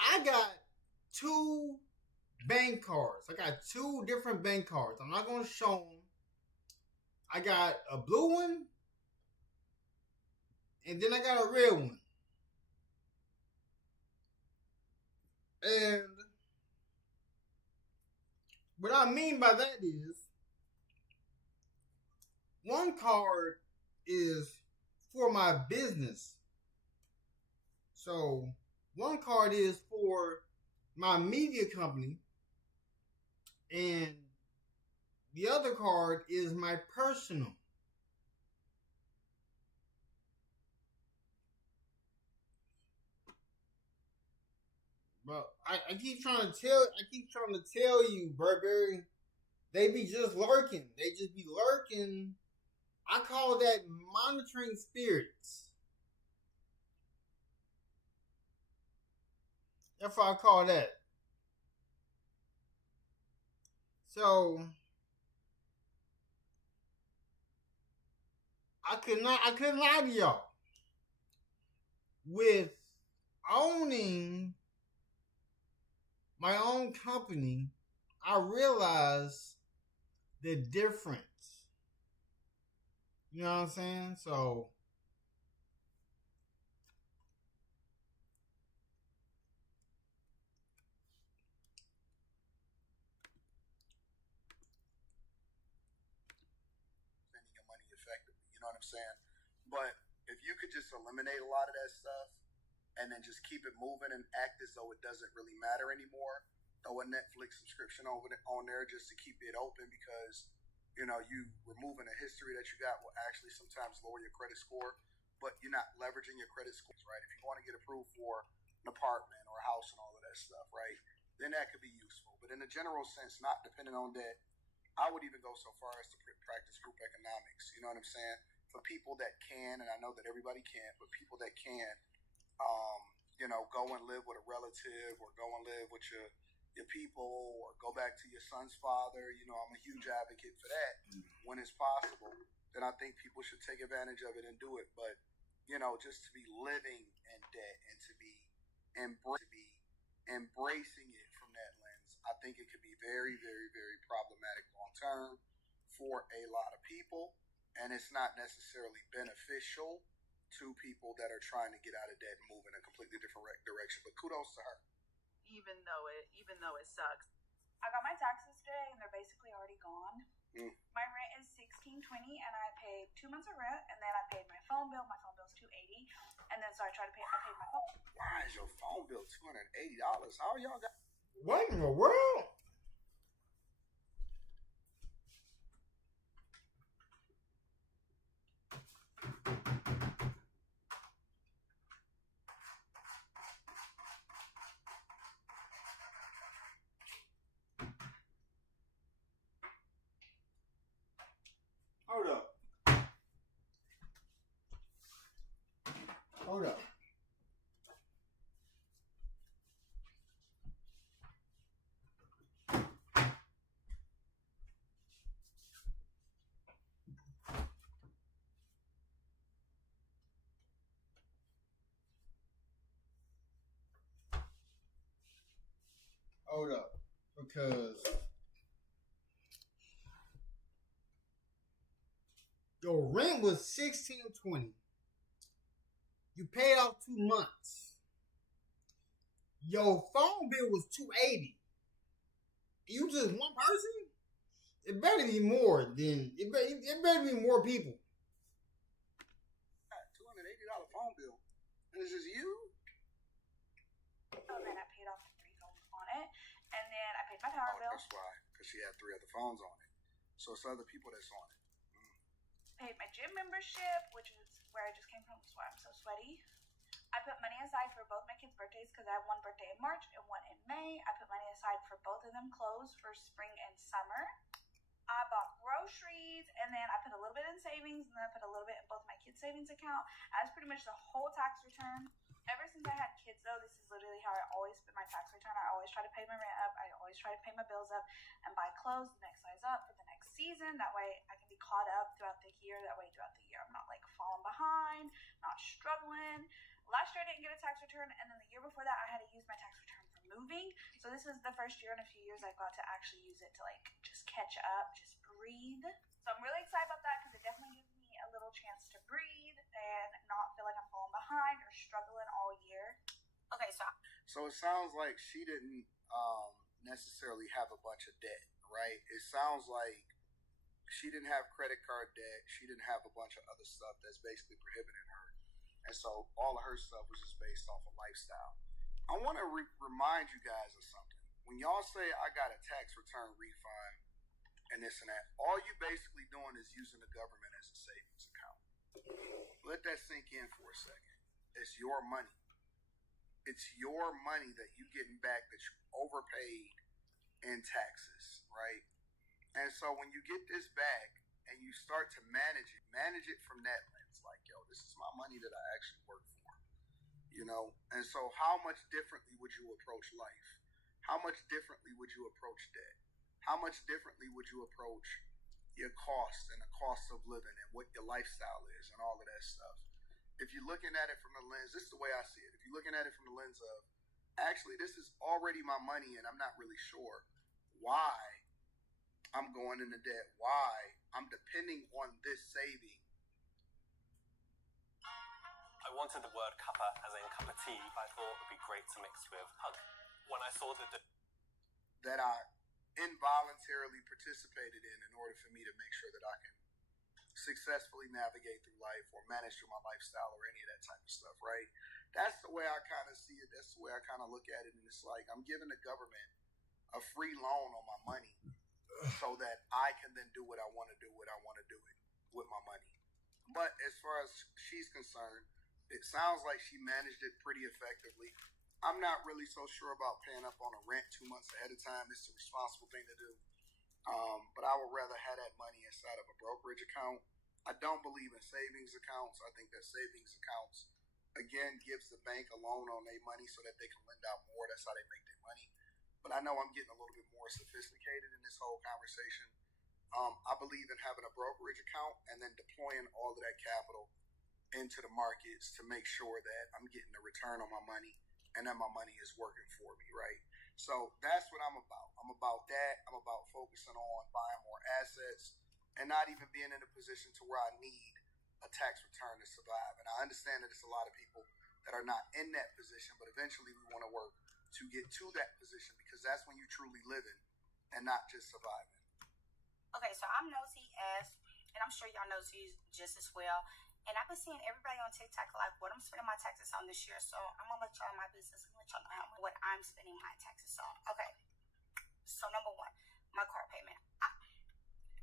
I got 2 bank cards. I got 2 different bank cards. I'm not gonna show them. I got a blue one, and then I got a red one. And what I mean by that is, one card is for my business. So one card is for my media company, and the other card is my personal. But I keep trying to tell you, Burberry, they be just lurking. They just be lurking. I call that monitoring spirits. That's what I call that. So I couldn't lie to y'all. With owning my own company, I realized the difference. You know what I'm saying? So spending your money effectively. You know what I'm saying? But if you could just eliminate a lot of that stuff and then just keep it moving and act as though it doesn't really matter anymore, throw a Netflix subscription on there just to keep it open, because you know you removing a history that you got will actually sometimes lower your credit score, but you're not leveraging your credit scores, right? If you want to get approved for an apartment or a house and all of that stuff, right, then that could be useful. But in a general sense, not depending on debt, I would even go so far as to practice group economics. You know what I'm saying? For people that can, and I know that everybody can't, but people that can, you know, go and live with a relative or go and live with your people or go back to your son's father. You know, I'm a huge advocate for that when it's possible. Then I think people should take advantage of it and do it. But just to be living in debt and to be embracing it from that lens, I think it could be very, very, very problematic long term for a lot of people, and it's not necessarily beneficial to people that are trying to get out of debt and move in a completely different direction. But kudos to her. Even though it sucks. I got my taxes today, and they're basically already gone. My rent is $16.20, and I paid 2 months of rent, and then I paid my phone bill. My phone bill's $280, and then so I paid my phone. Why is your phone bill $280? How y'all got? What in the world? Hold up. Hold up. Hold up. Because your rent was $16.20. You paid off 2 months. Your phone bill was $280. You just one person? It better be more than it better be more people. $280 phone bill. And it's just you? Oh, then I paid off the 3 phones on it, and then I paid my power bill. That's why, because she had 3 other phones on it. So it's other people that's on it. Paid my gym membership, which is where I just came from, which is why I'm so sweaty. I put money aside for both my kids' birthdays because I have one birthday in March and one in May. I put money aside for both of them clothes for spring and summer. I bought groceries, and then I put a little bit in savings, and then I put a little bit in both my kids' savings account. That's pretty much the whole tax return. Ever since I had kids, though, this is literally how I always spend my tax return. I always try to pay my rent up. I always try to pay my bills up and buy clothes the next size up for the next season. That way I can be caught up throughout the year. That way throughout the year I'm not, falling behind, not struggling. Last year I didn't get a tax return, and then the year before that I had to use my tax return for moving. So this is the first year in a few years I've got to actually use it to, just catch up, just breathe. So I'm really excited about that because it definitely gives me a little chance to breathe and not feel like I'm falling behind or struggling all year. Okay, stop. So it sounds like she didn't necessarily have a bunch of debt, right? It sounds like she didn't have credit card debt. She didn't have a bunch of other stuff that's basically prohibiting her. And so all of her stuff was just based off of lifestyle. I want to remind you guys of something. When y'all say I got a tax return refund and this and that, all you basically doing is using the government as a savings account. Let that sink in for a second. It's your money. It's your money that you getting back that you overpaid in taxes, right? And so when you get this back and you start to manage it from that lens, like, yo, this is my money that I actually work for, And so how much differently would you approach life? How much differently would you approach debt? How much differently would you approach your costs and the cost of living and what your lifestyle is and all of that stuff? If you're looking at it from the lens, this is the way I see it. If you're looking at it from the lens of, actually, this is already my money and I'm not really sure why I'm going into debt, why I'm depending on this saving. I wanted the word cuppa as in cup of tea, but I thought it would be great to mix with hug. When I saw that I involuntarily participated in order for me to make sure that I can successfully navigate through life or manage through my lifestyle or any of that type of stuff, right? That's the way I kind of see it. That's the way I kind of look at it. And it's like I'm giving the government a free loan on my money so that I can then do what I want to do, with my money. But as far as she's concerned, it sounds like she managed it pretty effectively. I'm not really so sure about paying up on a rent 2 months ahead of time. It's a responsible thing to do. But I would rather have that money inside of a brokerage account. I don't believe in savings accounts. I think that savings accounts, again, gives the bank a loan on their money so that they can lend out more. That's how they make their money. But I know I'm getting a little bit more sophisticated in this whole conversation. I believe in having a brokerage account and then deploying all of that capital into the markets to make sure that I'm getting a return on my money and that my money is working for me, right? So that's what I'm about. I'm about that. I'm about focusing on buying more assets and not even being in a position to where I need a tax return to survive. And I understand that it's a lot of people that are not in that position, but eventually we want to work to get to that position because that's when you're truly living and not just surviving. Okay, so I'm nosy as, and I'm sure y'all nosy just as well. And I've been seeing everybody on TikTok like what I'm spending my taxes on this year. So I'm gonna let y'all in my business and let y'all know what I'm spending my taxes on. Okay. So number one, my car payment.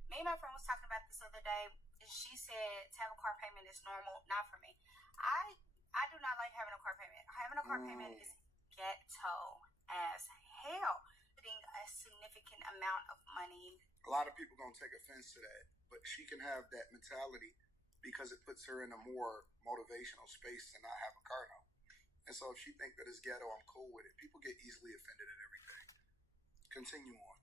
Me and my friend was talking about this the other day. She said to have a car payment is normal. Not for me. I do not like having a car payment. Having a car payment is ghetto as hell. Putting a significant amount of money. A lot of people gonna take offense to that, but she can have that mentality because it puts her in a more motivational space to not have a car note. And so if she think that it's ghetto, I'm cool with it. People get easily offended at everything. Continue on.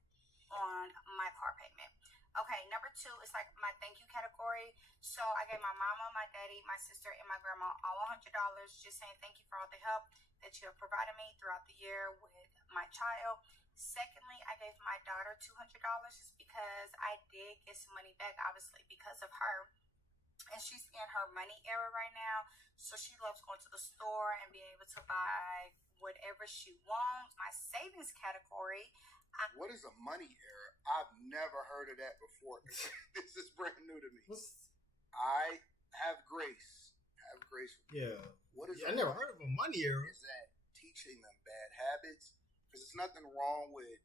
On my car payment. Okay, number two is like my thank you category. So I gave my mama, my daddy, my sister, and my grandma all $100 just saying thank you for all the help that you have provided me throughout the year with my child. Secondly, I gave my daughter $200 just because I did get some money back, obviously, because of her. And she's in her money era right now. So she loves going to the store and being able to buy whatever she wants. My savings category. What is a money era? I've never heard of that before. This is brand new to me. I have grace. Have grace with me. Yeah. What is I never heard of a money era. Is that teaching them bad habits? Because there's nothing wrong with,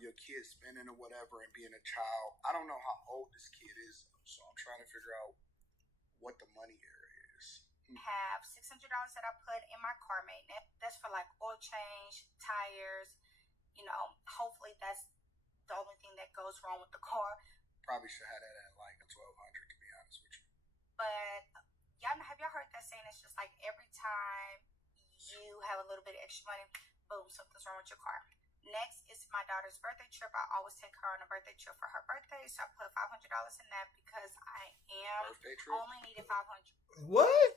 your kid spending or whatever and being a child. I don't know how old this kid is, so I'm trying to figure out what the money era is. Have $600 that I put in my car maintenance. That's for like oil change, tires. Hopefully that's the only thing that goes wrong with the car. Probably should have that at like a $1,200 to be honest with you. But have y'all heard that saying? It's just like every time you have a little bit of extra money, boom, something's wrong with your car. Next is my daughter's birthday trip. I always take her on a birthday trip for her birthday, so I put $500 in that because I only needed $500. What?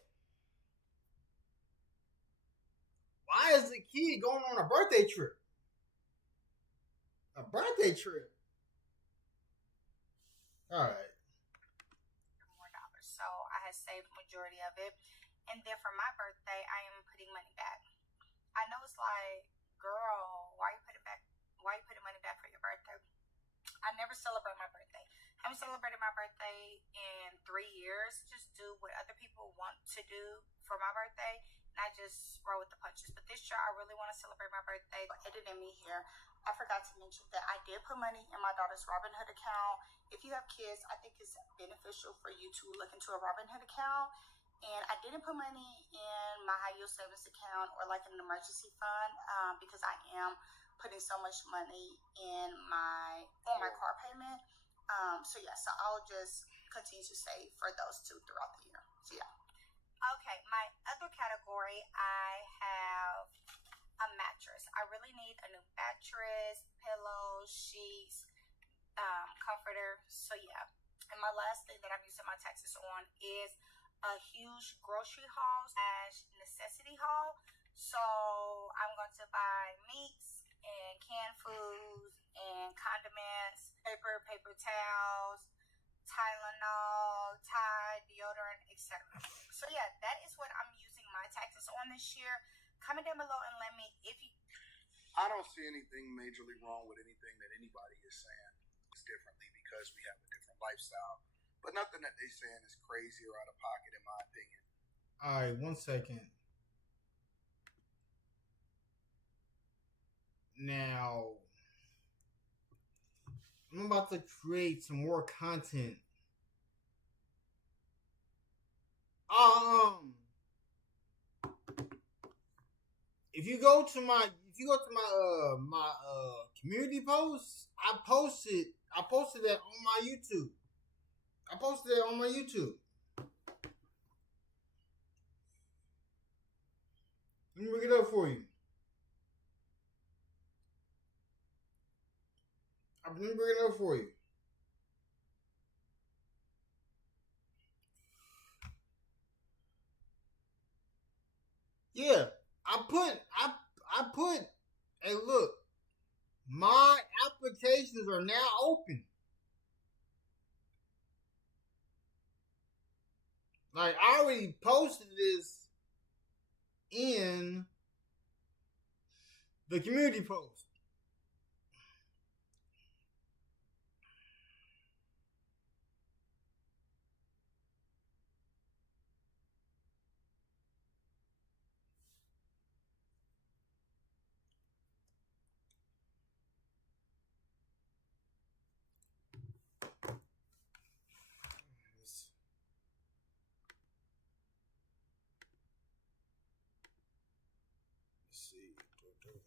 Why is the kid going on a birthday trip? A birthday trip? All right. More dollars. So I had saved the majority of it. And then for my birthday, I am putting money back. I know it's like, girl, why are you putting money back for your birthday? I never celebrate my birthday. I haven't celebrated my birthday in 3 years. Just do what other people want to do for my birthday. And I just roll with the punches. But this year, I really want to celebrate my birthday. Editing me here, I forgot to mention that I did put money in my daughter's Robinhood account. If you have kids, I think it's beneficial for you to look into a Robinhood account. And I didn't put money in my high yield savings account or like an emergency fund because I am putting so much money on my car payment. So I'll just continue to save for those two throughout the year. So yeah. Okay, my other category, I have a mattress. I really need a new mattress, pillows, sheets, comforter. So yeah. And my last thing that I'm using my taxes on is a huge grocery haul / necessity haul. So I'm going to buy meats and canned foods and condiments, paper towels, Tylenol, Tide, deodorant, etc. So yeah, that is what I'm using my taxes on this year. Comment down below and let me if you. I don't see anything majorly wrong with anything that anybody is saying. It's differently because we have a different lifestyle. But nothing that they're saying is crazy or out of pocket, in my opinion. All right, 1 second. Now, I'm about to create some more content. If you go to my community posts, I posted that on my YouTube. I posted it on my YouTube. Let me bring it up for you. Let me bring it up for you. Yeah, I put. Hey, look, my applications are now open. Like I already posted this in the community post. Let's see. Let's see.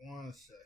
1 second.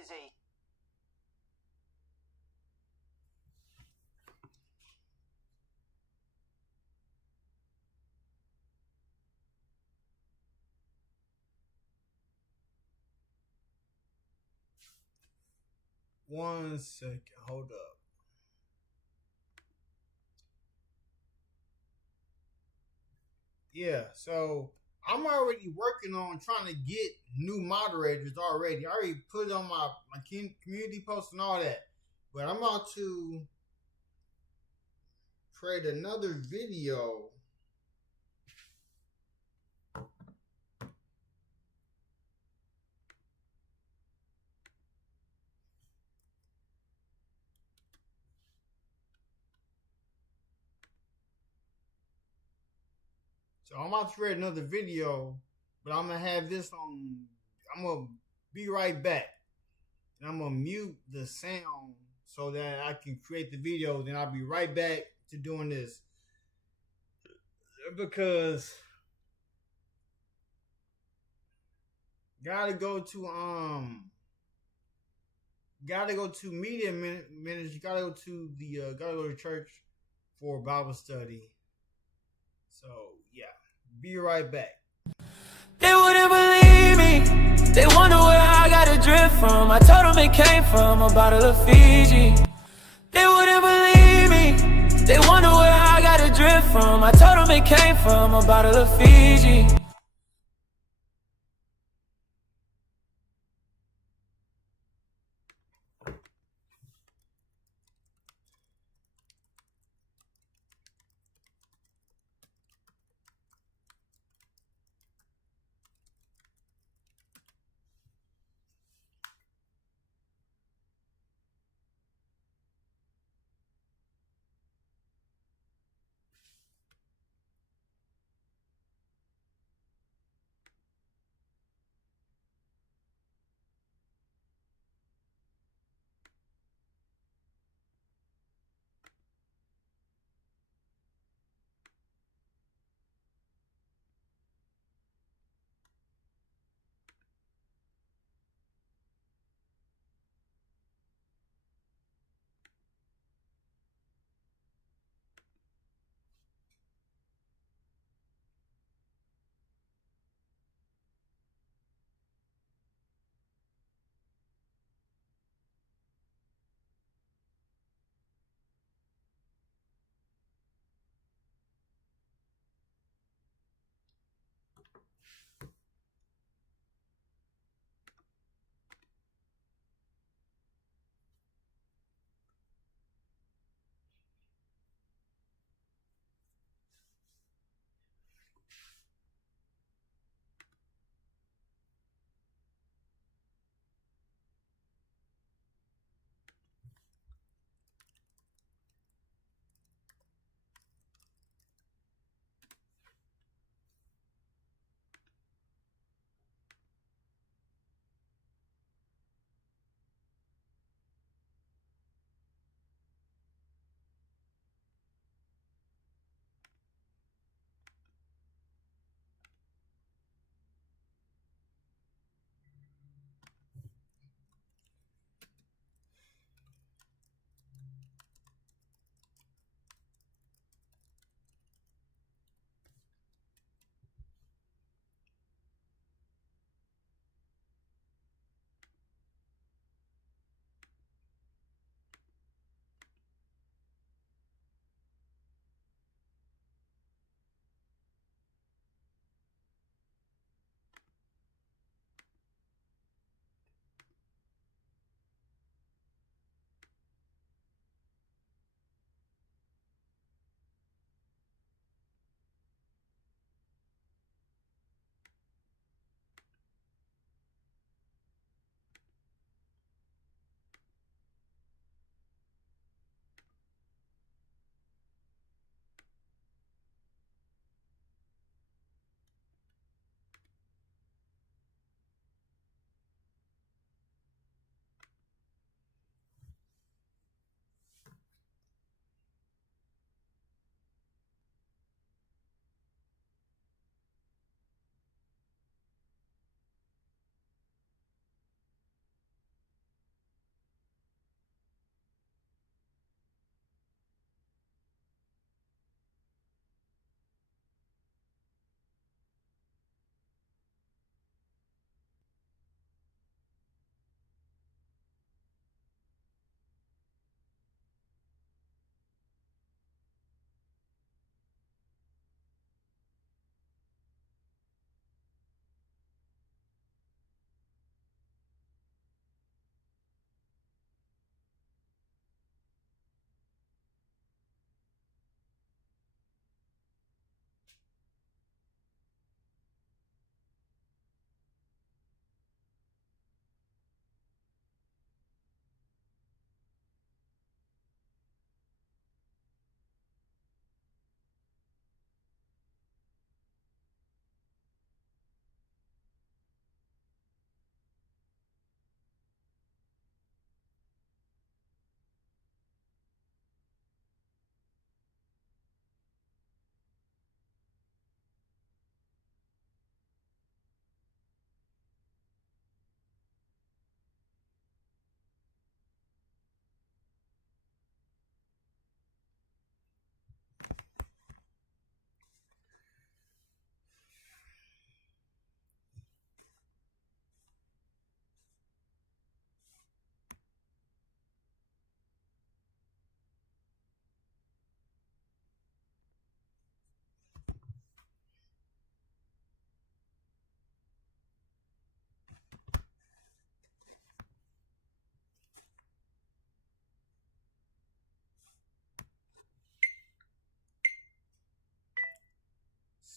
is a One second, hold up. Yeah, so I'm already working on trying to get new moderators already. I already put it on my community post and all that. But I'm about to create another video. So I'm about to create another video, but I'm gonna have this on. I'm gonna be right back, and I'm gonna mute the sound so that I can create the video. Then I'll be right back to doing this because gotta go to media minutes. You gotta go to the gotta go to church for Bible study. So yeah, be right back. They wouldn't believe me. They wonder where I got a drip from. I told them it came from a bottle of Fiji. They wouldn't believe me. They wonder where I got a drip from. I told them it came from a bottle of Fiji.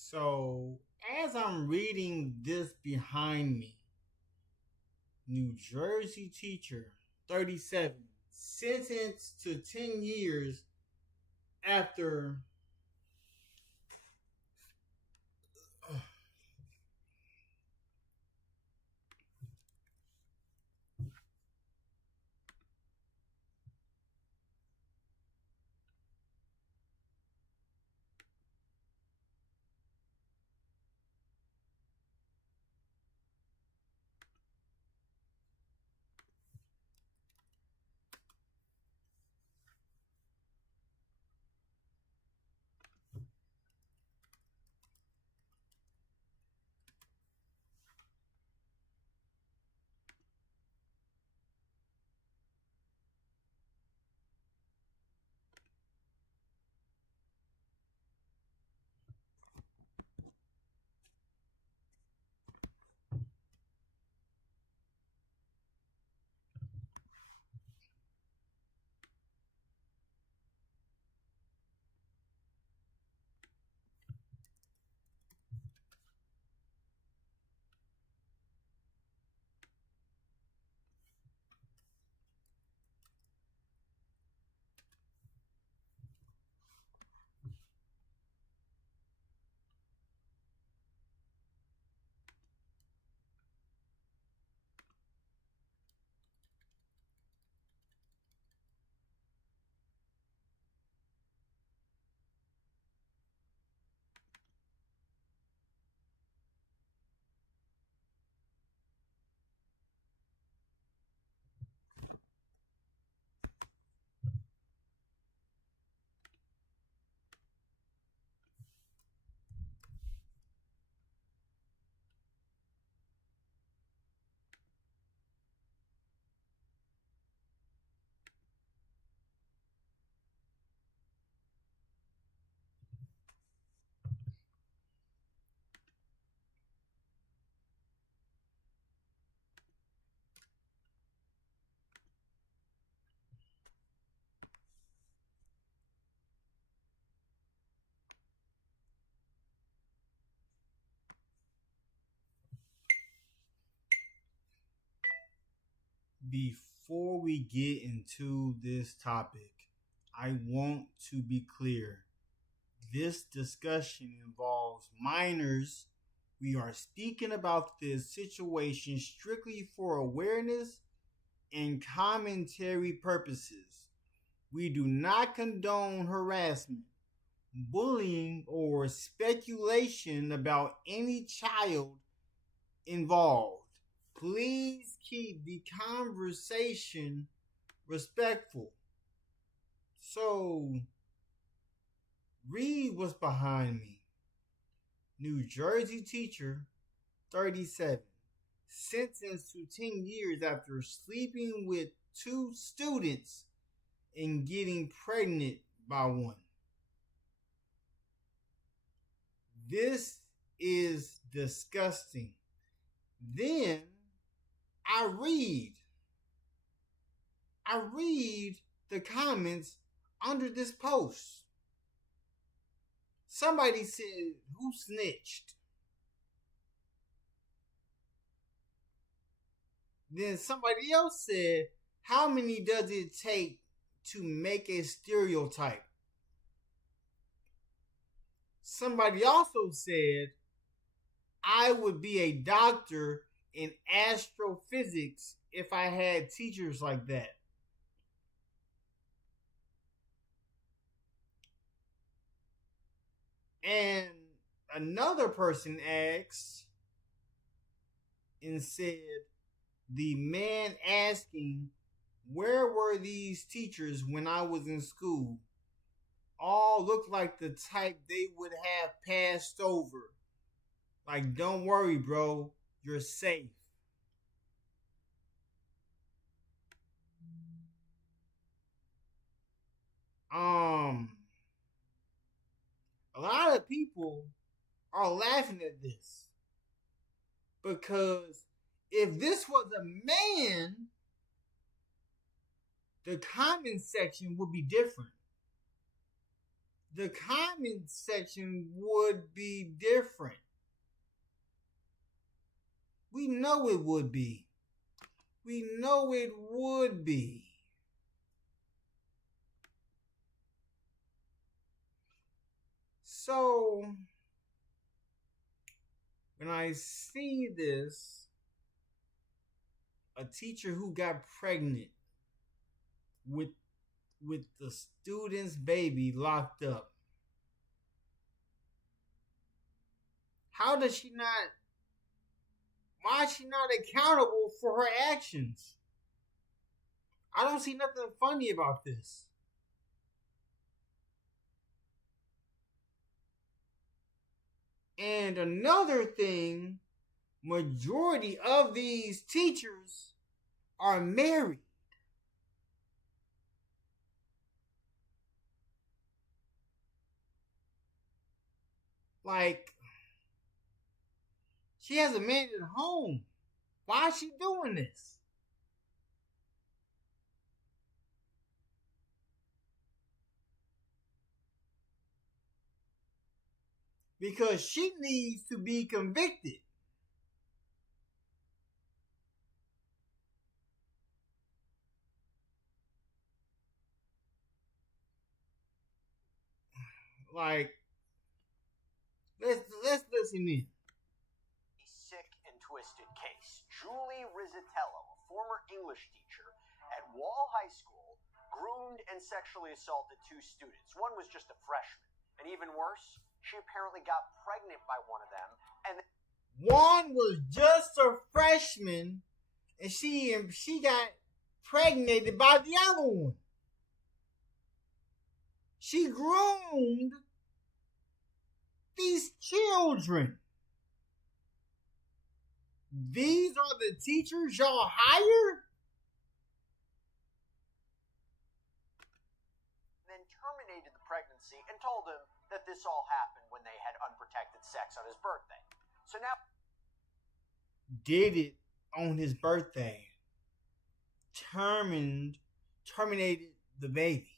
So, as I'm reading this behind me, New Jersey teacher, 37, sentenced to 10 years after before we get into this topic, I want to be clear. This discussion involves minors. We are speaking about this situation strictly for awareness and commentary purposes. We do not condone harassment, bullying, or speculation about any child involved. Please keep the conversation respectful. So, read what's behind me. New Jersey teacher, 37, sentenced to 10 years after sleeping with 2 students and getting pregnant by one. This is disgusting. Then I read the comments under this post. Somebody said, "Who snitched?" Then somebody else said, "How many does it take to make a stereotype?" Somebody also said, "I would be a doctor in astrophysics if I had teachers like that." And another person asked and said, the man asking, "Where were these teachers when I was in school? All looked like the type they would have passed over. Like, don't worry, bro, you're safe." A lot of people are laughing at this because if this was a man, the comment section would be different. the comment section would be different. We know it would be. We know it would be. So, when I see this, a teacher who got pregnant with the student's baby locked up, how does she not, why is she not accountable for her actions? I don't see nothing funny about this. And another thing, majority of these teachers are married. Like, she has a man at home. Why is she doing this? Because she needs to be convicted. Like, let's listen in. Sick and twisted case. Julie Rizzatello, a former English teacher at Wall High School, groomed and sexually assaulted two students. One was just a freshman. And even worse, she apparently got pregnant by one of them. And one was just a freshman, and she got pregnant by the other one. She groomed these children. These are the teachers y'all hire? Then terminated the pregnancy and told him that this all happened when they had unprotected sex on his birthday. So now... Did it on his birthday. Terminated the baby.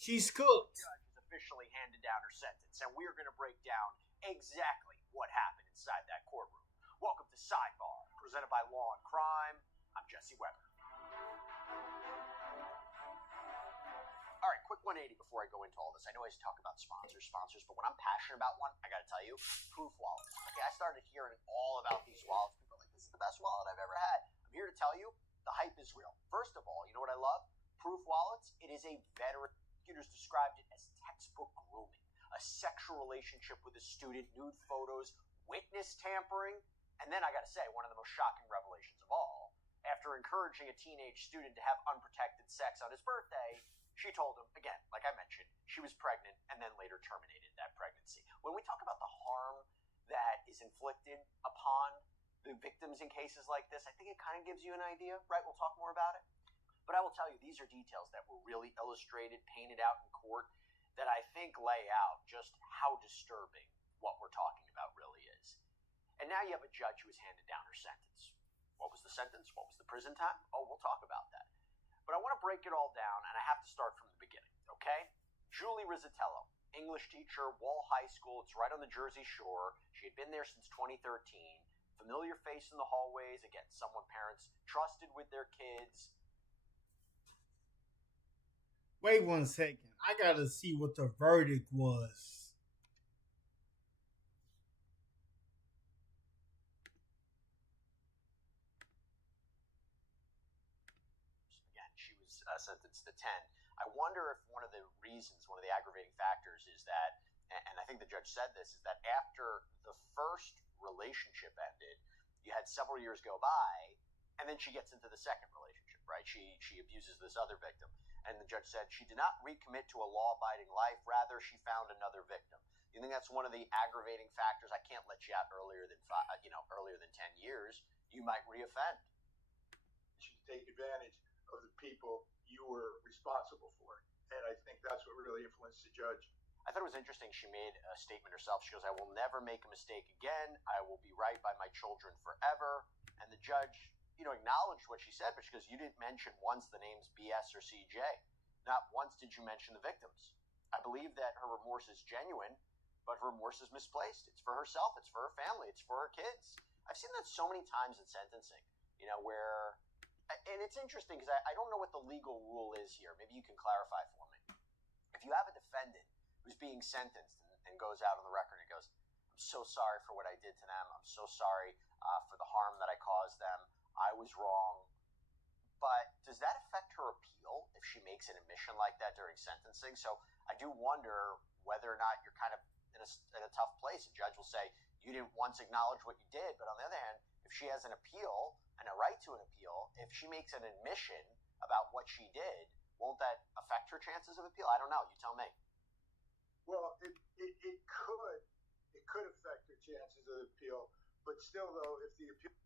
She's cooked. The judge has officially handed down her sentence, and we're going to break down exactly what happened inside that courtroom. Welcome to Sidebar, presented by Law and Crime. I'm Jesse Weber. All right, quick 180 before I go into all this. I know I talk about sponsors, but when I'm passionate about one, I got to tell you, Proof Wallets. Okay, I started hearing all about these wallets. People are like, this is the best wallet I've ever had. I'm here to tell you, the hype is real. First of all, you know what I love? Proof Wallets, it is a veteran. Prosecutors described it as textbook grooming, a sexual relationship with a student, nude photos, witness tampering, and then I got to say, one of the most shocking revelations of all. After encouraging a teenage student to have unprotected sex on his birthday, she told him, again, like I mentioned, she was pregnant and then later terminated that pregnancy. When we talk about the harm that is inflicted upon the victims in cases like this, I think it kind of gives you an idea, right? We'll talk more about it. But I will tell you, these are details that were really illustrated, painted out in court, that I think lay out just how disturbing what we're talking about really is. And now you have a judge who has handed down her sentence. What was the sentence? What was the prison time? Oh, we'll talk about that. But I want to break it all down, and I have to start from the beginning, okay? Julie Rizzatello, English teacher, Wall High School. It's right on the Jersey Shore. She had been there since 2013. Familiar face in the hallways. Again, someone parents trusted with their kids. Wait 1 second. I gotta see what the verdict was. Again, she was sentenced to 10. I wonder if one of the aggravating factors is that, and I think the judge said this, is that after the first relationship ended, you had several years go by, and then she gets into the second relationship, right? She abuses this other victim. And the judge said she did not recommit to a law-abiding life. Rather, she found another victim. You think that's one of the aggravating factors? I can't let you out earlier than 10 years. You might reoffend. You should take advantage of the people you were responsible for. And I think that's what really influenced the judge. I thought it was interesting. She made a statement herself. She goes, "I will never make a mistake again. I will be right by my children forever." And the judge acknowledged what she said, but she goes, you didn't mention once the names BS or CJ. Not once did you mention the victims. I believe that her remorse is genuine, but her remorse is misplaced. It's for herself. It's for her family. It's for her kids. I've seen that so many times in sentencing, where, and it's interesting because I don't know what the legal rule is here. Maybe you can clarify for me. If you have a defendant who's being sentenced and goes out on the record and goes, I'm so sorry for what I did to them. I'm so sorry for the harm that I caused them. I was wrong. But does that affect her appeal if she makes an admission like that during sentencing? So I do wonder whether or not you're kind of in a tough place. A judge will say, you didn't once acknowledge what you did. But on the other hand, if she has an appeal and a right to an appeal, if she makes an admission about what she did, won't that affect her chances of appeal? I don't know. You tell me. Well, it could affect her chances of appeal. But still, though, if the appeal...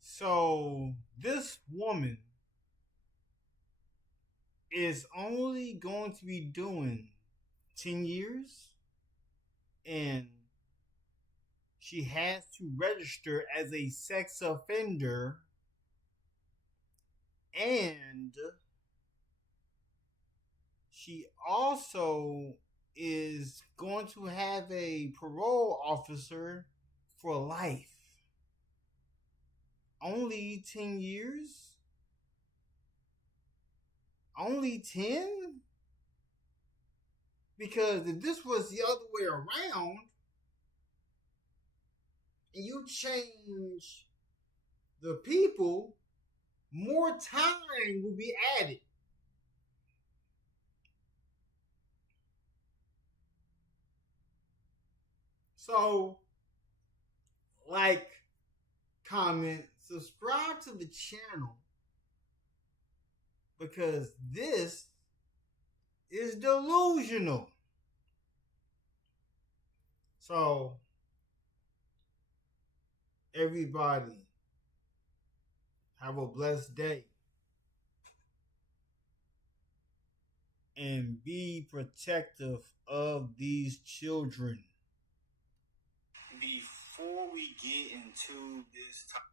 So this woman is only going to be doing 10 years, and she has to register as a sex offender, and she also is going to have a parole officer for life. Only 10 years? Only 10? Because if this was the other way around, and you change the people, more time will be added. So, like, comment, subscribe to the channel, because this is delusional. So, everybody, have a blessed day. And be protective of these children. Before we get into this topic,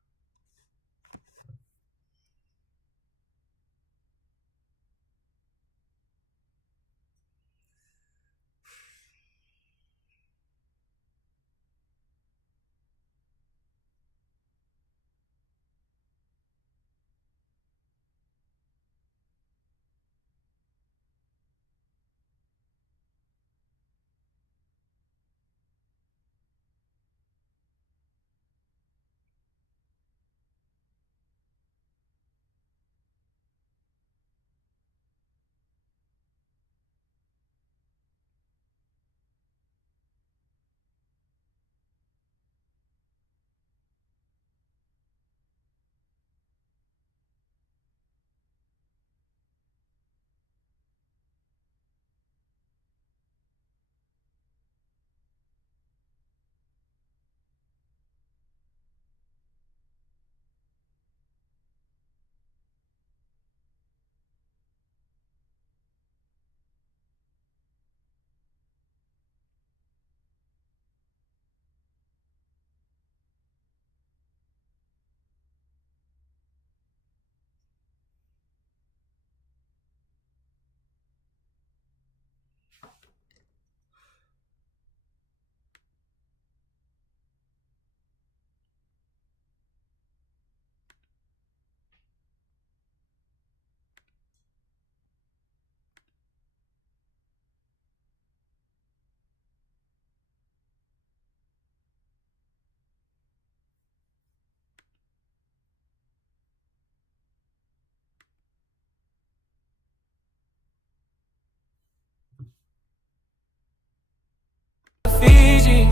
Fiji,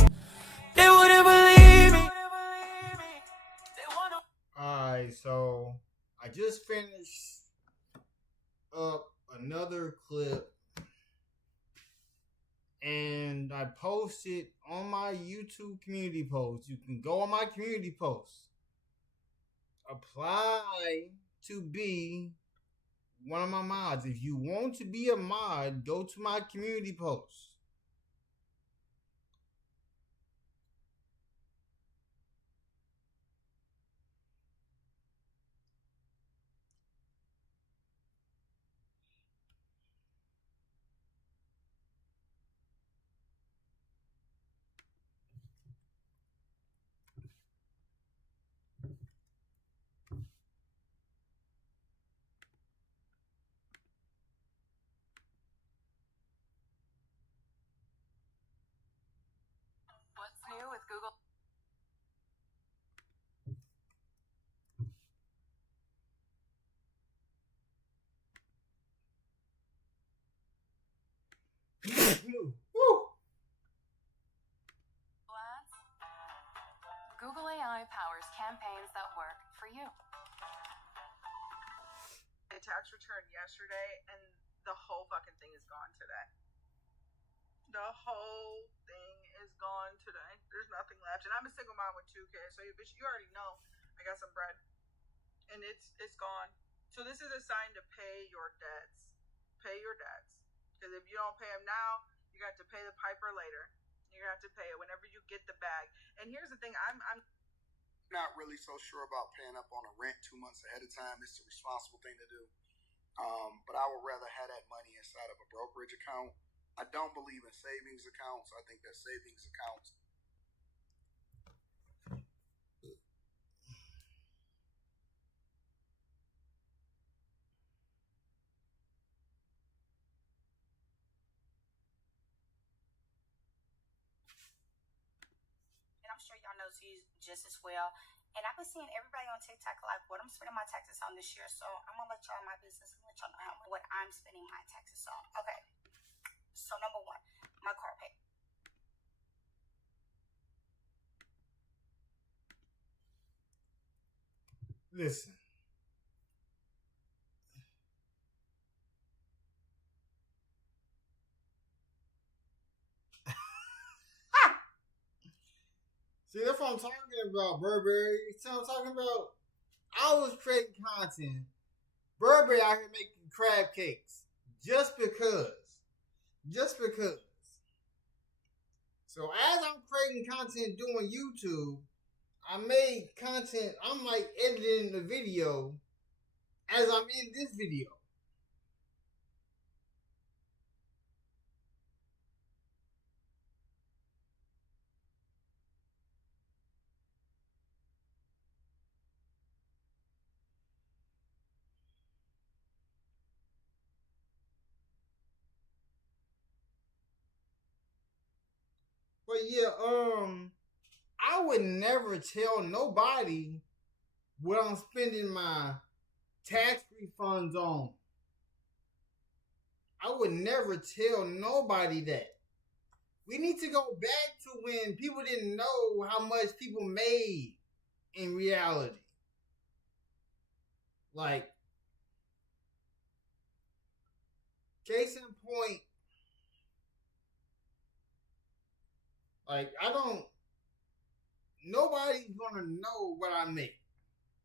they wouldn't believe me. Alright, so I just finished up another clip, and I posted on my YouTube community post. You can go on my community post, apply to be one of my mods. If you want to be a mod, go to my community post. Woo. Ads? Google AI powers campaigns that work for you. A tax return yesterday, and the whole fucking thing is gone today. The whole thing is gone today. There's nothing left, and I'm a single mom with 2 kids, so you already know I got some bread, and it's gone. So this is a sign to pay your debts. Pay your debts, because if you don't pay them now, you got to pay the piper later. You have to pay it whenever you get the bag. And here's the thing, I'm not really so sure about paying up on a rent 2 months ahead of time. It's a responsible thing to do. But I would rather have that money inside of a brokerage account. I don't believe in savings accounts. I think that savings accounts and I'm sure y'all know Z just as well. And I've been seeing everybody on TikTok like what I'm spending my taxes on this year. So I'm gonna let y'all in my business and let y'all know what I'm spending my taxes on. Okay. So number 1, my car payment. Listen. See, that's what I'm talking about, Burberry. See what I'm talking about? I was creating content. Burberry out here making crab cakes. Just because. Just because. So as I'm creating content doing YouTube, I made content. I'm like editing the video as I'm in this video. But yeah, I would never tell nobody what I'm spending my tax refunds on. I would never tell nobody that. We need to go back to when people didn't know how much people made in reality. Like, case in point, like, nobody's gonna know what I make.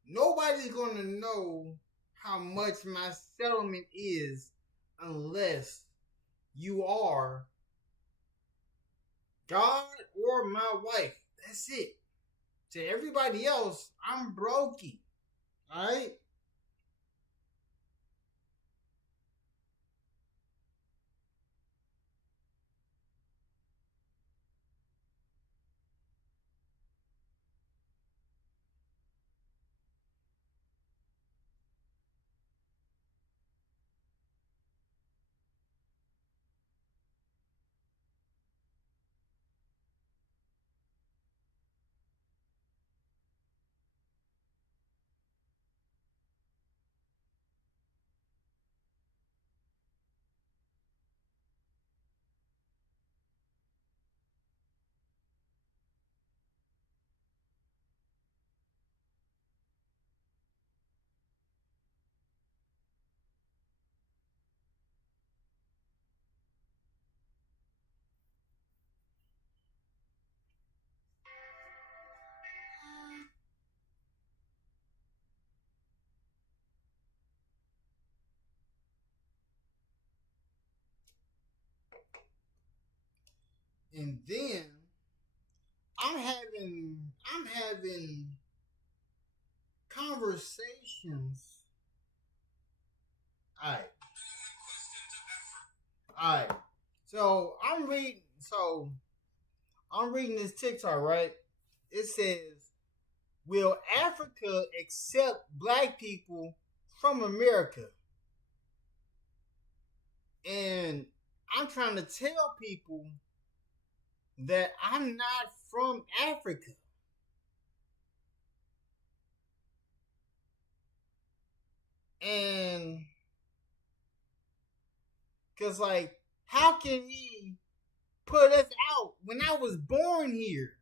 Nobody's gonna know how much my settlement is unless you are God or my wife. That's it. To everybody else, I'm brokey. Alright? And then I'm having conversations. Alright. So I'm reading this TikTok, right? It says, will Africa accept black people from America? And I'm trying to tell people that I'm not from Africa. And because, like, How can he put us out when I was born here?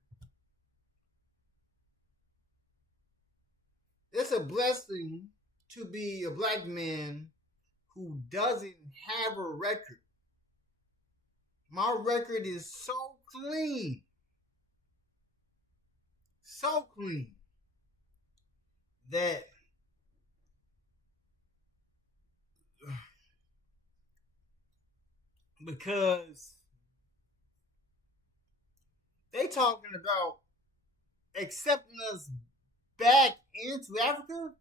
It's a blessing to be a black man who doesn't have a record. My record is so clean. So clean that because they talking about accepting us back into Africa.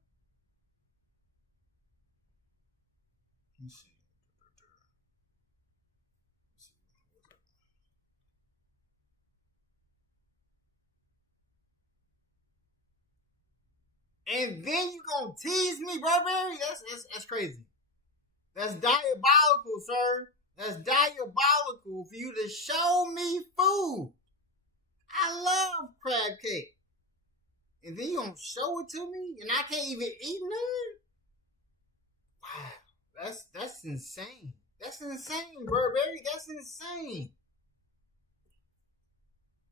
And then you gonna tease me, Burberry? That's crazy. That's diabolical, sir. That's diabolical for you to show me food. I love crab cake. And then you gonna show it to me and I can't even eat none? Wow, that's insane. That's insane, Burberry. That's insane.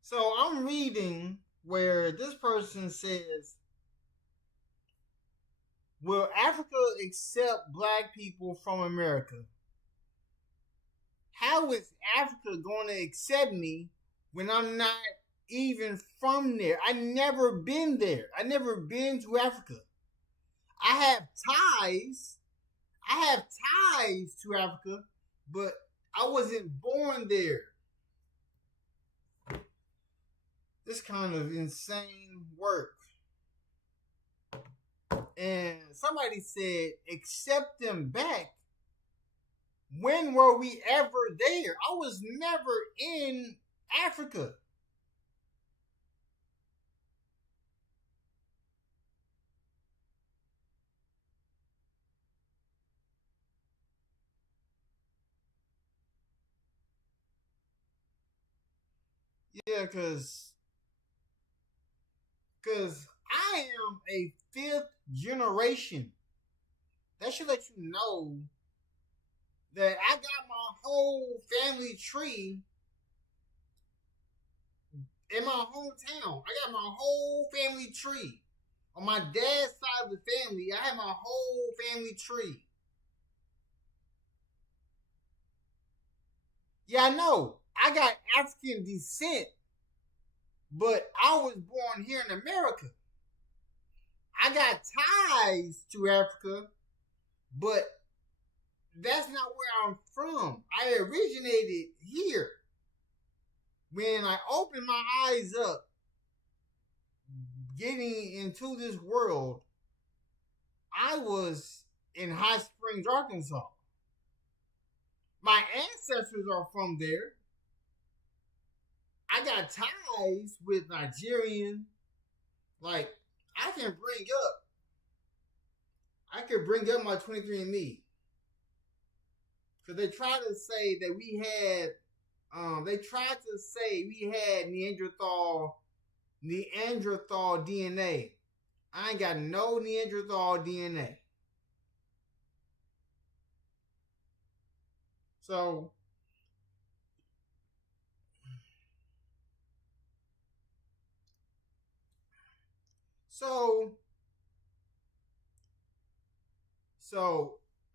So I'm reading where this person says, will Africa accept black people from America? How is Africa going to accept me when I'm not even from there? I never been there. I never been to Africa. I have ties. To Africa, but I wasn't born there. This kind of insane work. And somebody said, accept them back. When were we ever there? I was never in Africa. Yeah, cause I am a 5th generation. That should let you know that I got my whole family tree in my hometown. I got my whole family tree. On my dad's side of the family, I have my whole family tree. Yeah, I know. I got African descent, but I was born here in America. I got ties to Africa, but that's not where I'm from. I originated here. When I opened my eyes up, getting into this world, I was in Hot Springs, Arkansas. My ancestors are from there. I got ties with Nigerian. Like, I could bring up my 23andMe. Because they tried to say that we had Neanderthal DNA. I ain't got no Neanderthal DNA. So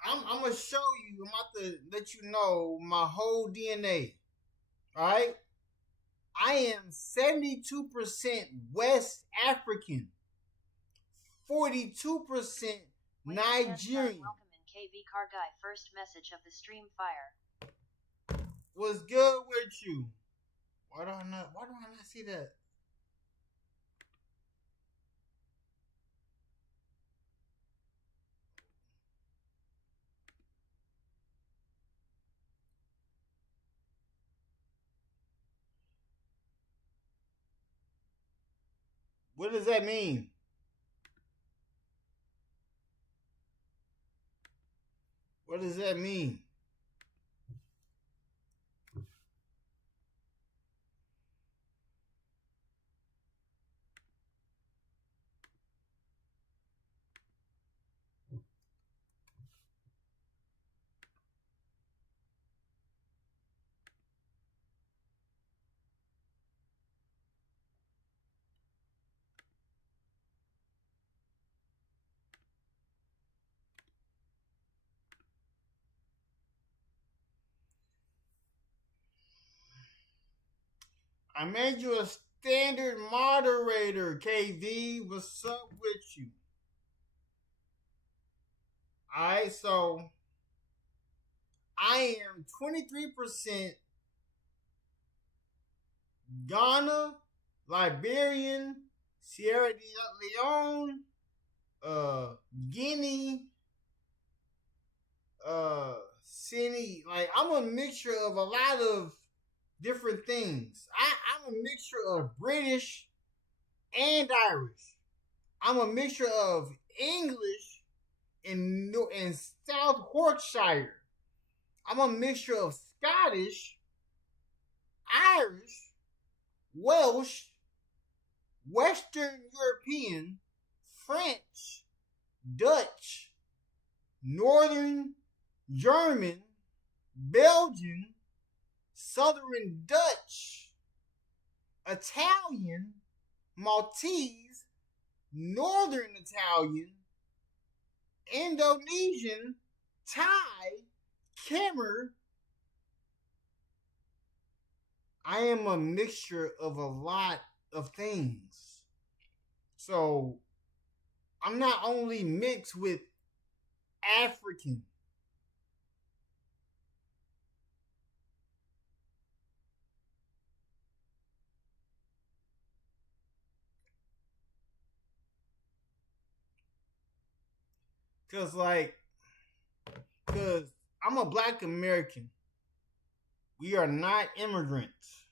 I'm gonna show you. I'm about to let you know my whole DNA. All right, I am 72% West African, 42% Nigerian. Welcome in KV Car Guy. First message of the stream fire. What's good with you? Why do I not see that? What does that mean? What does that mean? I made you a standard moderator, KV. What's up with you? Alright, so I am 23% Ghana, Liberian, Sierra Leone, Guinea, Cine. Like, I'm a mixture of a lot of different things. I'm a mixture of British and Irish. I'm a mixture of English and South Yorkshire. I'm a mixture of Scottish, Irish, Welsh, Western European, French, Dutch, Northern German, Belgian, Southern Dutch, Italian, Maltese, Northern Italian, Indonesian, Thai, Khmer. I am a mixture of a lot of things. So I'm not only mixed with African. Cause I'm a Black American. We are not immigrants.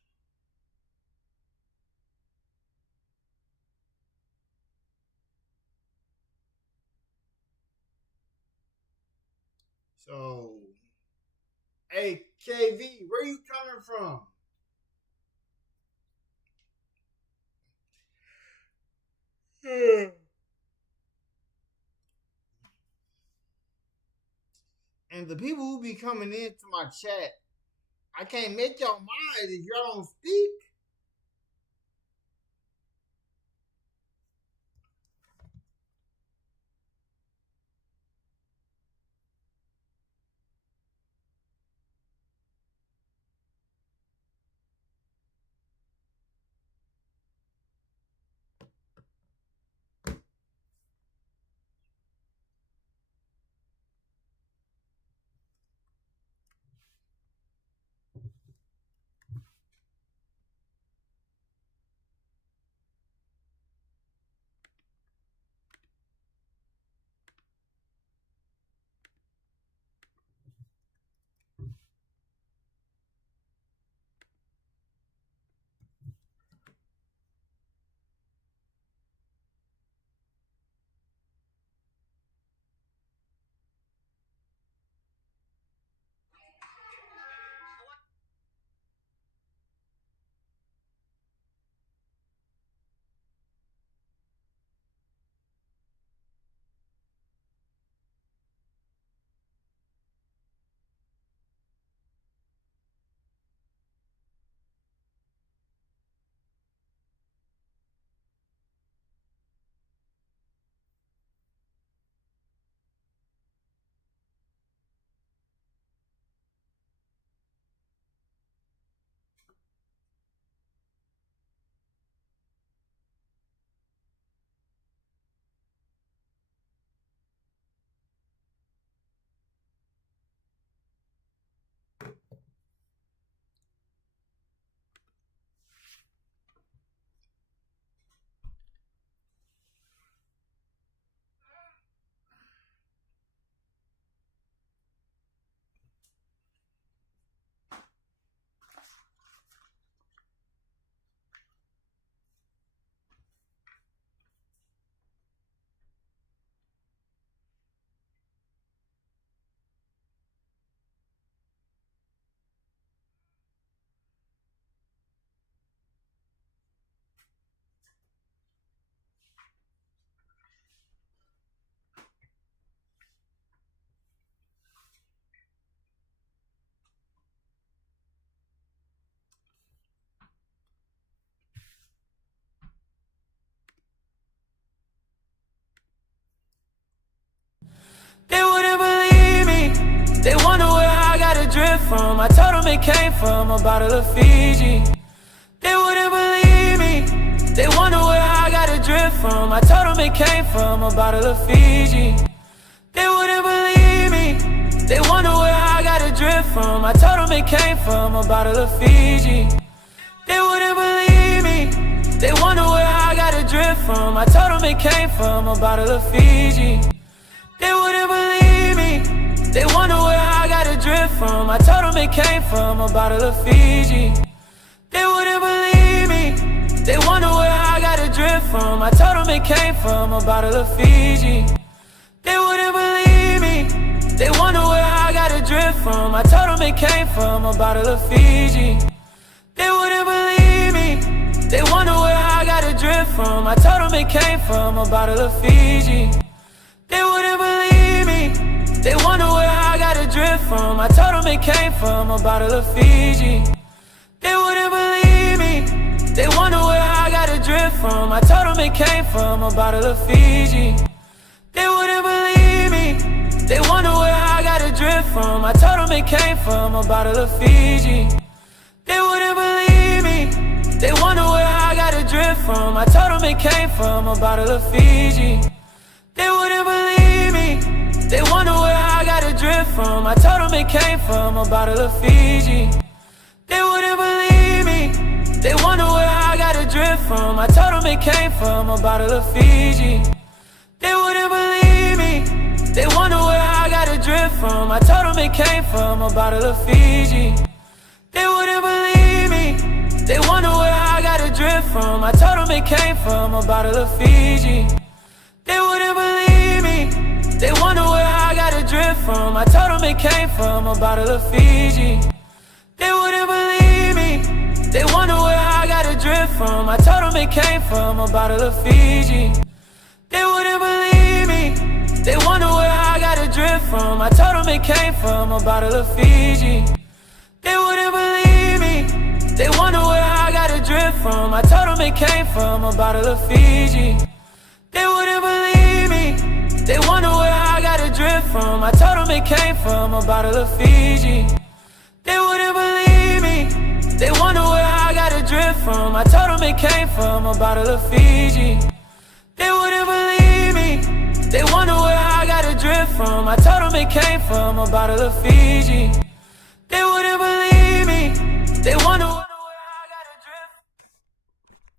So, hey, KV, where you coming from? And the people who be coming into my chat, I can't make y'all mind if y'all don't speak. They wouldn't believe me. They wonder where I got a drip from. I told them it came from a bottle of Fiji. They wouldn't believe me. They wonder where I got a drip from. I told them it came from a bottle of Fiji. They wouldn't believe me. They wonder where I got a drip from. I told them it came from a bottle of Fiji. They wouldn't believe me. They wonder where I got a drip from. I told them it came from a bottle of Fiji. They wouldn't believe me. They wonder where I got a drip from. I told them it came from a bottle of Fiji. They wouldn't believe me. They wonder where I got a drip from. I told them it came from a bottle of Fiji. They wouldn't believe me. They wonder where I got a drip from. I told them it came from a bottle of Fiji. They wouldn't believe me. They wonder where I got a drip from. I told them it came from a bottle of Fiji. They wouldn't believe me. They wonder where I got a drip from. I told them it came from a bottle of Fiji. They wouldn't believe me. They wonder where I got a drip from. I told them it came from a bottle of Fiji. They wouldn't believe me. They wonder where I got a drip from. I told them it came from a bottle of Fiji. They wouldn't believe me. They wonder where I got a drip from. I told them it came from a bottle of Fiji. They wouldn't believe me. They wonder where I got a drip from. I told them it came from a bottle of Fiji. They wouldn't believe me. They wonder where I got a drip from. I told them it came from a bottle of Fiji. They wouldn't believe me. They wonder where I got a drip from. I told them it came from a bottle of Fiji. They wouldn't believe me. They wonder where I got a drip from. I told them it came from a bottle of Fiji. They wouldn't believe me. They wonder where I got a drip from. I told them it came from a bottle of Fiji. They wouldn't believe me. They wonder where I got a drip from. I told them it came from a bottle of Fiji. They wouldn't believe me. They wonder where I got a drip from. I told them it came from a bottle of Fiji. They wouldn't believe me. They wonder where I got a drip from. I told them it came from a bottle of Fiji. They wouldn't believe me. They wonder where I got a drip from. I told them it came from a bottle of Fiji. They wouldn't believe me. They wonder where I got a drip from. I told them it came from a bottle of Fiji. They wouldn't believe me. They wonder where I got a drip from. I told them it came from a bottle of Fiji. They wouldn't believe me. They wonder where I got a drip.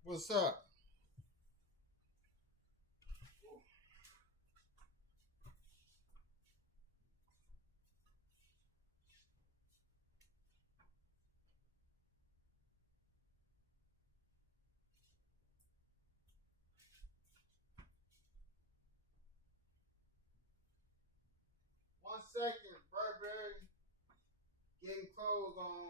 What's up? One second, Burberry. Getting clothes on.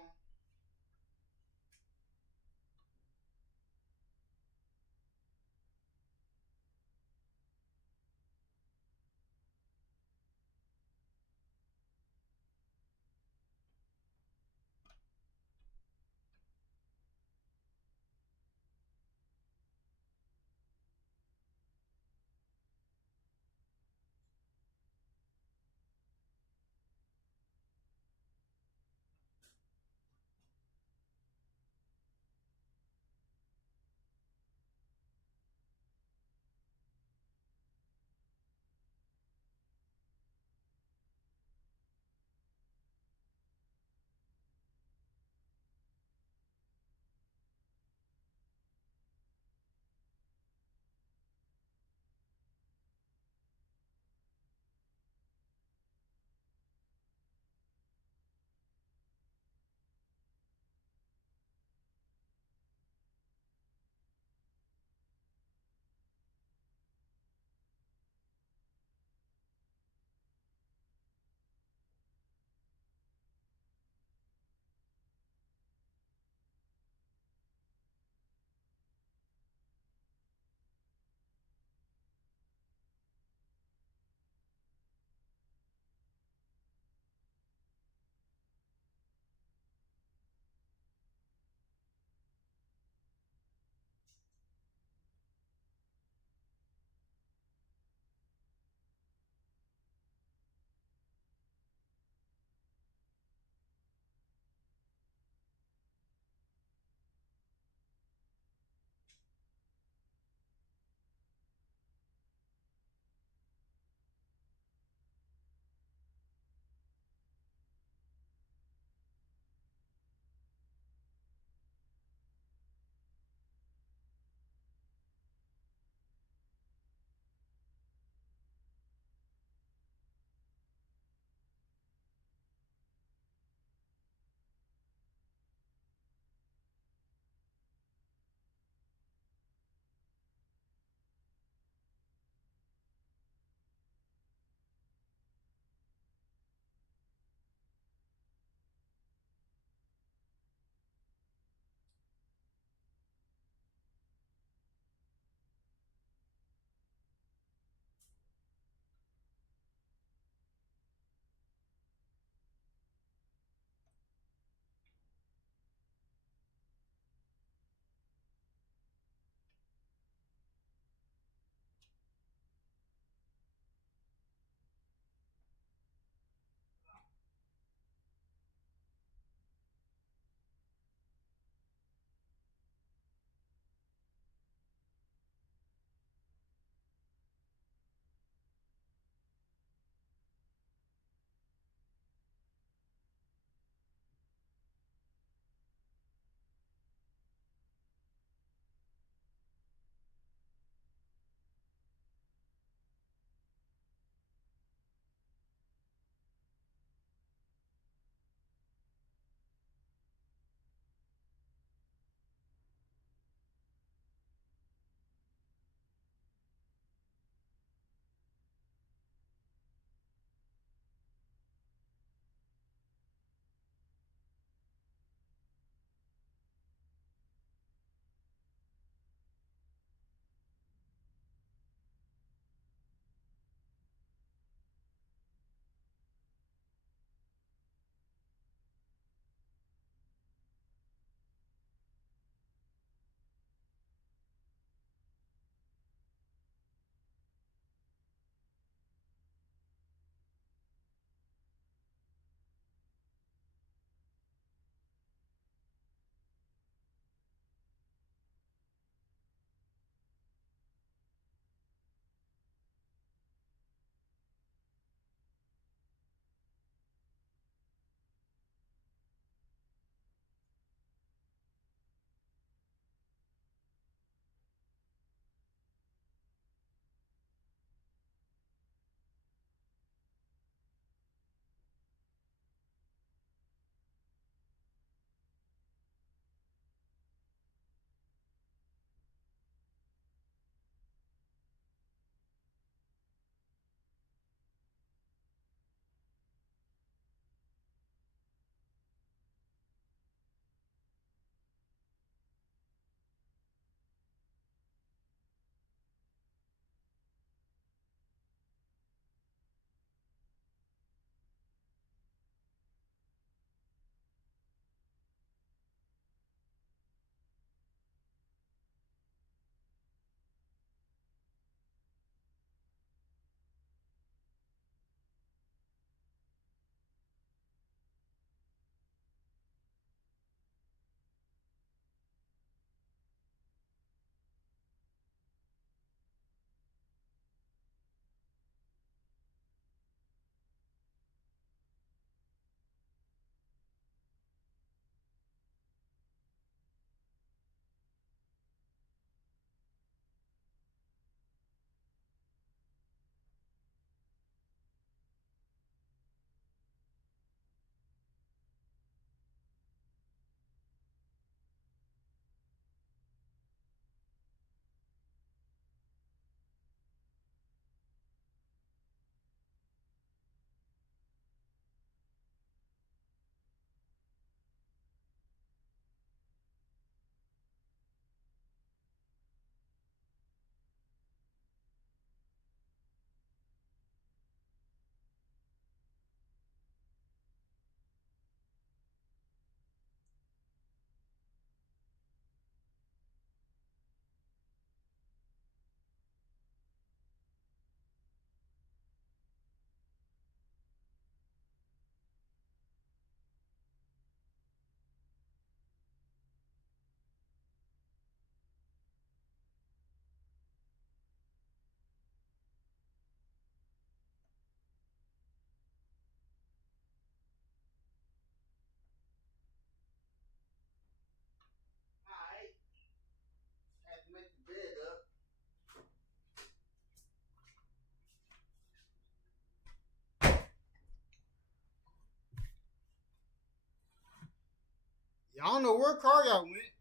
I don't know where car guy went.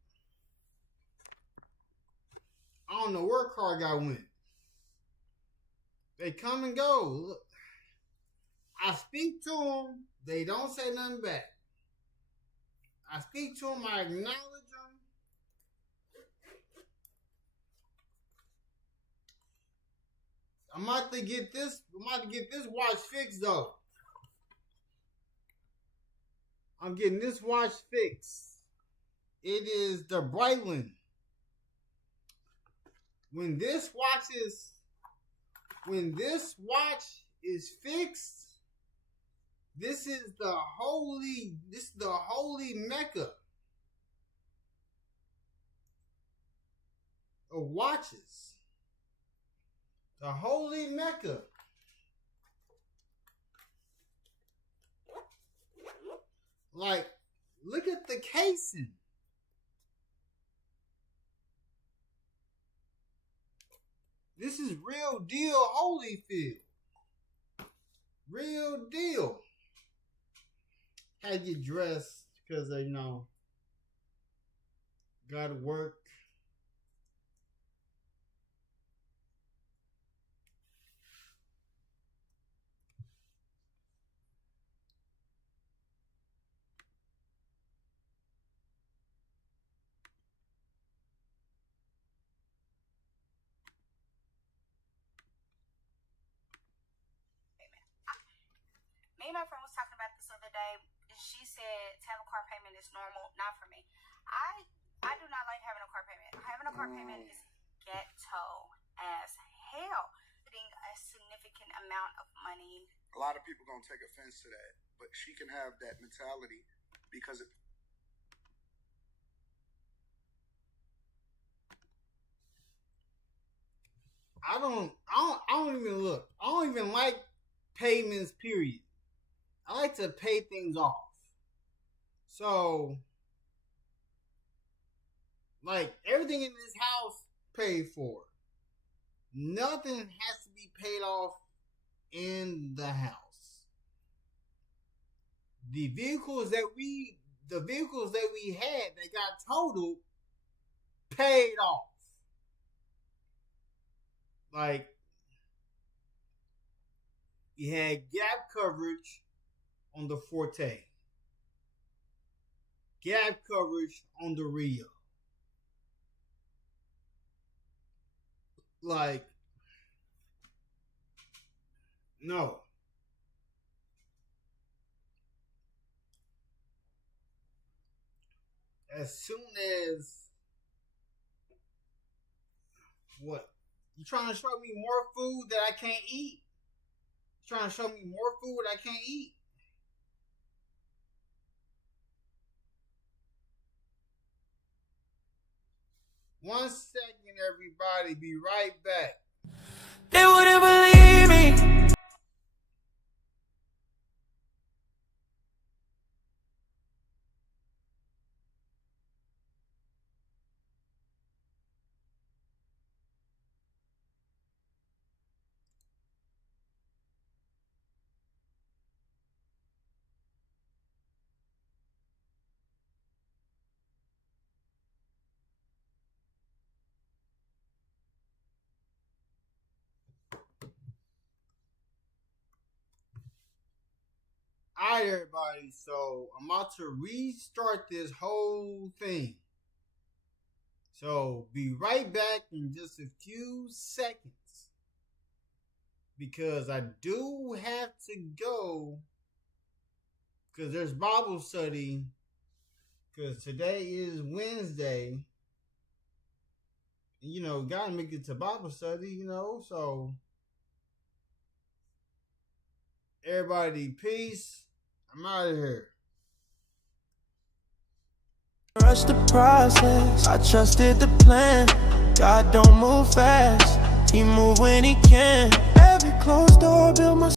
I don't know where car guy went. They come and go. Look, I speak to them. They don't say nothing back. I speak to them. I acknowledge them. I'm about to get this watch fixed though. I'm getting this watch fixed. It is the Breitling. When this watch is fixed, this is the holy Mecca of watches. The holy Mecca. Like, look at the casing. This is real deal Holyfield. Real deal. Had you dressed because they gotta work. Me and my friend was talking about this the other day. She said to have a car payment is normal. Not for me. I do not like having a car payment. Having a car payment is ghetto as hell. Getting a significant amount of money. A lot of people gonna take offense to that, but she can have that mentality because I don't even look. I don't even like payments, period. I like to pay things off. So, like, everything in this house paid for. Nothing has to be paid off in the house. The vehicles that we had that got totaled paid off. Like, we had gap coverage on the Forte. Gap coverage on the Rio. Like, no. As soon as what? You trying to show me more food that I can't eat? You trying to show me more food I can't eat? One second, everybody. Be right back. They wouldn't believe me. Alright, everybody. So, I'm about to restart this whole thing. So, be right back in just a few seconds. Because I do have to go. Because there's Bible study. Because today is Wednesday. You know, gotta make it to Bible study, you know. So, everybody, peace. I'm out of here. Rush the process. I trusted the plan. God don't move fast. He move when he can. Every closed door built my